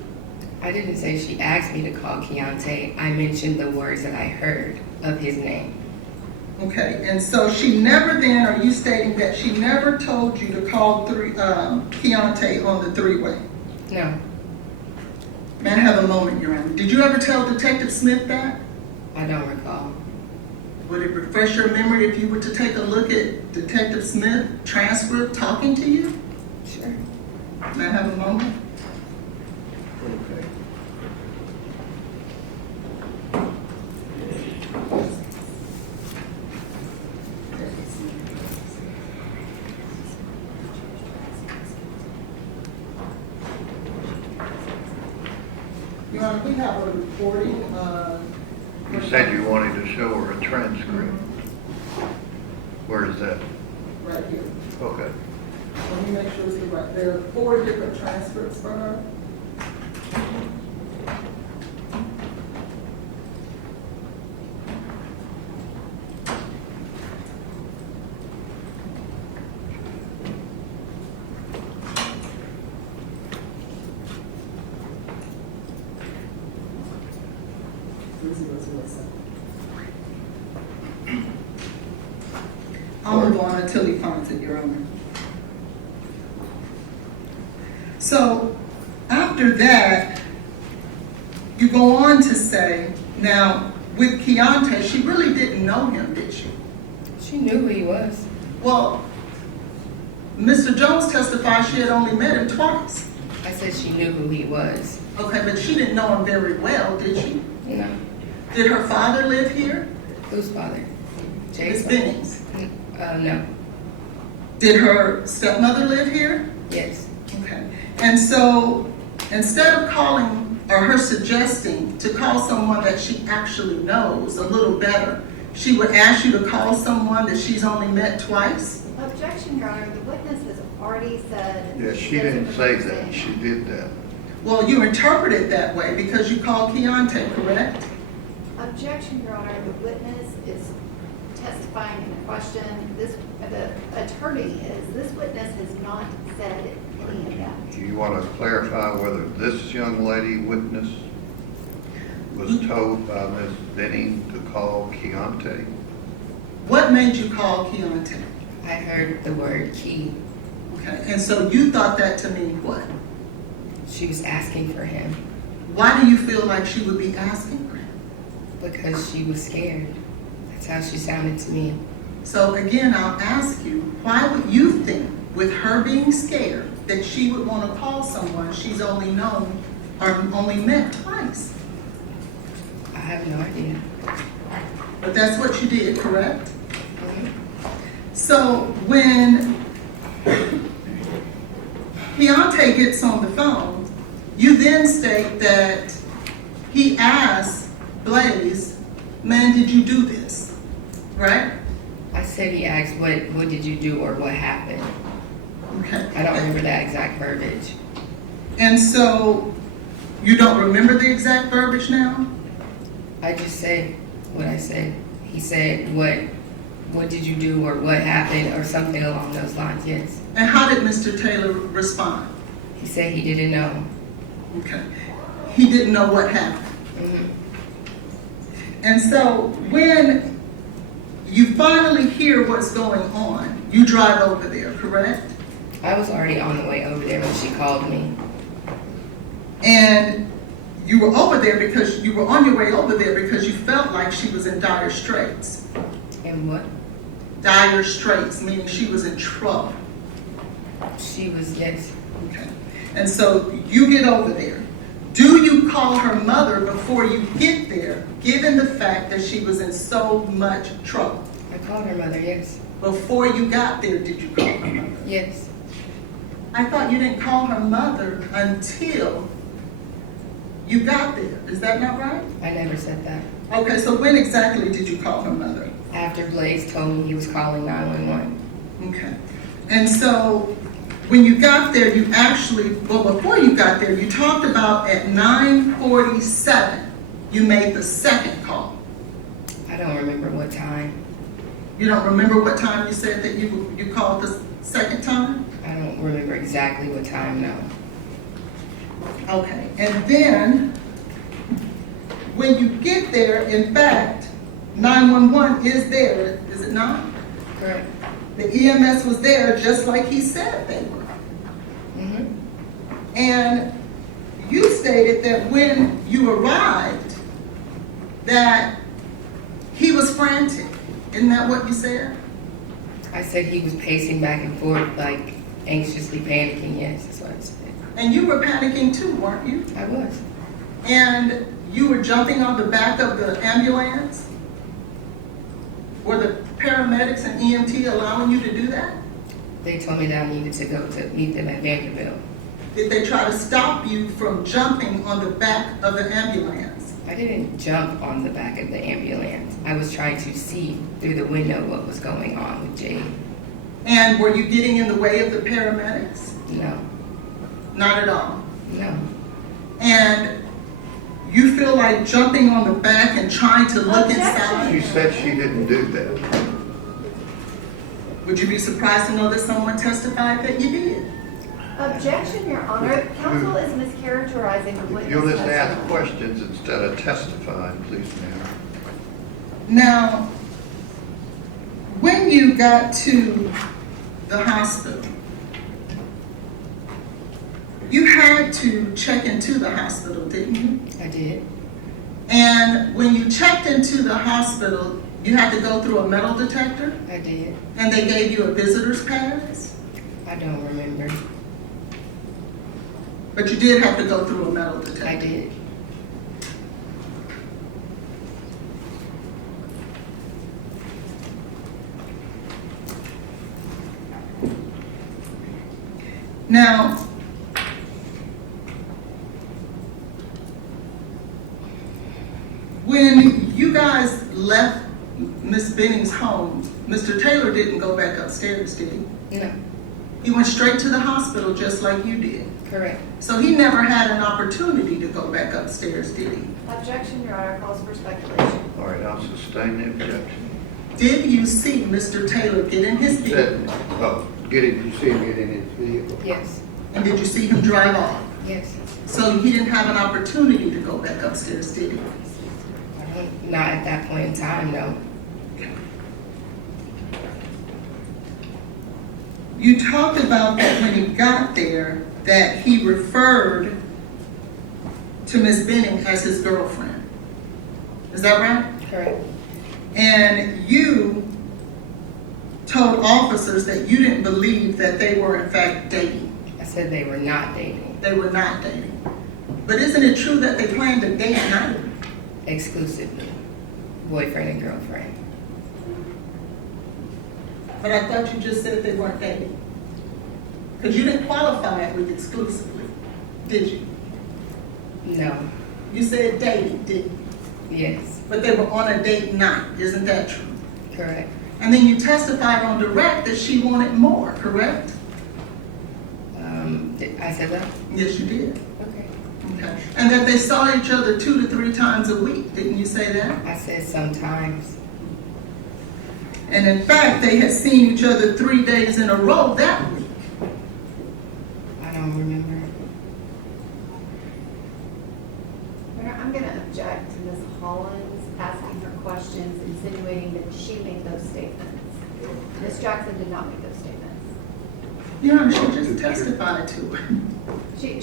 I didn't say she asked me to call Keontae. I mentioned the words that I heard of his name. Okay, and so she never then, are you stating that she never told you to call Keontae on the three-way? No, May I have a moment, Your Honor? Did you ever tell Detective Smith that? I don't recall. Would it refresh your memory if you were to take a look at Detective Smith transcript talking to you? Sure. May I have a moment? Okay. Your Honor, we have a recording of... You said you wanted to show her a transcript. Where is that? Right here. Okay. Let me make sure it's the right. There are 4 different transcripts for her. I'll move on until he finds it, Your Honor. So, after that, you go on to say, now, with Keontae, she really didn't know him, did she? She knew who he was. Well, Mr. Jones testified she had only met him twice. I said she knew who he was. Okay, but she didn't know him very well, did she? No. Did her father live here? Whose father? Miss Jade's Benning's. No. Did her stepmother live here? Yes. Okay. And so, instead of calling, or her suggesting to call someone that she actually knows a little better, she would ask you to call someone that she's only met twice? Objection, Your Honor, the witness has already said. Yeah, she didn't say that. She did that. Well, you interpret it that way because you called Keontae, correct? Objection, Your Honor, the witness is testifying in a question. The attorney is, this witness has not said any of that. Do you want to clarify whether this young lady witness was told by Ms. Benning to call Keontae? What made you call Keontae? I heard the word key. Okay, and so you thought that to mean what? She was asking for him Why do you feel like she would be asking for him? because she was scared. That's how she sounded to me. So again, I'll ask you, why would you think, with her being scared, that she would want to call someone she's only known or only met twice? I have no idea. But that's what you did, correct? Mhm. So when Keontae gets on the phone, you then state that he asked Blaise, man, did you do this? Right? I said he asked, what did you do or what happened? Okay. I don't remember that exact verbiage. And so you don't remember the exact verbiage now? I just said what I said. He said, what did you do or what happened or something along those lines, yes. And how did Mr. Taylor respond? He said he didn't know. Okay. He didn't know what happened. Mhm. And so when you finally hear what's going on, you drive over there, correct? I was already on the way over there when she called me. And you were over there because you were on your way over there because you felt like she was in dire straits. And what? Dire straits, meaning she was in trouble. She was, yes. Okay. And so you get over there. Do you call her mother before you get there, given the fact that she was in so much trouble? I called her mother, yes. Before you got there, did you call her mother? Yes. I thought you didn't call her mother until you got there. Is that not right? I never said that. Okay, so when exactly did you call her mother? After Blaise told me he was calling 911. Okay. And so when you got there, you actually, well, before you got there, you talked about at 9:47, you made the second call. I don't remember what time. You don't remember what time you said that you called the second time? I don't remember exactly what time, no. Okay. And then when you get there, in fact, 911 is there. Is not? Correct. The EMS was there just like he said they were. Mm-hmm. And you stated that when you arrived, that he was frantic. Isn't that what you said? I said he was pacing back and forth, like anxiously panicking. Yes, that's what I said. And you were panicking too, weren't you? I was. And you were jumping on the back of the ambulance? Were the paramedics and EMT allowing you to do that? They told me that I needed to go to meet them at Vanderbilt. Did they try to stop you from jumping on the back of the ambulance? I didn't jump on the back of the ambulance. I was trying to see through the window what was going on with Jade. And were you getting in the way of the paramedics? No, Not at all. no. And you feel like jumping on the back and trying to look inside? She said she didn't do that. Would you be surprised to know that someone testified that you did? Objection, Your Honor. Counsel is mischaracterizing the witness You'll just ask testimony. questions instead of testifying, please, ma'am. Now, when you got to the hospital, you had to check into the hospital, didn't you? I did. And when you checked into the hospital, you had to go through a metal detector, I did. and they gave you a visitor's pass, I don't remember. but you did have to go through a metal detector. I did. Now, when you guys left Miss Benning's home, Mr. Taylor didn't go back upstairs, did he? No, He went straight to the hospital just like you did. correct. So he never had an opportunity to go back upstairs, did he? Objection, Your Honor. Calls for speculation. All right, I'll sustain the objection. Did you see Mr. Taylor get in his vehicle? Get it, You see him get in his vehicle? Yes, And did you see him drive off? yes. So he didn't have an opportunity to go back upstairs, did he? Not at that point in time, no. You talked about that when he got there, that he referred to Miss Benning as his girlfriend. Is that right? Correct. And you told officers that you didn't believe that they were in fact dating. I said they were not dating. They were not dating. But isn't it true that they planned a date night? Exclusively. Boyfriend and girlfriend. But I thought you just said they weren't dating. Because you didn't qualify it with exclusively, did you? No. You said dating, didn't you? Yes. But they were on a date night, isn't that true? Correct. And then you testified on direct that she wanted more, correct? I said that? Yes, you did. Okay. Okay. And that they saw each other 2 to 3 times a week, didn't you say that? I said sometimes. And in fact, they had seen each other 3 days in a row that week. I don't remember. I'm going to object to Ms. Hollins asking her questions, insinuating that she made those statements. Ms. Jackson did not make those statements. Your Honor, she just testified to it.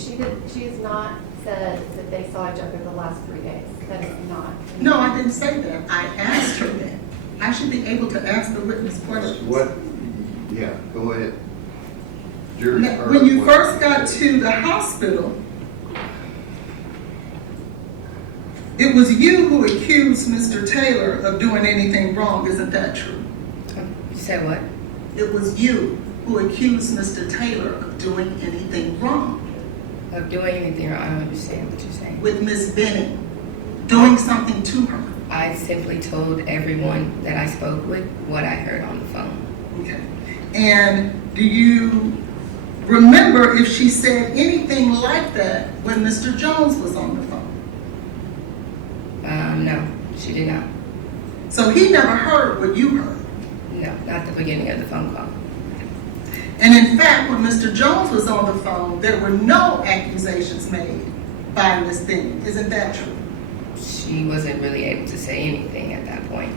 She has not said that they saw each other the last 3 days. That is not. No, I didn't say that. I asked her that. I should be able to ask the witness questions. What, yeah, go ahead. Jury Now, heard when you what- first got to the hospital, it was you who accused Mr. Taylor of doing anything wrong, isn't that true? You said what? It was you who accused Mr. Taylor of doing anything wrong Of doing anything wrong? I don't understand what you're saying. with Miss Benning, doing something to her. I simply told everyone that I spoke with what I heard on the phone. Okay. And do you remember if she said anything like that when Mr. Jones was on the phone? No, she did not. So he never heard what you heard. No, not the beginning of the phone call. And in fact, when Mr. Jones was on the phone, there were no accusations made by Miss Benning. Isn't that true? She wasn't really able to say anything at that point.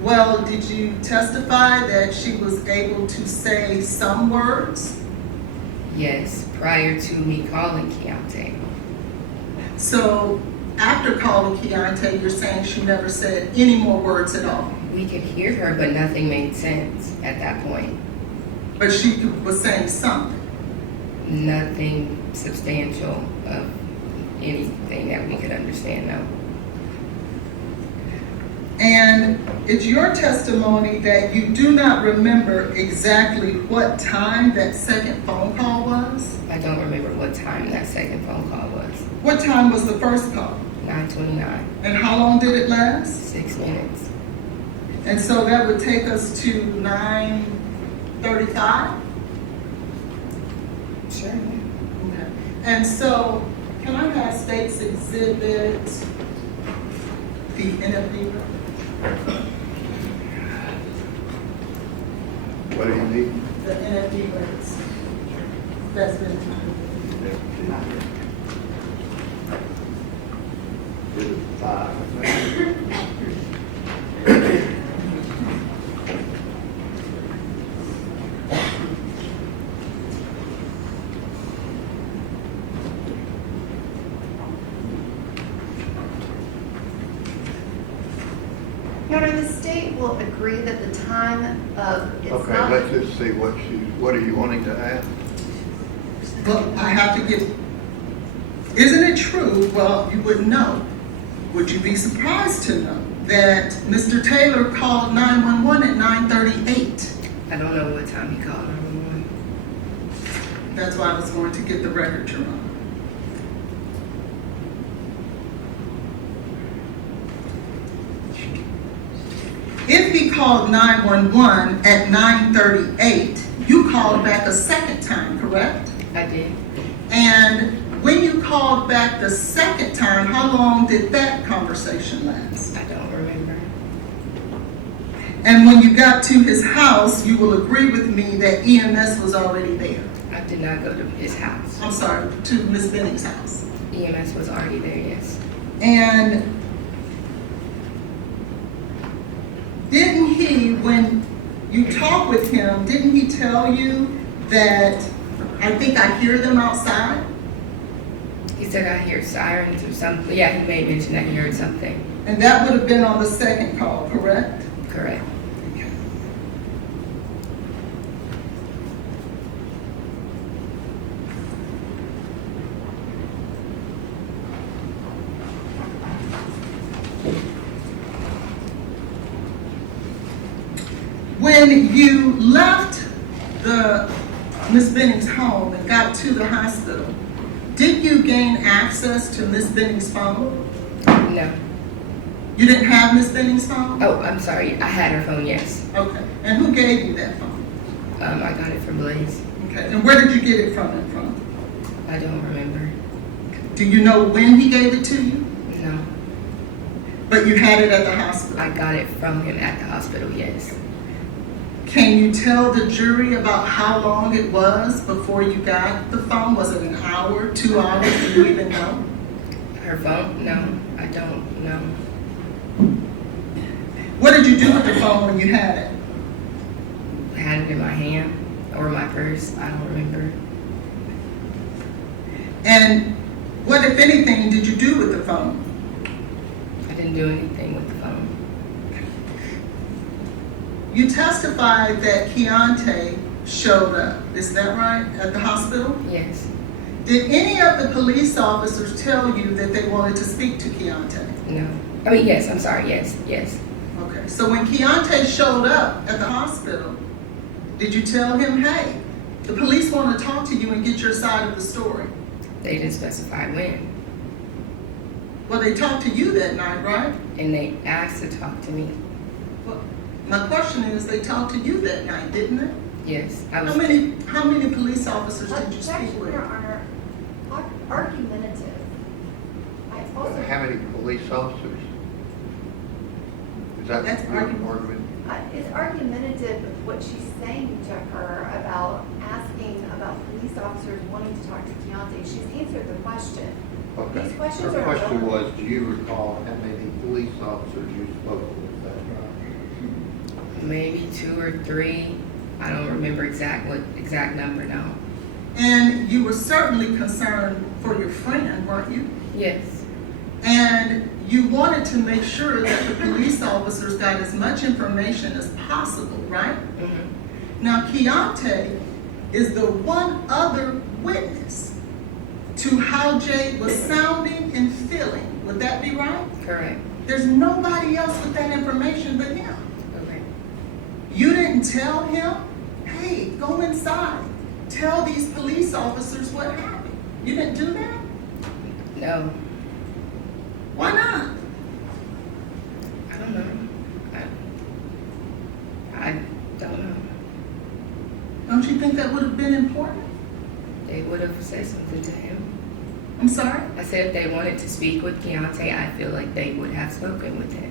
Well, did you testify that she was able to say some words? Yes, prior to me calling Keontae. So after calling Keontae, you're saying she never said any more words at all? We could hear her, but nothing made sense at that point. But she was saying something? Nothing substantial of anything that we could understand, no. And it's your testimony that you do not remember exactly what time that second phone call was? I don't remember what time that second phone call was. What time was the first call? 9:29, And how long did it last? 6 minutes. And so that would take us to 9:35? Sure. Okay. And so, can I have State's Exhibit, the NFB record? What do you need? The NFB records. That's been It is 5. Your Honor, the state will agree that the time of, it's Okay, not. let's just see what are you wanting to ask? Well, I have to get, isn't it true, well, you would know, would you be surprised to know that Mr. Taylor called 911 at 9:38? I don't know what time he called 911. That's why I was going to get the record, Your Honor. If he called 911 at 9:38, you called back a second time, correct? I did. And when you called back the second time, how long did that conversation last? I don't remember. And when you got to his house, you will agree with me that EMS was already there. I did not go to his house. I'm sorry, to Miss Benning's house. EMS was already there, yes. And didn't he, when you talked with him, didn't he tell you that, I think I hear them outside? He said I hear sirens or something. Yeah, he made mention that he heard something. And that would have been on the second call, correct? Correct. When you left the Miss Benning's home and got to the hospital, did you gain access to Miss Benning's phone? No. You didn't have Miss Benning's phone? Oh, I'm sorry. I had her phone, yes. Okay. And who gave you that phone? I got it from Blaise. Okay. And where did you get it from? I don't remember. Do you know when he gave it to you? No. But you had it at the hospital. I got it from him at the hospital, yes. Can you tell the jury about how long it was before you got the phone? Was it an hour, 2 hours? Do you even know? Her phone? No, I don't know. What did you do with the phone when you had it? I had it in my hand or my purse. I don't remember. And what, if anything, did you do with the phone? I didn't do anything with the phone. You testified that Keontae showed up, is that right, at the hospital? Yes. Did any of the police officers tell you that they wanted to speak to Keontae? No. I mean, yes, I'm sorry. Yes. Okay, so when Keontae showed up at the hospital, did you tell him, hey, the police want to talk to you and get your side of the story? They didn't specify when. Well, they talked to you that night, right? And they asked to talk to me. Well, my question is, they talked to you that night, didn't they? Yes. I How was. many police officers did you speak Objection, with? Your Honor. Argumentative. I also, How many police officers? Is that That's your argument. argument? it's argumentative of what she's saying to her about asking about police officers wanting to talk to Keontae. She's answered the question. Okay. These questions Her are question relevant. was, do you recall how many police officers you spoke with? Is that right? Maybe 2 or 3. I don't remember exact number now. And you were certainly concerned for your friend, weren't you? Yes. And you wanted to make sure that the police officers got as much information as possible, right? Mm-hmm. Now, Keontae is the one other witness to how Jade was sounding and feeling. Would that be right? Correct. There's nobody else with that information but him. Okay. You didn't tell him, hey, go inside. Tell these police officers what happened. You didn't do that? No. Why not? I don't know. I don't know. Don't you think that would have been important? They would have said something to him. I'm sorry? I said if they wanted to speak with Keontae, I feel like they would have spoken with him.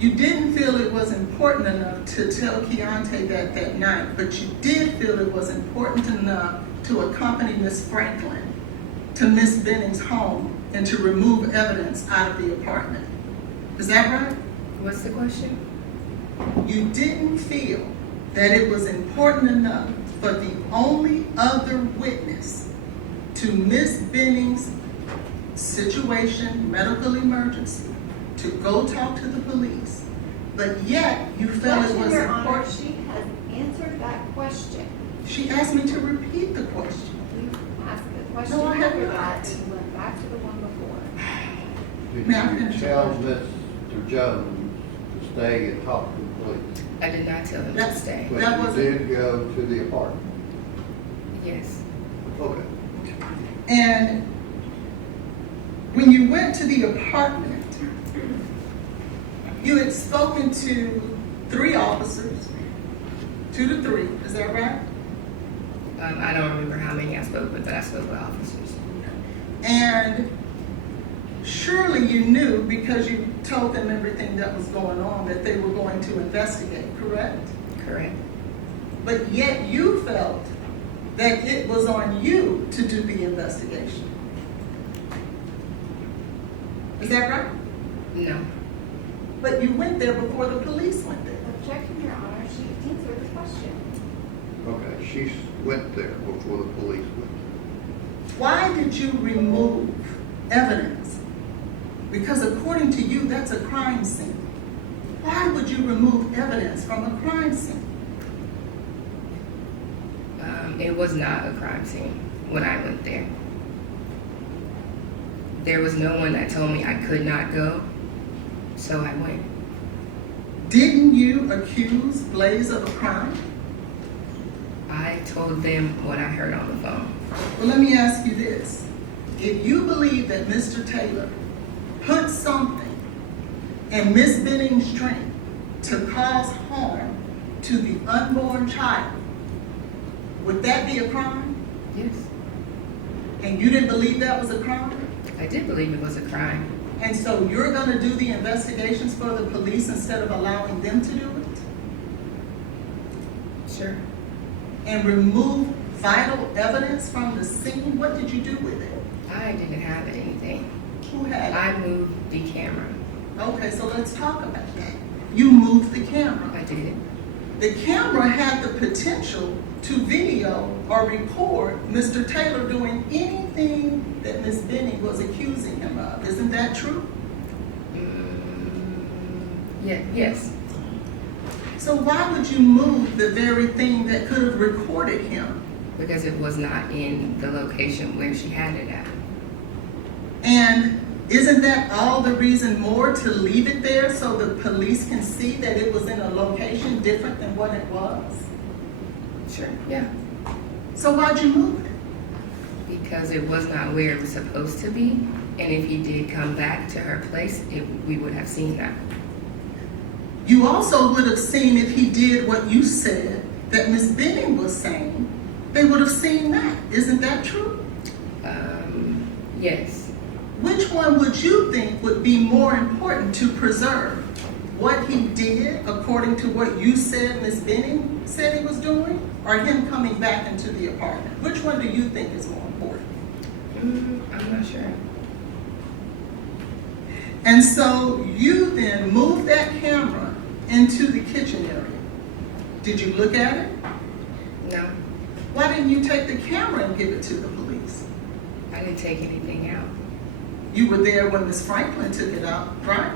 You didn't feel it was important enough to tell Keontae that night, but you did feel it was important enough to accompany Miss Franklin to Miss Benning's home and to remove evidence out of the apartment. Is that right? What's the question? You didn't feel that it was important enough for the only other witness to Miss Benning's situation, medical emergency, to go talk to the police, but yet you felt it was Your Honor, important. she has answered that question. She asked me to repeat the question. You asked the question No, I have after not. that, and you went back to the one before. Did May I you finish the tell question? Mr. Jones to stay and talk to the police? I did not tell him to That's- stay. But That you wasn't- did go to the apartment? Yes. Okay. And when you went to the apartment, you had spoken to 3 officers, 2 to 3, is that right? I don't remember how many I spoke with, but I spoke with officers. And surely you knew, because you told them everything that was going on, that they were going to investigate, correct? Correct. But yet you felt that it was on you to do the investigation. Is that right? No. But you went there before the police went there. Objection, Your Honor, she answered the question. Okay, she went there before the police went. Why did you remove evidence? Because according to you, that's a crime scene. Why would you remove evidence from a crime scene? It was not a crime scene when I went there. There was no one that told me I could not go, so I went. Didn't you accuse Blaise of a crime? I told them what I heard on the phone. Well, let me ask you this. If you believe that Mr. Taylor put something in Miss Benning's drink to cause harm to the unborn child, would that be a crime? Yes. And you didn't believe that was a crime? I did believe it was a crime. And so you're going to do the investigations for the police instead of allowing them to do it? Sure. And remove vital evidence from the scene? What did you do with it? I didn't have anything. Who had it? I moved the camera. Okay, so let's talk about that. You moved the camera. I did. The camera had the potential to video or record Mr. Taylor doing anything that Miss Benning was accusing him of. Isn't that true? Yeah. Yes. So why would you move the very thing that could have recorded him? Because it was not in the location where she had it at. And isn't that all the reason more to leave it there so the police can see that it was in a location different than what it was? Sure. Yeah. So why'd you move it? Because it was not where it was supposed to be, and if he did come back to her place, we would have seen that. You also would have seen, if he did what you said that Miss Benning was saying, they would have seen that. Isn't that true? Yes. Which one would you think would be more important to preserve? What he did according to what you said Miss Benning said he was doing, or him coming back into the apartment? Which one do you think is more important? I'm not sure. And so you then moved that camera into the kitchen area. Did you look at it? No, Why didn't you take the camera and give it to the police? I didn't take anything out. You were there when Ms. Franklin took it out, right?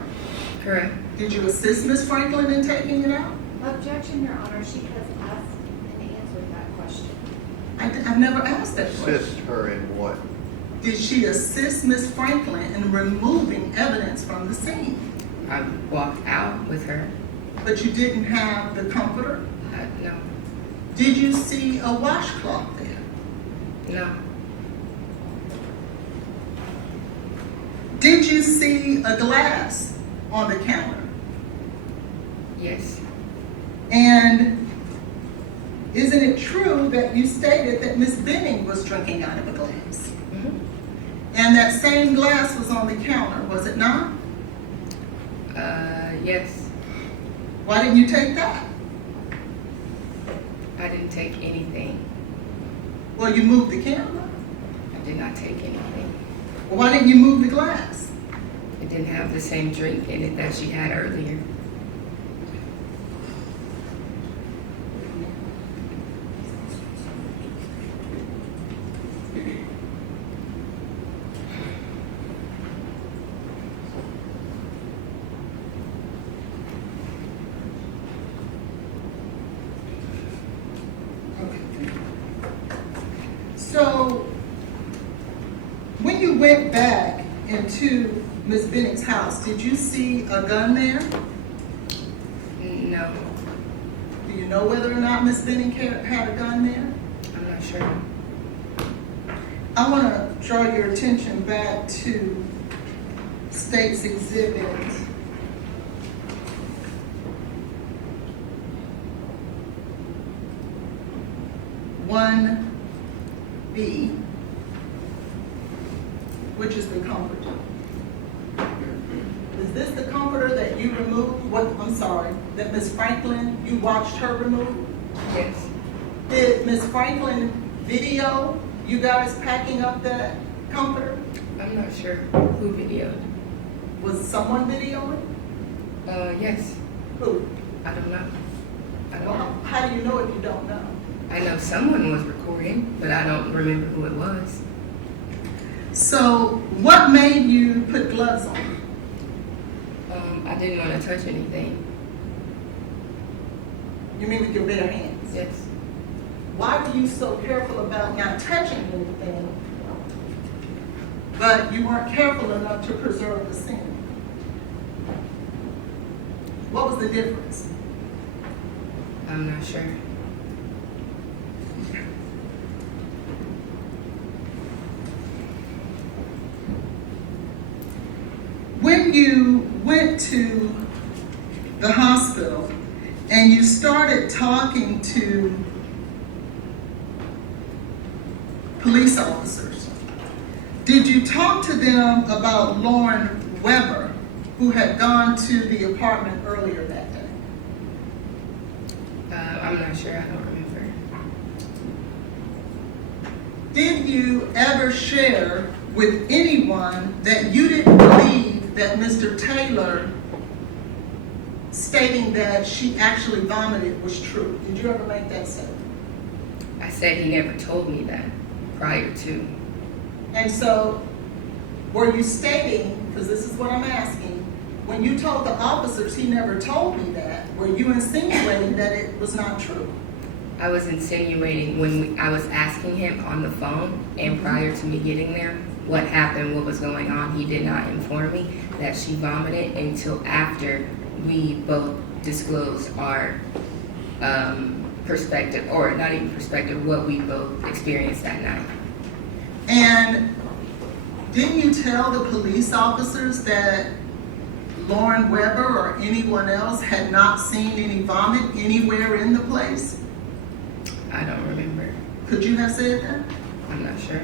Correct. Did you assist Ms. Franklin in taking it out? Objection, Your Honor, she has asked and answered that question. I've never asked that question. Assist her in what? Did she assist Ms. Franklin in removing evidence from the scene? I walked out with her. But you didn't have the comforter? No, Did you see a washcloth there? no, Did you see a glass on the counter? yes, And isn't it true that you stated that Ms. Benning was drinking out of a glass? mhm, And that same glass was on the counter, was it not? yes. Why didn't you take that? I didn't take anything. Well, you moved the camera. I did not take anything. Well, why didn't you move the glass? It didn't have the same drink in it that she had earlier. So, when you went back into Ms. Benning's house, did you see a gun there? No, Do you know whether or not Ms. Benning had a gun there? I'm not sure. I want to draw your attention back to State's Exhibit 1B, which is the comforter. Is this the comforter that you removed? That Ms. Franklin, you watched her remove? Yes, Did Ms. Franklin video you guys packing up that comforter? I'm not sure who videoed. Was someone videoing? Yes, Who? I don't know. I don't Well, know. how do you know if you don't know? I know someone was recording, but I don't remember who it was. So, what made you put gloves on? I didn't want to touch anything. You mean with your bare hands? Yes, Why were you so careful about not touching anything, but you weren't careful enough to preserve the scene? What was the difference? I'm not sure. When you went to the hospital and you started talking to police officers, did you talk to them about Lauren Weber, who had gone to the apartment earlier that day? I'm not sure. I don't remember. Did you ever share with anyone that you didn't believe that Mr. Taylor stating that she actually vomited was true? Did you ever make that statement? I said he never told me that prior to. And so, were you stating, because this is what I'm asking, when you told the officers he never told me that, were you insinuating that it was not true? I was insinuating when I was asking him on the phone and prior to me getting there what happened, what was going on. He did not inform me that she vomited until after we both disclosed our perspective, or not even perspective, what we both experienced that night. And didn't you tell the police officers that Lauren Weber or anyone else had not seen any vomit anywhere in the place? I don't remember. Could you have said that? I'm not sure.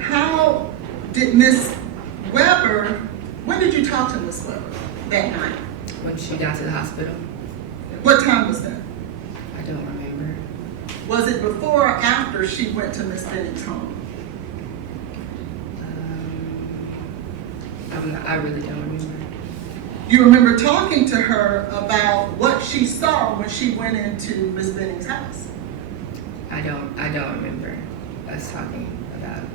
How did Miss Weber, when did you talk to Miss Weber that night? When she got to the hospital, What time was that? I don't remember. Was it before or after she went to Miss Bennett's home? I really don't remember. You remember talking to her about what she saw when she went into Miss Benning's house? I don't remember us talking about it.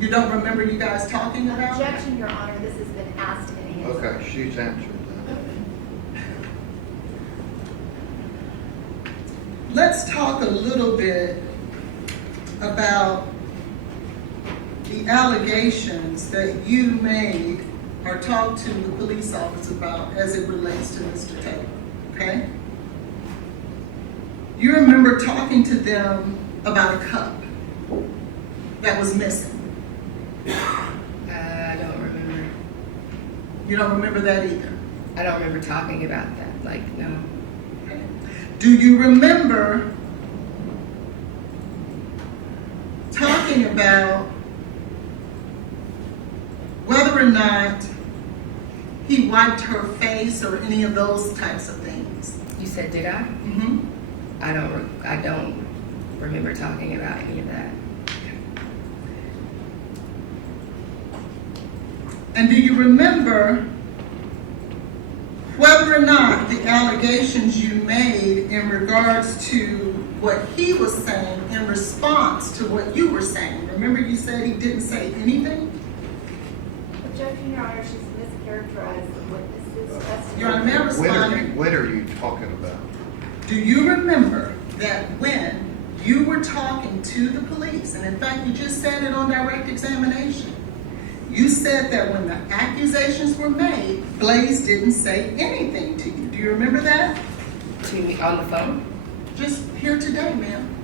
You don't remember you guys talking about it? Objection, Your Honor, this has been asked and answered. Okay, she's answered that. Let's talk a little bit about the allegations that you made or talked to the police officer about as it relates to Mr. Taylor, okay? You remember talking to them about a cup that was missing. I don't remember. You don't remember that either. I don't remember talking about that. Like, no. Okay. Do you remember talking about whether or not he wiped her face or any of those types of things? You said, did I? Mm-hmm. I don't remember talking about any of that. And do you remember whether or not the allegations you made in regards to what he was saying in response to what you were saying? Remember you said he didn't say anything? Objection, Your Honor, she's mischaracterized the witness's testimony. Your Honor, may I respond? What are you talking about? Do you remember that when you were talking to the police, and in fact you just said it on direct examination, you said that when the accusations were made, Blaise didn't say anything to you. Do you remember that? To me on the phone? Just here today, ma'am.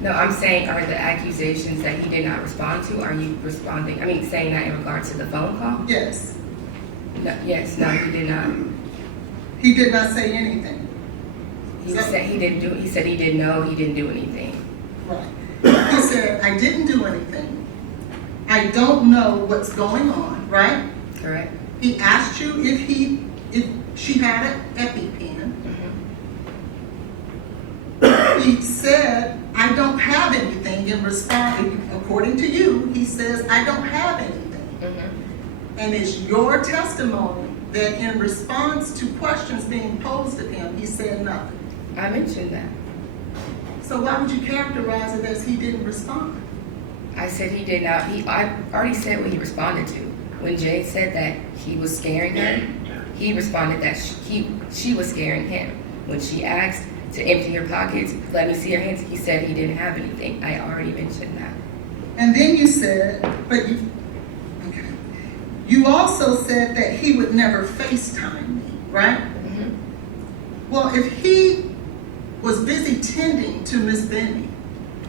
No, I'm saying, are the accusations that he did not respond to, are you responding, saying that in regards to the phone call? Yes. No, yes, no, he did not. He did not say anything. He said he didn't do, he said he didn't know, he didn't do anything. Right. He said, I didn't do anything. I don't know what's going on, right? Correct? He asked you if she had an EpiPen. Mm-hmm. He said, I don't have anything in response. According to you, he says, I don't have anything. Mm-hmm. And it's your testimony that in response to questions being posed of him, he said nothing. I mentioned that. So why would you characterize it as he didn't respond? I said he did not, I already said what he responded to. When Jade said that he was scaring her, he responded that she was scaring him. When she asked to empty her pockets, let me see her hands, he said he didn't have anything. I already mentioned that. And then you said, you also said that he would never FaceTime me, right? Mm-hmm. Well, if he was busy tending to Miss Benning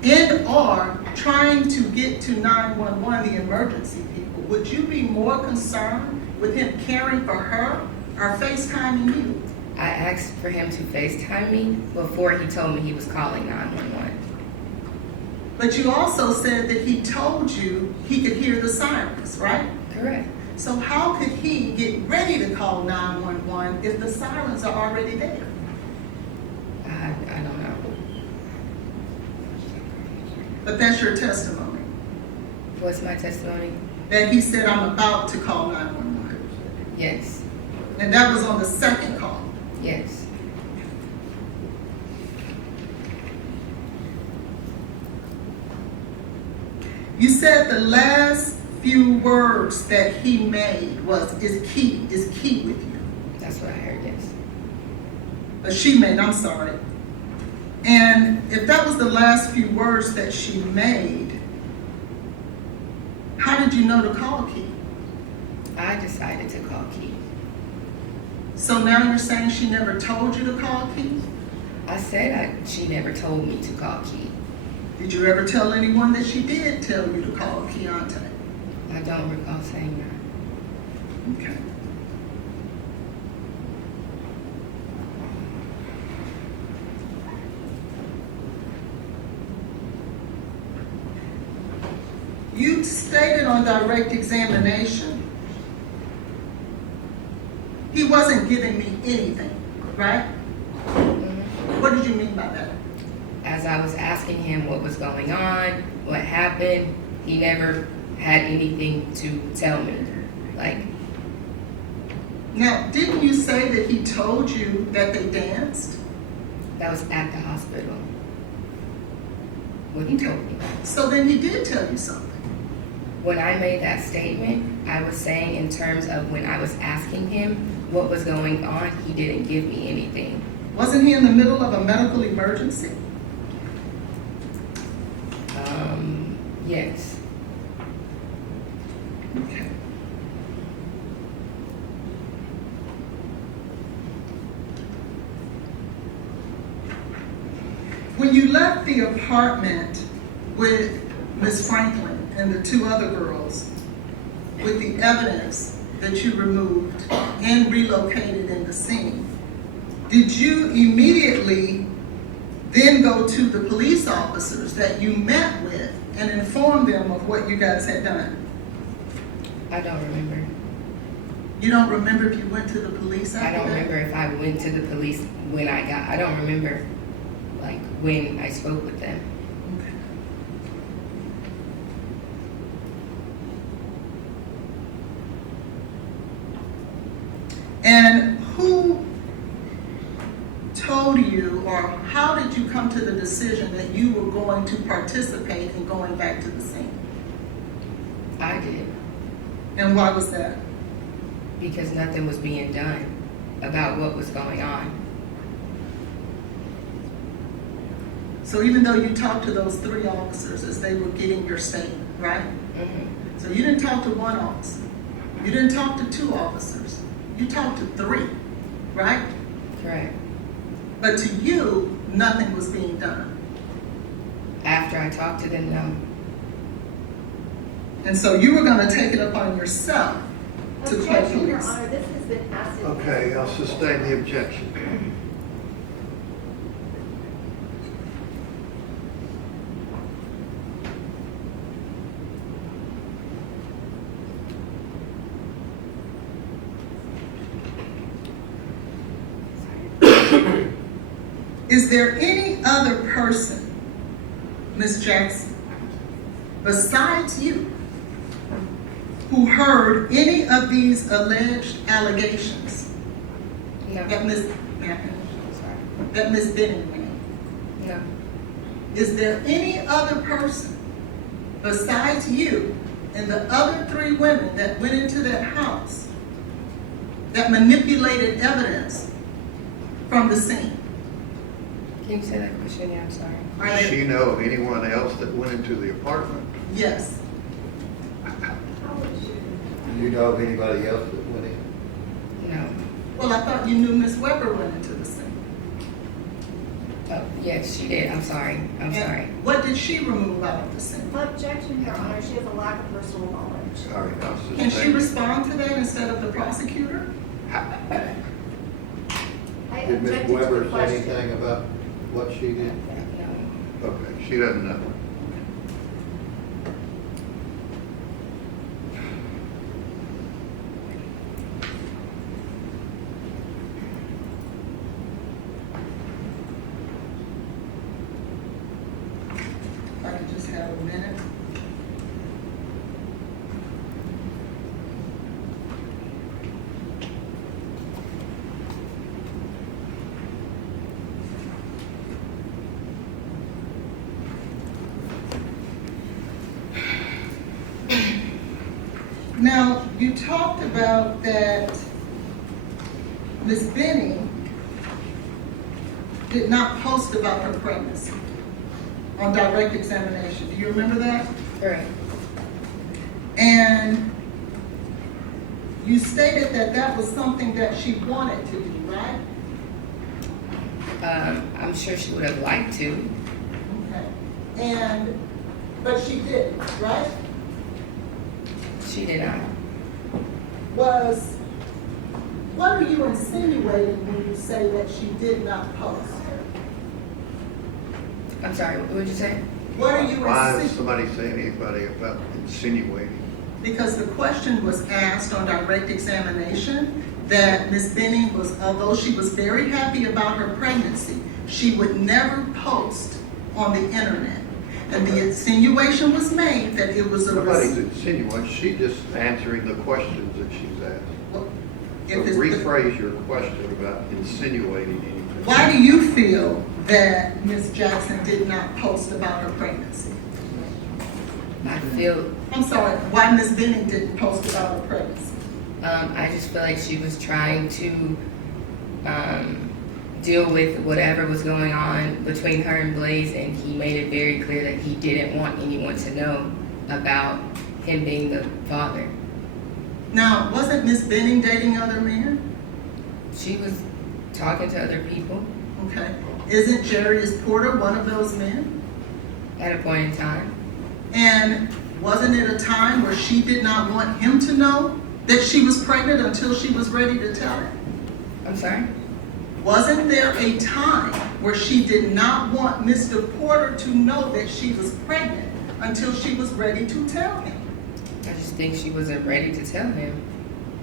and or trying to get to 911, the emergency people, would you be more concerned with him caring for her or FaceTiming you? I asked for him to FaceTime me before he told me he was calling 911. But you also said that he told you he could hear the sirens, right? Correct. So how could he get ready to call 911 if the sirens are already there? I don't know. But that's your testimony. What's my testimony? That he said, I'm about to call 911. Yes. And that was on the second call. Yes. You said the last few words that he made is key with you. That's what I heard, yes. She made, I'm sorry. And if that was the last few words that she made, how did you know to call Key? I decided to call Key. So now you're saying she never told you to call Key? I said she never told me to call Key. Did you ever tell anyone that she did tell you to call Keontae? I don't recall saying that. Okay. You stated on direct examination, he wasn't giving me anything, right? Mm-hmm. What did you mean by that? As I was asking him what was going on, what happened, he never had anything to tell me. Like, Now, didn't you say that he told you that they danced? That was at the hospital. What he told me. So then he did tell you something. When I made that statement, I was saying in terms of when I was asking him what was going on, he didn't give me anything. Wasn't he in the middle of a medical emergency? Yes. Okay. When you left the apartment with Miss Franklin and the two other girls, with the evidence that you removed and relocated in the scene, did you immediately then go to the police officers that you met with and inform them of what you guys had done? I don't remember. You don't remember if you went to the police after I don't that? remember if I went to the police when I don't remember like when I spoke with them. Okay. And who told you, or how did you come to the decision that you were going to participate in going back to the scene? I did, And why was that? because nothing was being done about what was going on. So even though you talked to those three officers as they were getting your statement, right? Mm-hmm. So you didn't talk to one officer. You didn't talk to two officers. You talked to three, right? Correct. But to you, nothing was being done. After I talked to them, no. And so you were going to take it upon yourself to call Objection, Your police. Honor, this has been asked. Okay, I'll sustain the objection. Is there any other person, Ms. Jackson, besides you, who heard any of these alleged allegations No. that Ms. Benning made? No. Is there any other person besides you and the other three women that went into that house that manipulated evidence from the scene? Can you say that question again? I'm sorry. Are Does there- she know of anyone else that went into the apartment? Yes. Do you know of anybody else that went in? No. Well, I thought you knew Miss Weber went into the scene. Oh, yes, she did. I'm sorry. I'm And sorry. what did she remove out of the scene? Objection, Your Honor, she has a lack of personal knowledge. Sorry, I'll Can she sustain. respond to that instead of the prosecutor? I Did Ms. object to the Weber say question. anything about what she did? No. Okay, she doesn't know. If I could just have a minute. Now, you talked about that Ms. Benning did not post about her pregnancy on direct examination. Do you remember that? Correct. And you stated that that was something that she wanted to do, right? I'm sure she would have liked to. Okay. But she didn't, right? She did not. What are you insinuating when you say that she did not post? I'm sorry. What did you say? What are you Why is insinuating? somebody saying anybody about insinuating? Because the question was asked on direct examination that Ms. Benning was, although she was very happy about her pregnancy, she would never post on the internet. And the insinuation was made that it was a Nobody's insinuating, she's just answering the questions that she's asked. Well, So if it's rephrase your question about insinuating anything. Why do you feel that Ms. Jackson did not post about her pregnancy? I feel, I'm sorry, why Ms. Benning didn't post about her pregnancy? I just feel like she was trying to deal with whatever was going on between her and Blaise, and he made it very clear that he didn't want anyone to know about him being the father. Now, wasn't Ms. Benning dating other men? She was talking to other people Okay. Isn't Jarius Porter one of those men? at a point in time. And wasn't it a time where she did not want him to know that she was pregnant until she was ready to tell him? I'm sorry? Wasn't there a time where she did not want Mr. Porter to know that she was pregnant until she was ready to tell him? I just think she wasn't ready to tell him.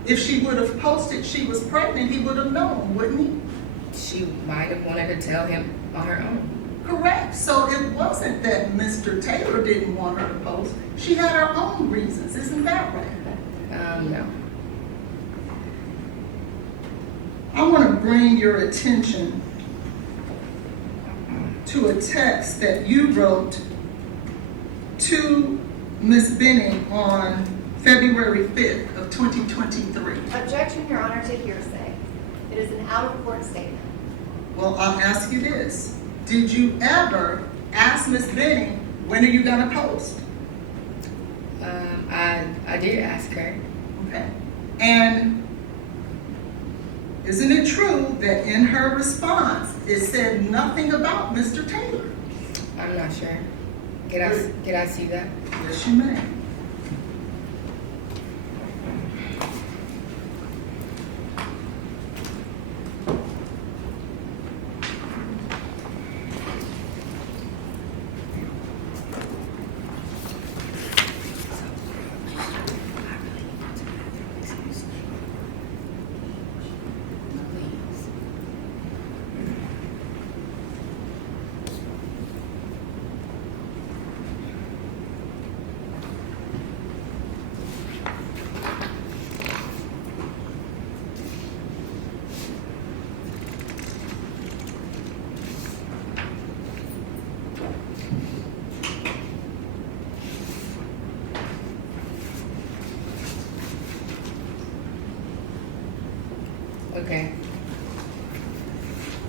If she would have posted she was pregnant, he would have known, wouldn't he? She might have wanted to tell him on her own. Correct. So it wasn't that Mr. Taylor didn't want her to post. She had her own reasons. Isn't that right? No. I want to bring your attention to a text that you wrote to Ms. Benning on February 5th of 2023. Objection, Your Honor, to hearsay. It is an out-of-court statement. Well, I'll ask you this. Did you ever ask Ms. Benning, when are you going to post? I did ask her. Okay. And isn't it true that in her response, it said nothing about Mr. Taylor? I'm not sure. Did I see that? Yes, you may. Okay.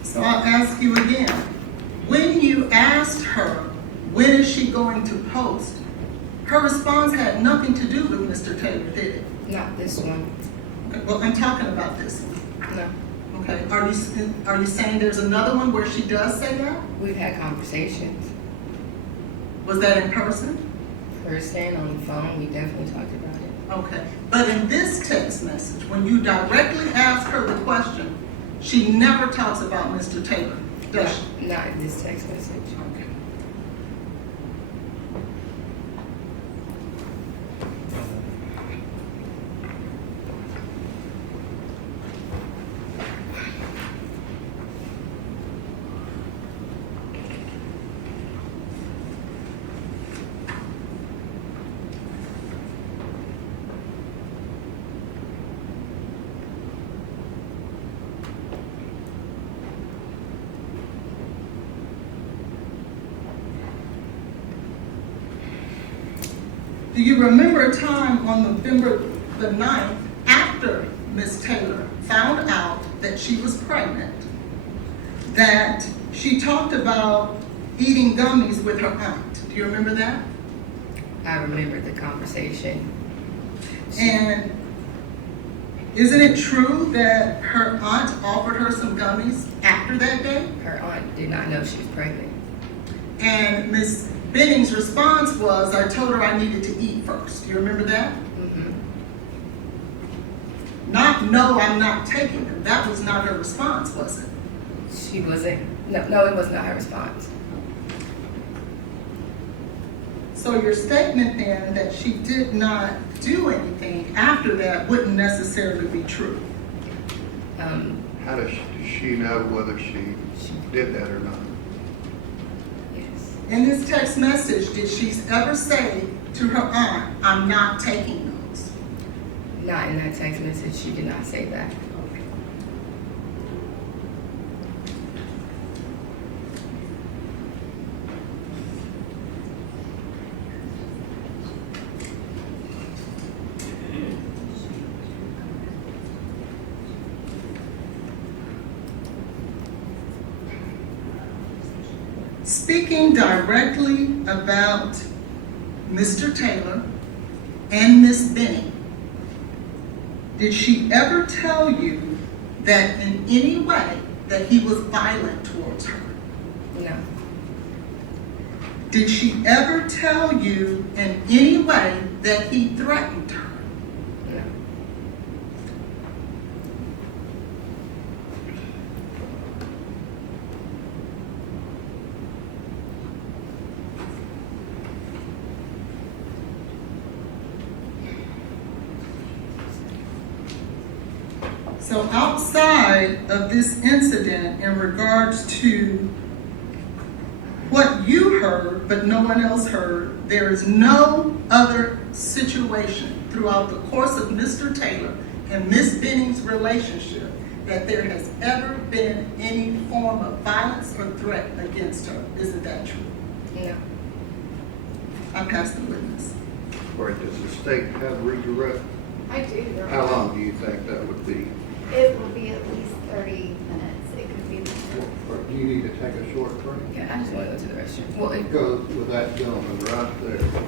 So I'll ask you again. When you asked her, when is she going to post, her response had nothing to do with Mr. Taylor, did it? Not this one. Okay, well, I'm talking about this one. No. Okay. Are you saying there's another one where she does say that? We've had conversations. Was that in person? Person on the phone, we definitely talked about it. Okay. But in this text message, when you directly ask her the question, she never talks about Mr. Taylor, does she? Not in this text message. Okay. Do you remember a time on November the 9th, after Ms. Taylor found out that she was pregnant, that she talked about eating gummies with her aunt? Do you remember that? I remember the conversation. And isn't it true that her aunt offered her some gummies after that day? Her aunt did not know she was pregnant. And Ms. Benning's response was, I told her I needed to eat first. Do you remember that? Mm-hmm. Not, no, I'm not taking them. That was not her response, was it? She wasn't. No, it was not her response. So your statement then that she did not do anything after that wouldn't necessarily be true. How does she know whether she did that or not? Yes. In this text message, did she ever say to her aunt, I'm not taking those? Not in that text message. She did not say that. speaking directly about Mr. Taylor and Miss Benning, did she ever tell you that in any way that he was violent towards her? No. Did she ever tell you in any way that he threatened her? No. So outside of this incident, in regards to what you heard but no one else heard, there is no other situation throughout the course of Mr. Taylor and Miss Benning's relationship that there has ever been any form of violence or threat against her. Isn't that true? No. I pass the witness. Or does the state have redirect? I do, Your How Honor. long do you think that would be? It will be at least 30 minutes. It could be Or do you need to take a short break? Yeah, I just want to go to the restroom. Well, it, Go with that gentleman right there.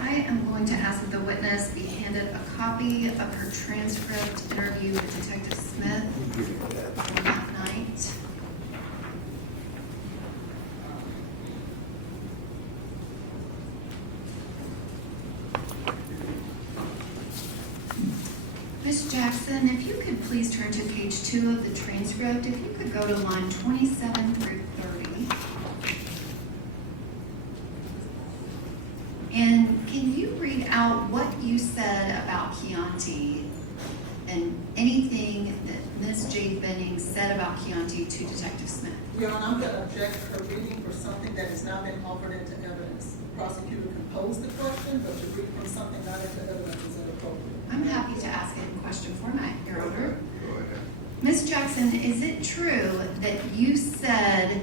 I am going to ask that the witness be handed a copy of her transcript interview with Detective Smith from that night. Ms. Jackson, if you could please turn to page 2 of the transcript, if you could go to line 27 through 30. And can you read out what you said about Chianti and anything that Ms. Jade Benning said about Chianti to Detective Smith? Your Honor, I'm going to object to her reading for something that has not been offered into evidence. prosecutor can pose the question, but to read from something not into evidence is inappropriate. I'm happy to ask a question format, Your Honor. Go ahead. Ms. Jackson, is it true that you said,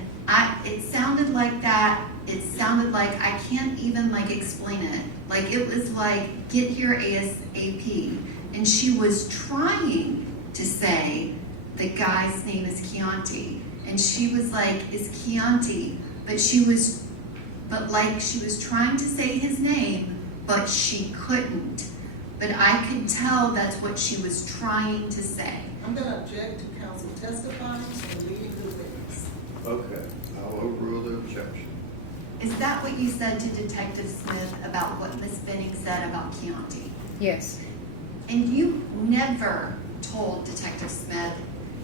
it sounded like that, it sounded like, I can't even like explain it. Like it was like, get here ASAP. And she was trying to say the guy's name is Chianti. And she was like, is Chianti, but she was trying to say his name, but she couldn't. But I could tell that's what she was trying to say. I'm going to object to counsel testifying and leading the witness. Okay, I'll overrule the objection. Is that what you said to Detective Smith about what Miss Benning said about Chianti? Yes. And you never told Detective Smith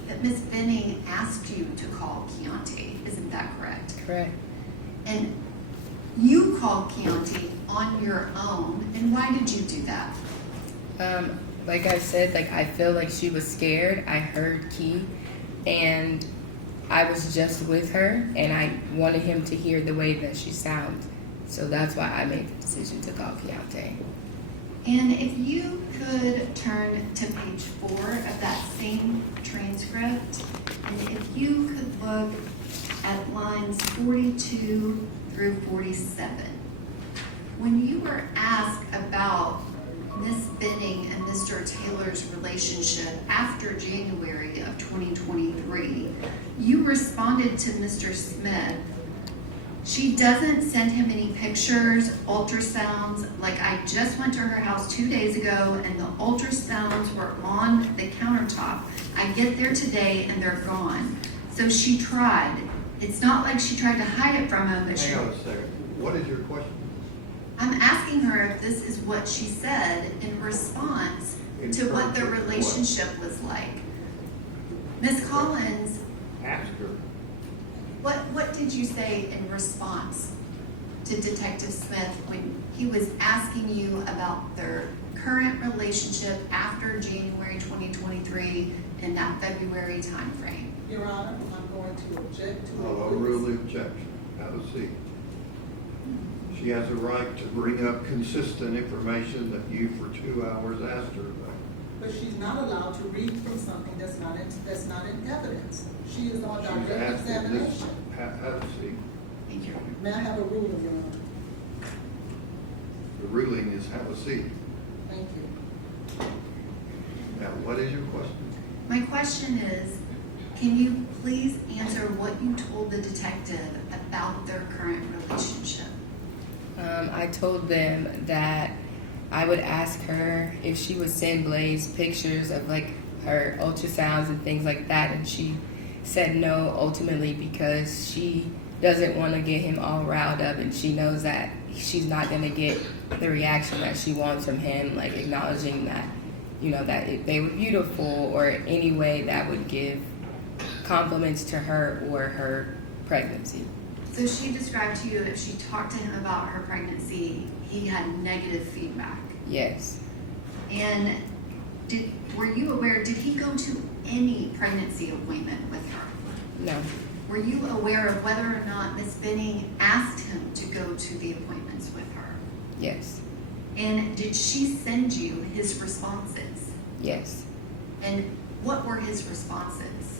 that Miss Benning asked you to call Chianti. Isn't that correct? Correct. And you called Chianti on your own. And why did you do that? Like I said, like I feel like she was scared. I heard Key, and I was just with her, and I wanted him to hear the way that she sounds. So that's why I made the decision to call Chianti. And if you could turn to page 4 of that same transcript, and if you could look at lines 42 through 47. When you were asked about Miss Benning and Mr. Taylor's relationship after January of 2023, you responded to Mr. Smith, she doesn't send him any pictures, ultrasounds. Like I just went to her house 2 days ago and the ultrasounds were on the countertop. I get there today and they're gone. So she tried. It's not like she tried to hide it from him, but Hang on a second. What is your question? I'm asking her if this is what she said in response to what the relationship was like. Miss Collins, Ask her. what did you say in response to Detective Smith when he was asking you about their current relationship after January 2023 in that February timeframe? Your Honor, I'm going to object to I'll the overrule witness. the objection. Have a seat. She has a right to bring up consistent information that you for 2 hours asked her about. But she's not allowed to read from something that's not in evidence. She is on She's direct asked this. examination. Have a seat. Thank you. May I have a ruling, Your Honor? The ruling is have a seat. Thank you. Now, what is your question? My question is, can you please answer what you told the detective about their current relationship? I told them that I would ask her if she would send Blaise pictures of like her ultrasounds and things like that, and she said no ultimately because she doesn't want to get him all riled up, and she knows that she's not going to get the reaction that she wants from him, like acknowledging that, you know, that they were beautiful or any way that would give compliments to her or her pregnancy. So she described to you if she talked to him about her pregnancy, he had negative feedback. Yes. And were you aware, did he go to any pregnancy appointment with her? No. Were you aware of whether or not Miss Benning asked him to go to the appointments with her? Yes. And did she send you his responses? Yes. And what were his responses?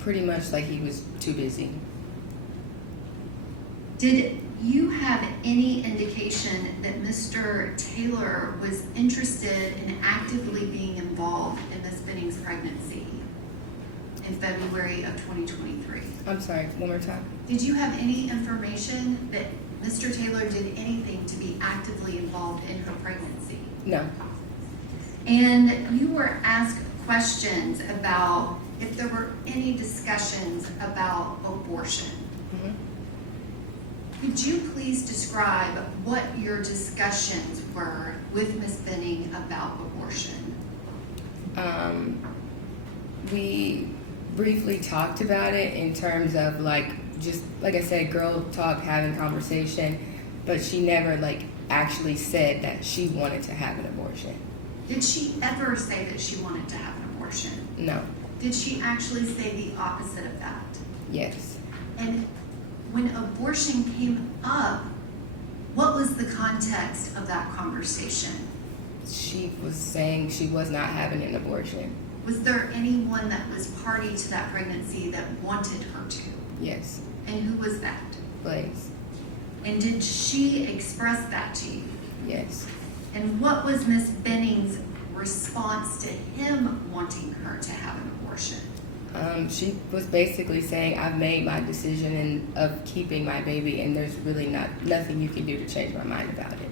Pretty much like he was too busy. Did you have any indication that Mr. Taylor was interested in actively being involved in Miss Benning's pregnancy in February of 2023? I'm sorry, one more time. Did you have any information that Mr. Taylor did anything to be actively involved in her pregnancy? No. And you were asked questions about if there were any discussions about abortion. Mm-hmm. Could you please describe what your discussions were with Miss Benning about abortion? We briefly talked about it in terms of like, just like I said, girl talk, having conversation, but she never like actually said that she wanted to have an abortion. Did she ever say that she wanted to have an abortion? No. Did she actually say the opposite of that? Yes. And when abortion came up, What was the context of that conversation? She was saying she was not having an abortion. Was there anyone that was party to that pregnancy that wanted her to? Yes. And who was that? Blaise. And did she express that to you? Yes. And what was Miss Benning's response to him wanting her to have an abortion? She was basically saying, I've made my decision of keeping my baby, and there's really nothing you can do to change my mind about it.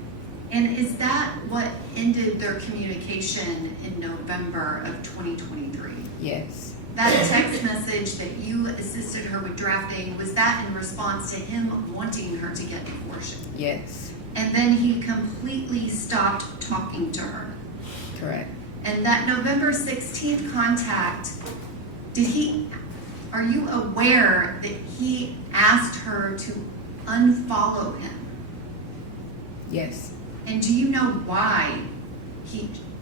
And is that what ended their communication in November of 2023? Yes. That text message that you assisted her with drafting, was that in response to him wanting her to get an abortion? Yes. And then he completely stopped talking to her. Correct. And that November 16th contact, are you aware that he asked her to unfollow him? Yes. And do you know why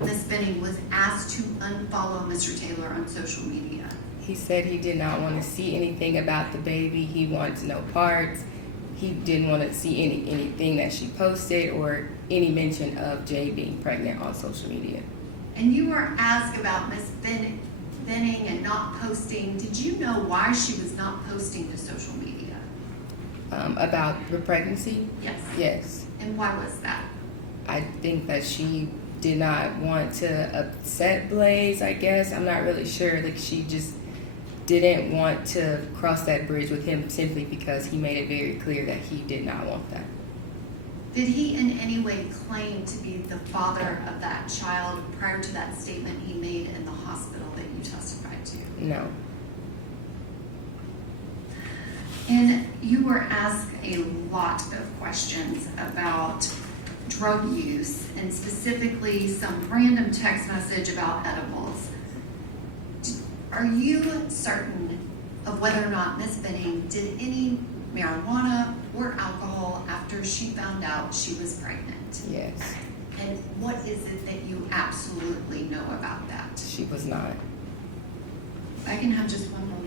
Miss Benning was asked to unfollow Mr. Taylor on social media? He said he did not want to see anything about the baby. He wanted no parts. He didn't want to see anything that she posted or any mention of Jade being pregnant on social media. And you were asked about Miss Benning and not posting. Did you know why she was not posting to social media? About the pregnancy? Yes. Yes. And why was that? I think that she did not want to upset Blaise, I guess. I'm not really sure. Like, she just didn't want to cross that bridge with him simply because he made it very clear that he did not want that. Did he in any way claim to be the father of that child prior to that statement he made in the hospital that you testified to? No. And you were asked a lot of questions about drug use and specifically some random text message about edibles. Are you certain of whether or not Miss Benning did any marijuana or alcohol after she found out she was pregnant? Yes. And what is it that you absolutely know about that? She was not. I can have just one moment.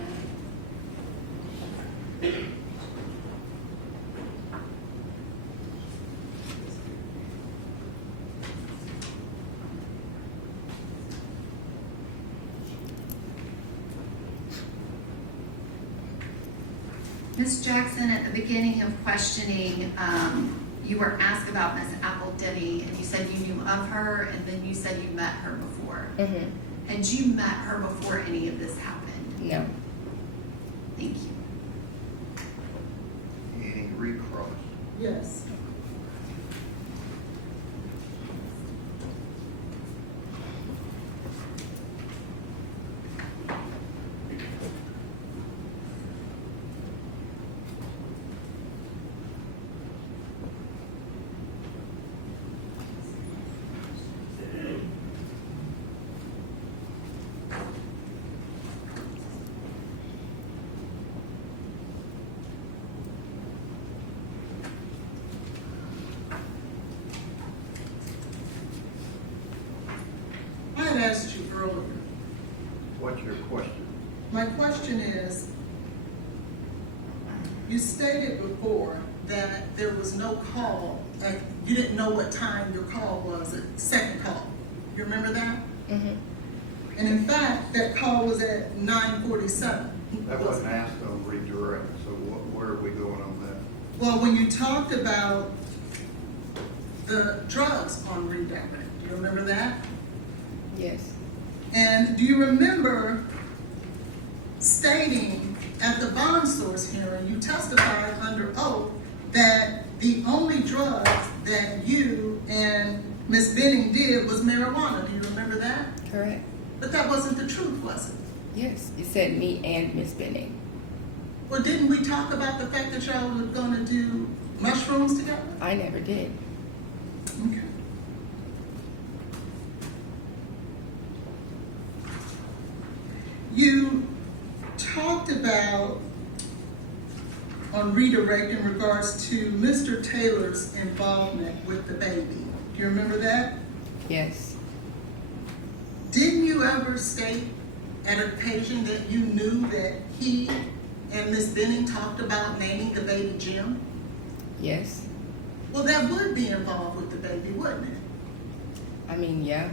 Ms. Jackson, at the beginning of questioning, you were asked about Ms. Denny, and you said you knew of her, and then you said you met her before. Mm-hmm. Had you met her before any of this happened? No. Thank you. Any recross? Yes. I had asked you earlier. What's your question? My question is, you stated before that there was no call, like you didn't know what time your call was, a second call. You remember that? Mm-hmm. And in fact, that call was at 9:47. That wasn't asked on redirect, so where are we going on that? Well, when you talked about the drugs on redirect, do you remember that? Yes. And do you remember stating at the bond source hearing, you testified under oath that the only drugs that you and Ms. Benning did was marijuana. Do you remember that? Correct. But that wasn't the truth, was it? Yes. You said me and Miss Benning. Well, didn't we talk about the fact that y'all were going to do mushrooms together? I never did. Okay. You talked about on redirect in regards to Mr. Taylor's involvement with the baby. Do you remember that? Yes. Didn't you ever state at an occasion that you knew that he and Miss Benning talked about naming the baby Jim? Yes. Well, that would be involved with the baby, wouldn't it? I mean, yeah.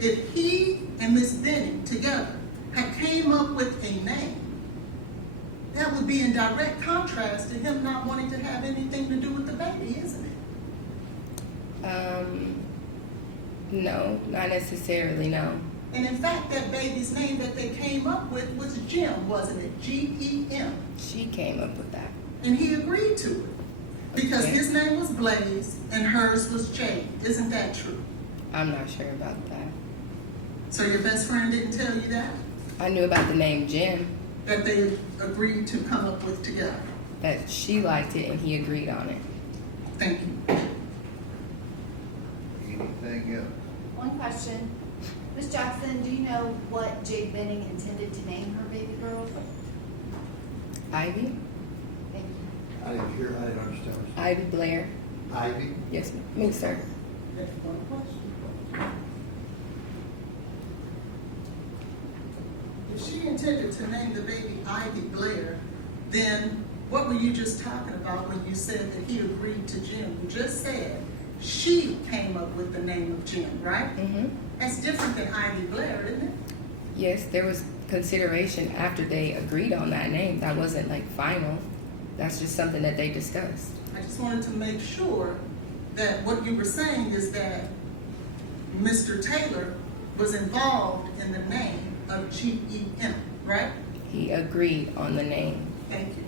If he and Miss Benning together had came up with a name, that would be in direct contrast to him not wanting to have anything to do with the baby, isn't it? No, not necessarily, no. And in fact, that baby's name that they came up with was Jim, wasn't it? G-E-M. She came up with that. And he agreed to it. Because Okay. his name was Blaise and hers was Jade. Isn't that true? I'm not sure about that. So your best friend didn't tell you that? I knew about the name Jim, That they agreed to come up with together? that she liked it and he agreed on it. Thank you. Anything else? One question. Ms. Jackson, do you know what Jade Benning intended to name her baby girl? Ivy? Thank you. I didn't hear, I didn't understand. Ivy Blair. Ivy? Yes, ma'am. Me, sir. That's one question. If she intended to name the baby Ivy Blair, then what were you just talking about when you said that he agreed to Jim? You just said she came up with the name of Jim, right? Mm-hmm. That's different than Ivy Blair, isn't it? Yes, there was consideration after they agreed on that name. That wasn't like final. That's just something that they discussed. I just wanted to make sure that what you were saying is that Mr. Taylor was involved in the name of G-E-M, right? He agreed on the name. Thank you.